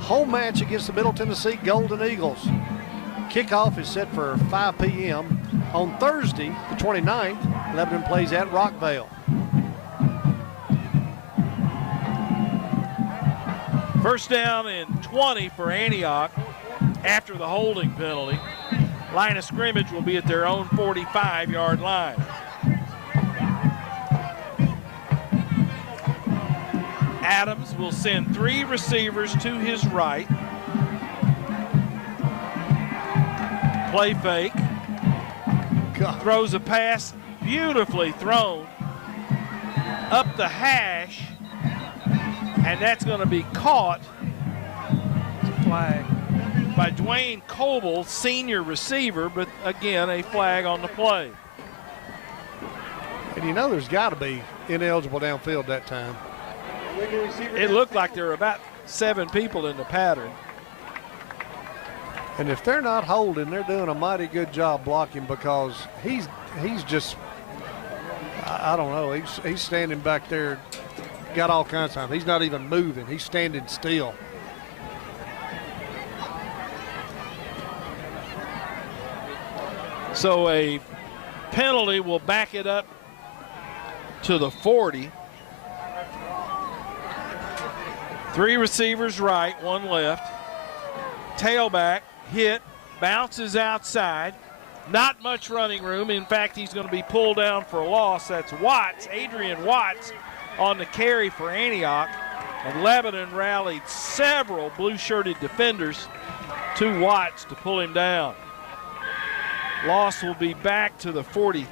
home match against the Middle Tennessee Golden Eagles. Kickoff is set for 5 p.m. on Thursday, the 29th. Lebanon plays at Rockvale. First down and 20 for Antioch after the holding penalty. Line of scrimmage will be at their own 45-yard line. Adams will send 3 receivers to his right. Play fake. Throws a pass, beautifully thrown up the hash, and that's going to be caught by Dwayne Coble, senior receiver, but again, a flag on the play. And you know there's got to be ineligible downfield that time. It looked like there were about 7 people in the pattern. And if they're not holding, they're doing a mighty good job blocking, because he's just, I don't know, he's standing back there, got all kinds of time. He's not even moving. He's standing still. So a penalty will back it up to the 40. 3 receivers right, 1 left. Tailback hit, bounces outside. Not much running room. In fact, he's going to be pulled down for a loss. That's Watts, Adrian Watts, on the carry for Antioch. And Lebanon rallied several blue-shirted defenders to Watts to pull him down. Loss will be back to the 40.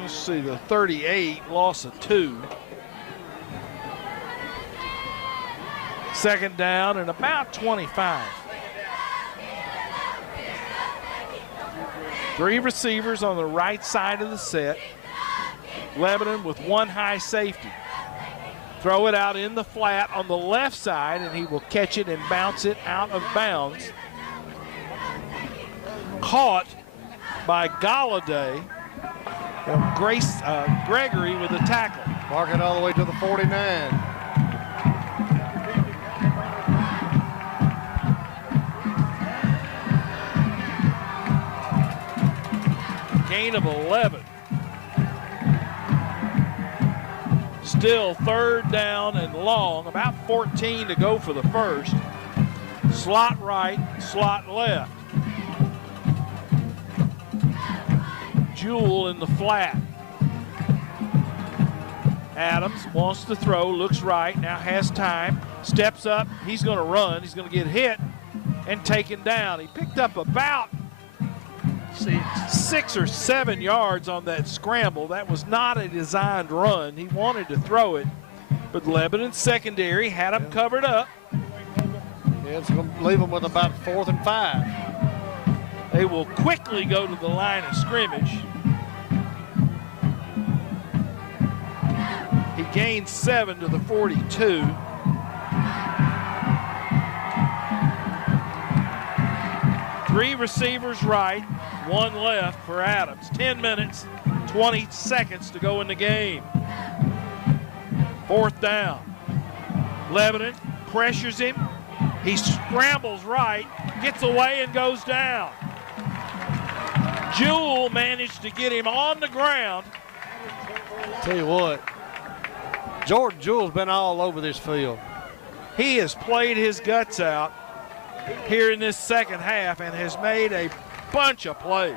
Let's see, the 38, loss of 2. Second down and about 25. 3 receivers on the right side of the set. Lebanon with 1 high safety. Throw it out in the flat on the left side, and he will catch it and bounce it out of bounds. Caught by Galladay. Gregory with a tackle. Mark it all the way to the 49. Gain of 11. Still 3rd down and long, about 14 to go for the first. Slot right, slot left. Jewell in the flat. Adams wants to throw, looks right, now has time, steps up, he's going to run, he's going to get hit and taken down. He picked up about 6 or 7 yards on that scramble. That was not a designed run. He wanted to throw it, but Lebanon secondary had him covered up. Yeah, it's going to leave them with about 4th and 5. They will quickly go to the line of scrimmage. He gained 7 to the 42. Three receivers right, 1 left for Adams. 10 minutes, 20 seconds to go in the game. 4th down. Lebanon pressures him. He scrambles right, gets away and goes down. Jewell managed to get him on the ground. Tell you what, Jordan Jewell's been all over this field. He has played his guts out here in this second half and has made a bunch of plays.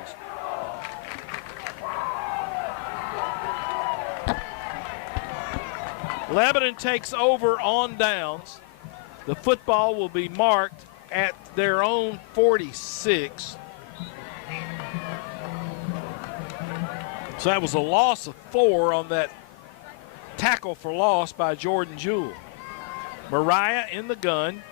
Lebanon takes over on downs. The football will be marked at their own 46. So that was a loss of 4 on that tackle for loss by Jordan Jewell. Mariah in the gun,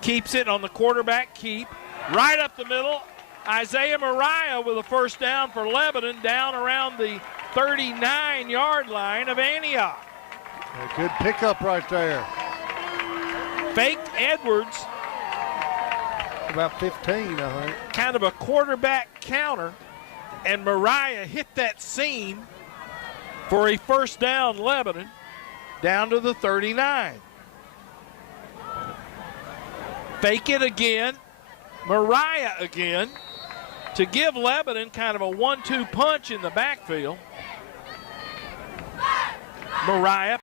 keeps it on the quarterback keep, right up the middle. Isaiah Mariah with a first down for Lebanon, down around the 39-yard line of Antioch. A good pickup right there. Faked Edwards. About 15, I think. Kind of a quarterback counter, and Mariah hit that seam for a first down Lebanon, down to the 39. Fake it again, Mariah again, to give Lebanon kind of a 1-2 punch in the backfield. Mariah.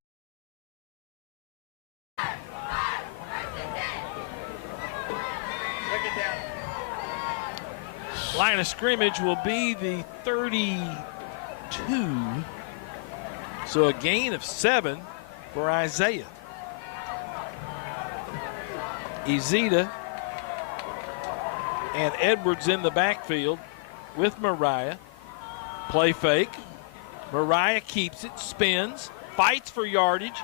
Line of scrimmage will be the 32. So a gain of 7 for Isaiah. Ezita and Edwards in the backfield with Mariah. Play fake. Mariah keeps it, spins, fights for yardage,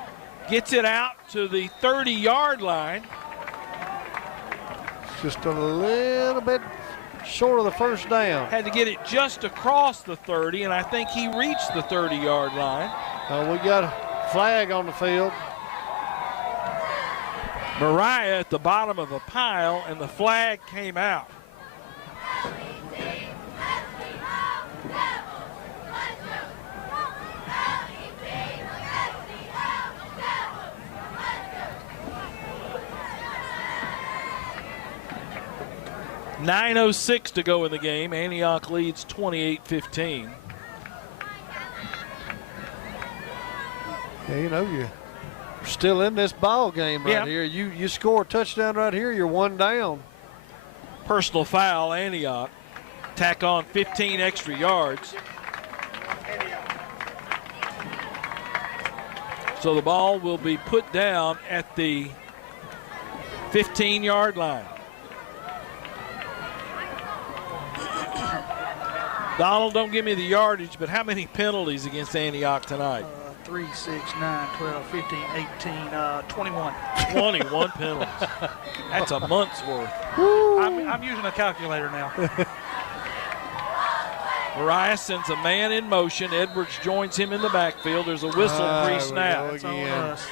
gets it out to the 30-yard line. Just a little bit short of the first down. Had to get it just across the 30, and I think he reached the 30-yard line. We got a flag on the field. Mariah at the bottom of a pile, and the flag came out. 9:06 to go in the game. Antioch leads 28-15. Yeah, you know, you're still in this ball game right here. You score a touchdown right here, you're one down. Personal foul, Antioch. Tack on 15 extra yards. So the ball will be put down at the 15-yard line. Donald, don't give me the yardage, but how many penalties against Antioch tonight? 3, 6, 9, 12, 15, 18, 21. 21 penalties. That's a month's worth. I'm using a calculator now. Mariah sends a man in motion. Edwards joins him in the backfield. There's a whistle pre-snap. That's on us.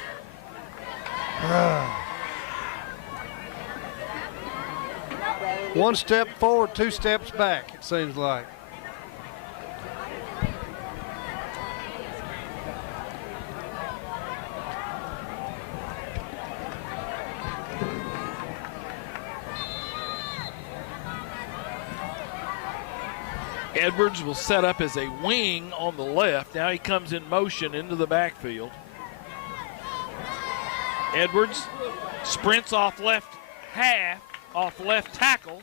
One step forward, 2 steps back, it seems like. Edwards will set up as a wing on the left. Now he comes in motion into the backfield. Edwards sprints off left half, off left tackle,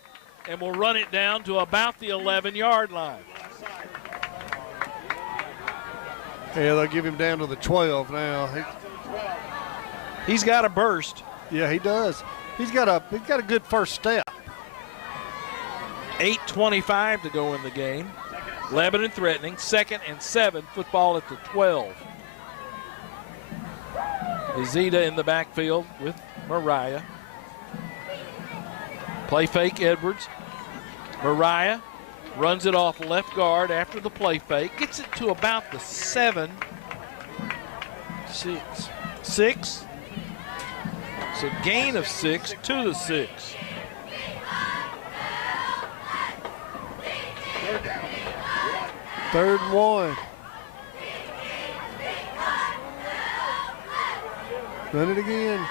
and will run it down to about the 11-yard line. Yeah, they'll give him down to the 12 now. He's got a burst. Yeah, he does. He's got a good first step. 8:25 to go in the game. Lebanon threatening, 2nd and 7, football at the 12. Izita in the backfield with Mariah. Play fake Edwards. Mariah runs it off left guard after the play fake. Gets it to about the 7. 6. So gain of 6 to the 6. Third and 1. Run it again.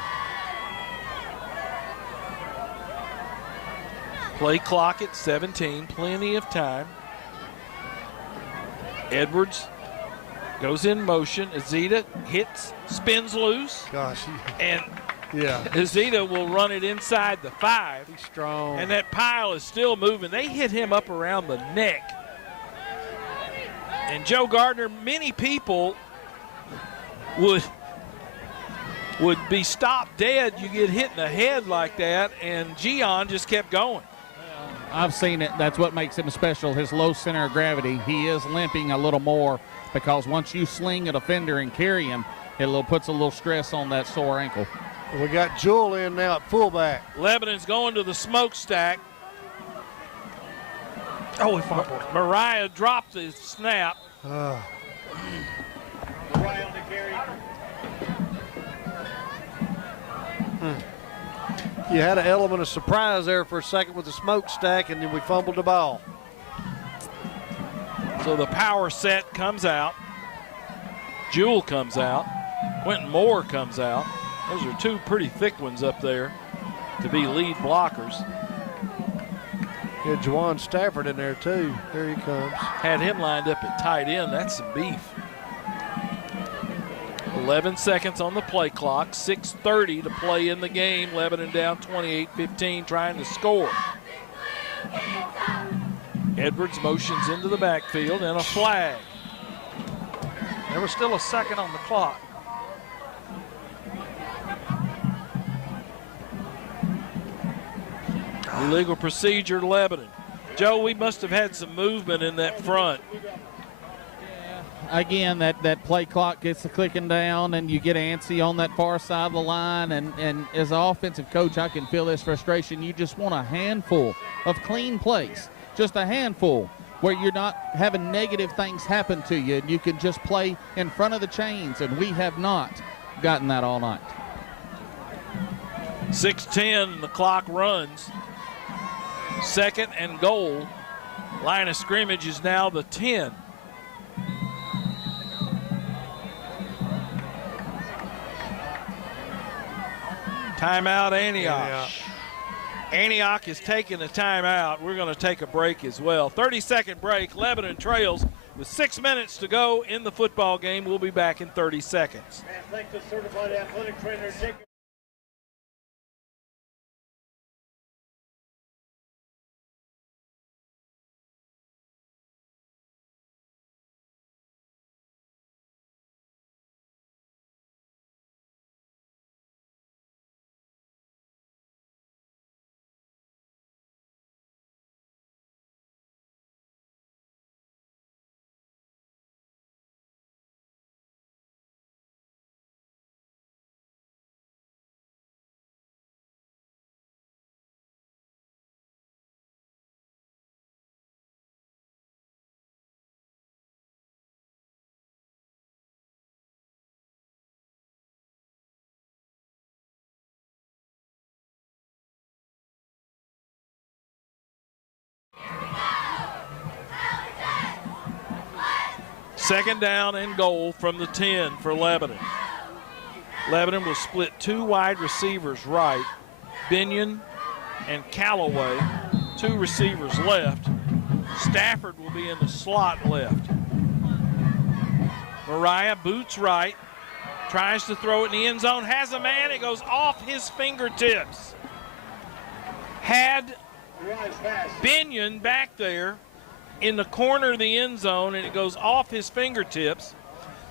Play clock at 17, plenty of time. Edwards goes in motion. Izita hits, spins loose. Gosh. And yeah, Izita will run it inside the 5. He's strong. And that pile is still moving. They hit him up around the neck. And Joe Gardner, many people would be stopped dead. You get hit in the head like that, and Gian just kept going. I've seen it. That's what makes him special, his low center of gravity. He is limping a little more because once you sling a defender and carry him, it puts a little stress on that sore ankle. We got Jewel in now at fullback. Lebanon's going to the smokestack. Oh, he fumbled. Mariah dropped the snap. You had an element of surprise there for a second with the smokestack, and then we fumbled the ball. So the power set comes out. Jewel comes out. Quentin Moore comes out. Those are 2 pretty thick ones up there to be lead blockers. Yeah, Juwan Stafford in there too. Here he comes. Had him lined up at tight end. That's some beef. 11 seconds on the play clock. 6:30 to play in the game. Lebanon down 28-15, trying to score. Edwards motions into the backfield and a flag. There was still a second on the clock. Illegal procedure, Lebanon. Joe, we must have had some movement in that front. Again, that play clock gets the clicking down, and you get antsy on that far side of the line. And as an offensive coach, I can feel this frustration. You just want a handful of clean plays, just a handful where you're not having negative things happen to you, and you can just play in front of the chains, and we have not gotten that all night. 6:10, the clock runs. 2nd and goal. Line of scrimmage is now the 10. Timeout, Antioch. Antioch is taking a timeout. We're going to take a break as well. 30-second break. Lebanon trails with 6 minutes to go in the football game. We'll be back in 30 seconds. Thanks to certified athletic trainer Jacob. Second down and goal from the 10 for Lebanon. Lebanon will split 2 wide receivers right, Binion and Callaway, 2 receivers left. Stafford will be in the slot left. Mariah boots right, tries to throw it in the end zone, has a man, it goes off his fingertips. Had Binion back there in the corner of the end zone, and it goes off his fingertips.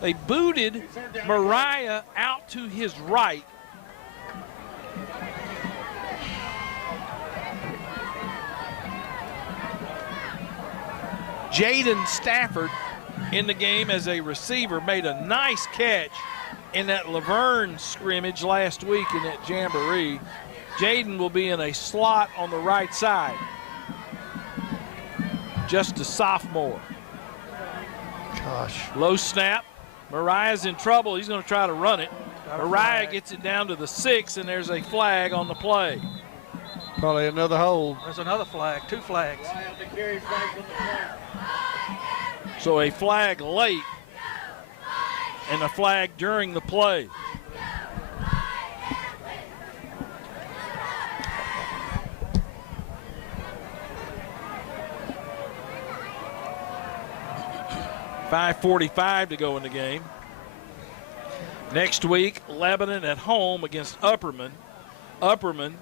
They booted Mariah out to his right. Jaden Stafford in the game as a receiver made a nice catch in that Laverne scrimmage last week in that jamboree. Jaden will be in a slot on the right side. Just a sophomore. Gosh. Low snap. Mariah's in trouble. He's going to try to run it. Mariah gets it down to the 6, and there's a flag on the play. Probably another hold. There's another flag, 2 flags. So a flag late and a flag during the play. .5:45 to go in the game. Next week, Lebanon at home against Upperman. Upperman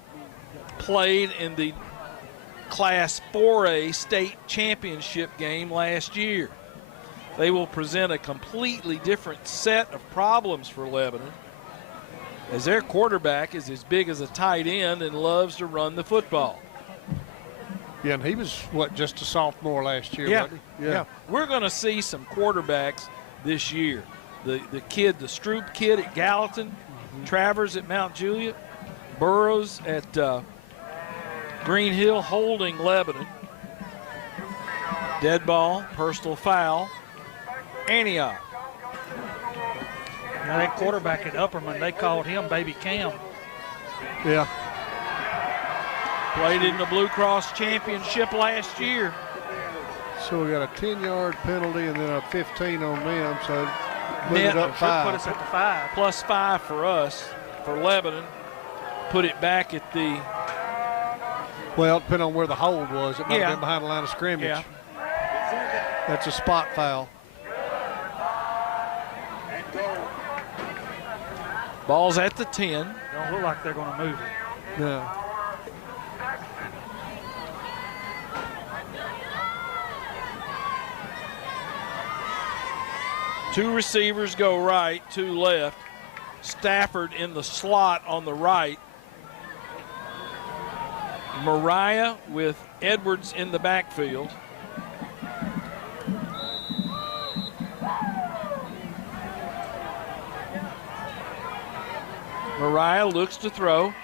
played in the Class 4A state championship game last year. They will present a completely different set of problems for Lebanon, as their quarterback is as big as a tight end and loves to run the football. Yeah, and he was, what, just a sophomore last year, Yeah. wasn't he? Yeah. We're going to see some quarterbacks this year. The kid, the Stroop kid at Gallatin, Travers at Mount Juliet, Burrows at Green Hill, holding Lebanon. Dead ball, personal foul, Antioch. Now that quarterback at Upperman, they called him Baby Cam. Yeah. Played in the Blue Cross Championship last year. So we got a 10-yard penalty and then a 15 on them, so move Net it up 5. Put us at the 5. Plus 5 for us, for Lebanon. Put it back at the... Well, depending on where the hold was, it might Yeah. have been behind the line of scrimmage. Yeah. That's a spot foul. Ball's at the 10. Don't look like they're going to move it. No. Two receivers go right, 2 left. Stafford in the slot on the right. Mariah with Edwards in the backfield. Mariah looks to throw,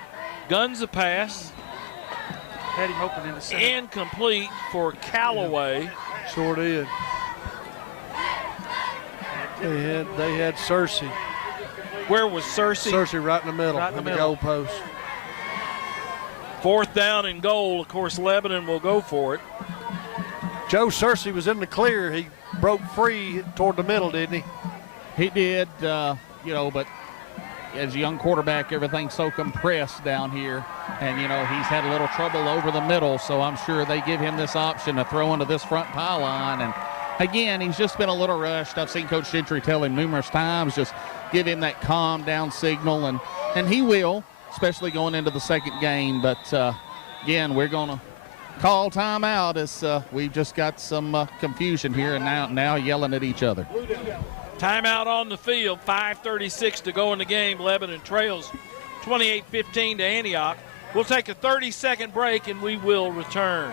guns a pass. Had him open in the center. Incomplete for Callaway. Sure did. They had Cersei. Where was Cersei? Cersei right in the middle, Right in the the middle. goalpost. 4th down and goal. Of course, Lebanon will go for it. Joe Cersei was in the clear. He broke free toward the middle, didn't he? He did, but as a young quarterback, everything's so compressed down here. And, you know, he's had a little trouble over the middle, so I'm sure they give him this option to throw into this front pylon. And, again, he's just been a little rushed. I've seen Coach Gentry tell him numerous times, just give him that calm down signal, and he will, especially going into the second game. But, again, we're going to call timeout as we've just got some confusion here and now yelling at each other. Timeout on the field, 5:36 to go in the game. Lebanon trails 28-15 to Antioch. We'll take a 30-second break and we will return.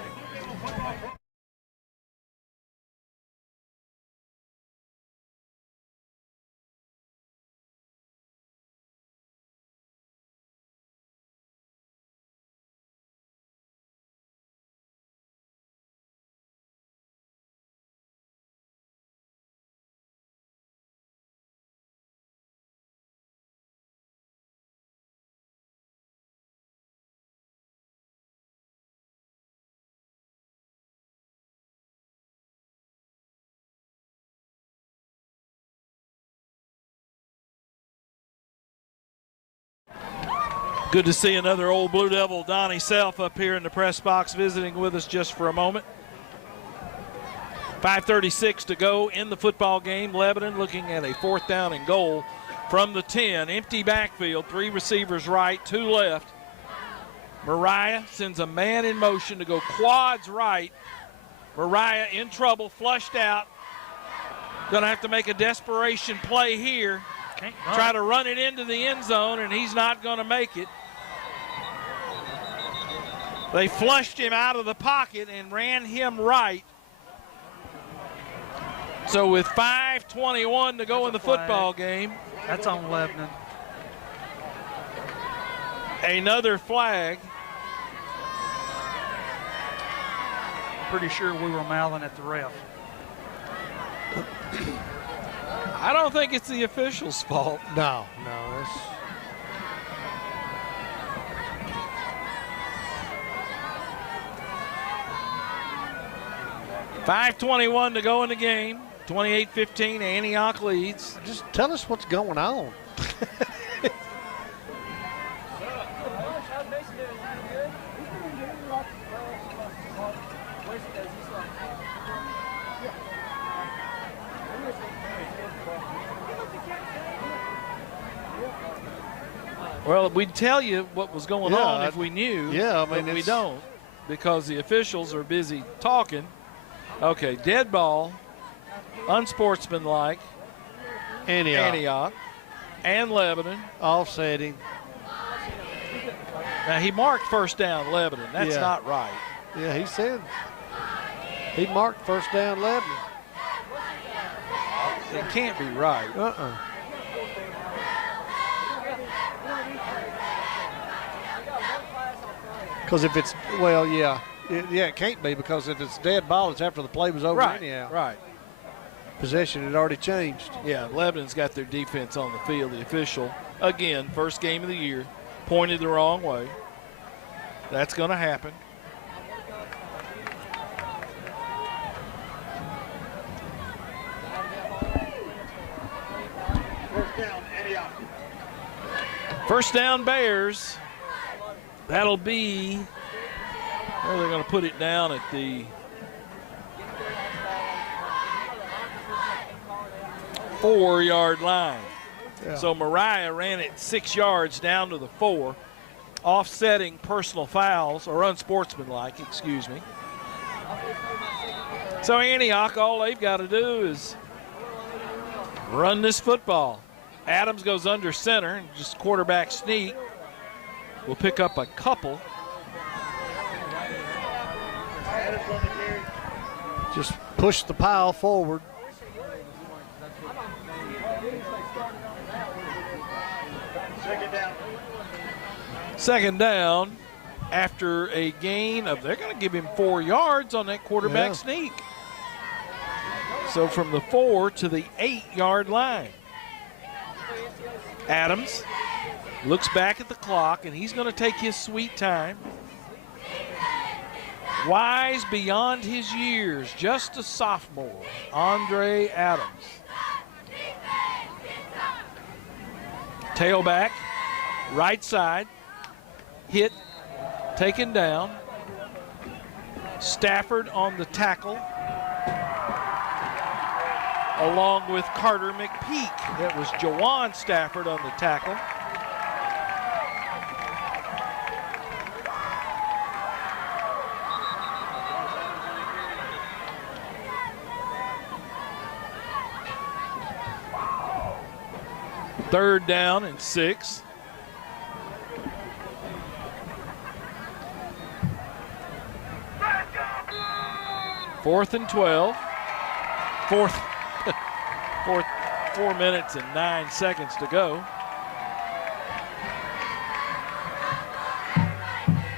Good to see another old Blue Devil, Donnie Self, up here in the press box visiting with us just for a moment. 5:36 to go in the football game. Lebanon looking at a 4th down and goal from the 10. Empty backfield, 3 receivers right, 2 left. Mariah sends a man in motion to go quads right. Mariah in trouble, flushed out. Gonna have to make a desperation play here. Try to run it into the end zone, and he's not gonna make it. They flushed him out of the pocket and ran him right. So with 5:21 to go in the football game. That's on Lebanon. Another flag. Pretty sure we were mouthing at the ref. I don't think it's the official's fault. No, it's 5:21 to go in the game. 28-15, Antioch leads. just tell us what's going on. Well, we'd tell you what was going on if we knew. Yeah, I mean, but we don't because the officials are busy talking. Okay, dead ball, unsportsmanlike, Antioch and Lebanon. Offsetting. Now, he marked first down, Lebanon. That's not right. Yeah, he said he marked first down, Lebanon. It can't be right. Because if it's, well, it can't be, because if it's dead ball, it's after the play was over anyhow. Right. Possession had already changed. Yeah, Lebanon's got their defense on the field. The official, again, first game of the year, pointed the wrong way. That's going to happen. First down, Bears. That'll be, well, they're going to put it down at the 4-yard line. Yeah. So Mariah ran it 6 yards down to the 4, offsetting personal fouls, or unsportsmanlike, excuse me. So Antioch, all they've got to do is run this football. Adams goes under center, and just quarterback sneak. We'll pick up a couple. Just push the pile forward. Second down after a gain of, they're going to give him 4 yards on that quarterback sneak. So from the 4 to the 8-yard line. Adams looks back at the clock, and he's going to take his sweet time. Wise beyond his years, just a sophomore, Andre Adams. Tailback, right side, hit, taken down. Stafford on the tackle, along with Carter McPeak. That was Jawan Stafford on the tackle. Third down and 6. Fourth and 12. 4 minutes and 9 seconds to go.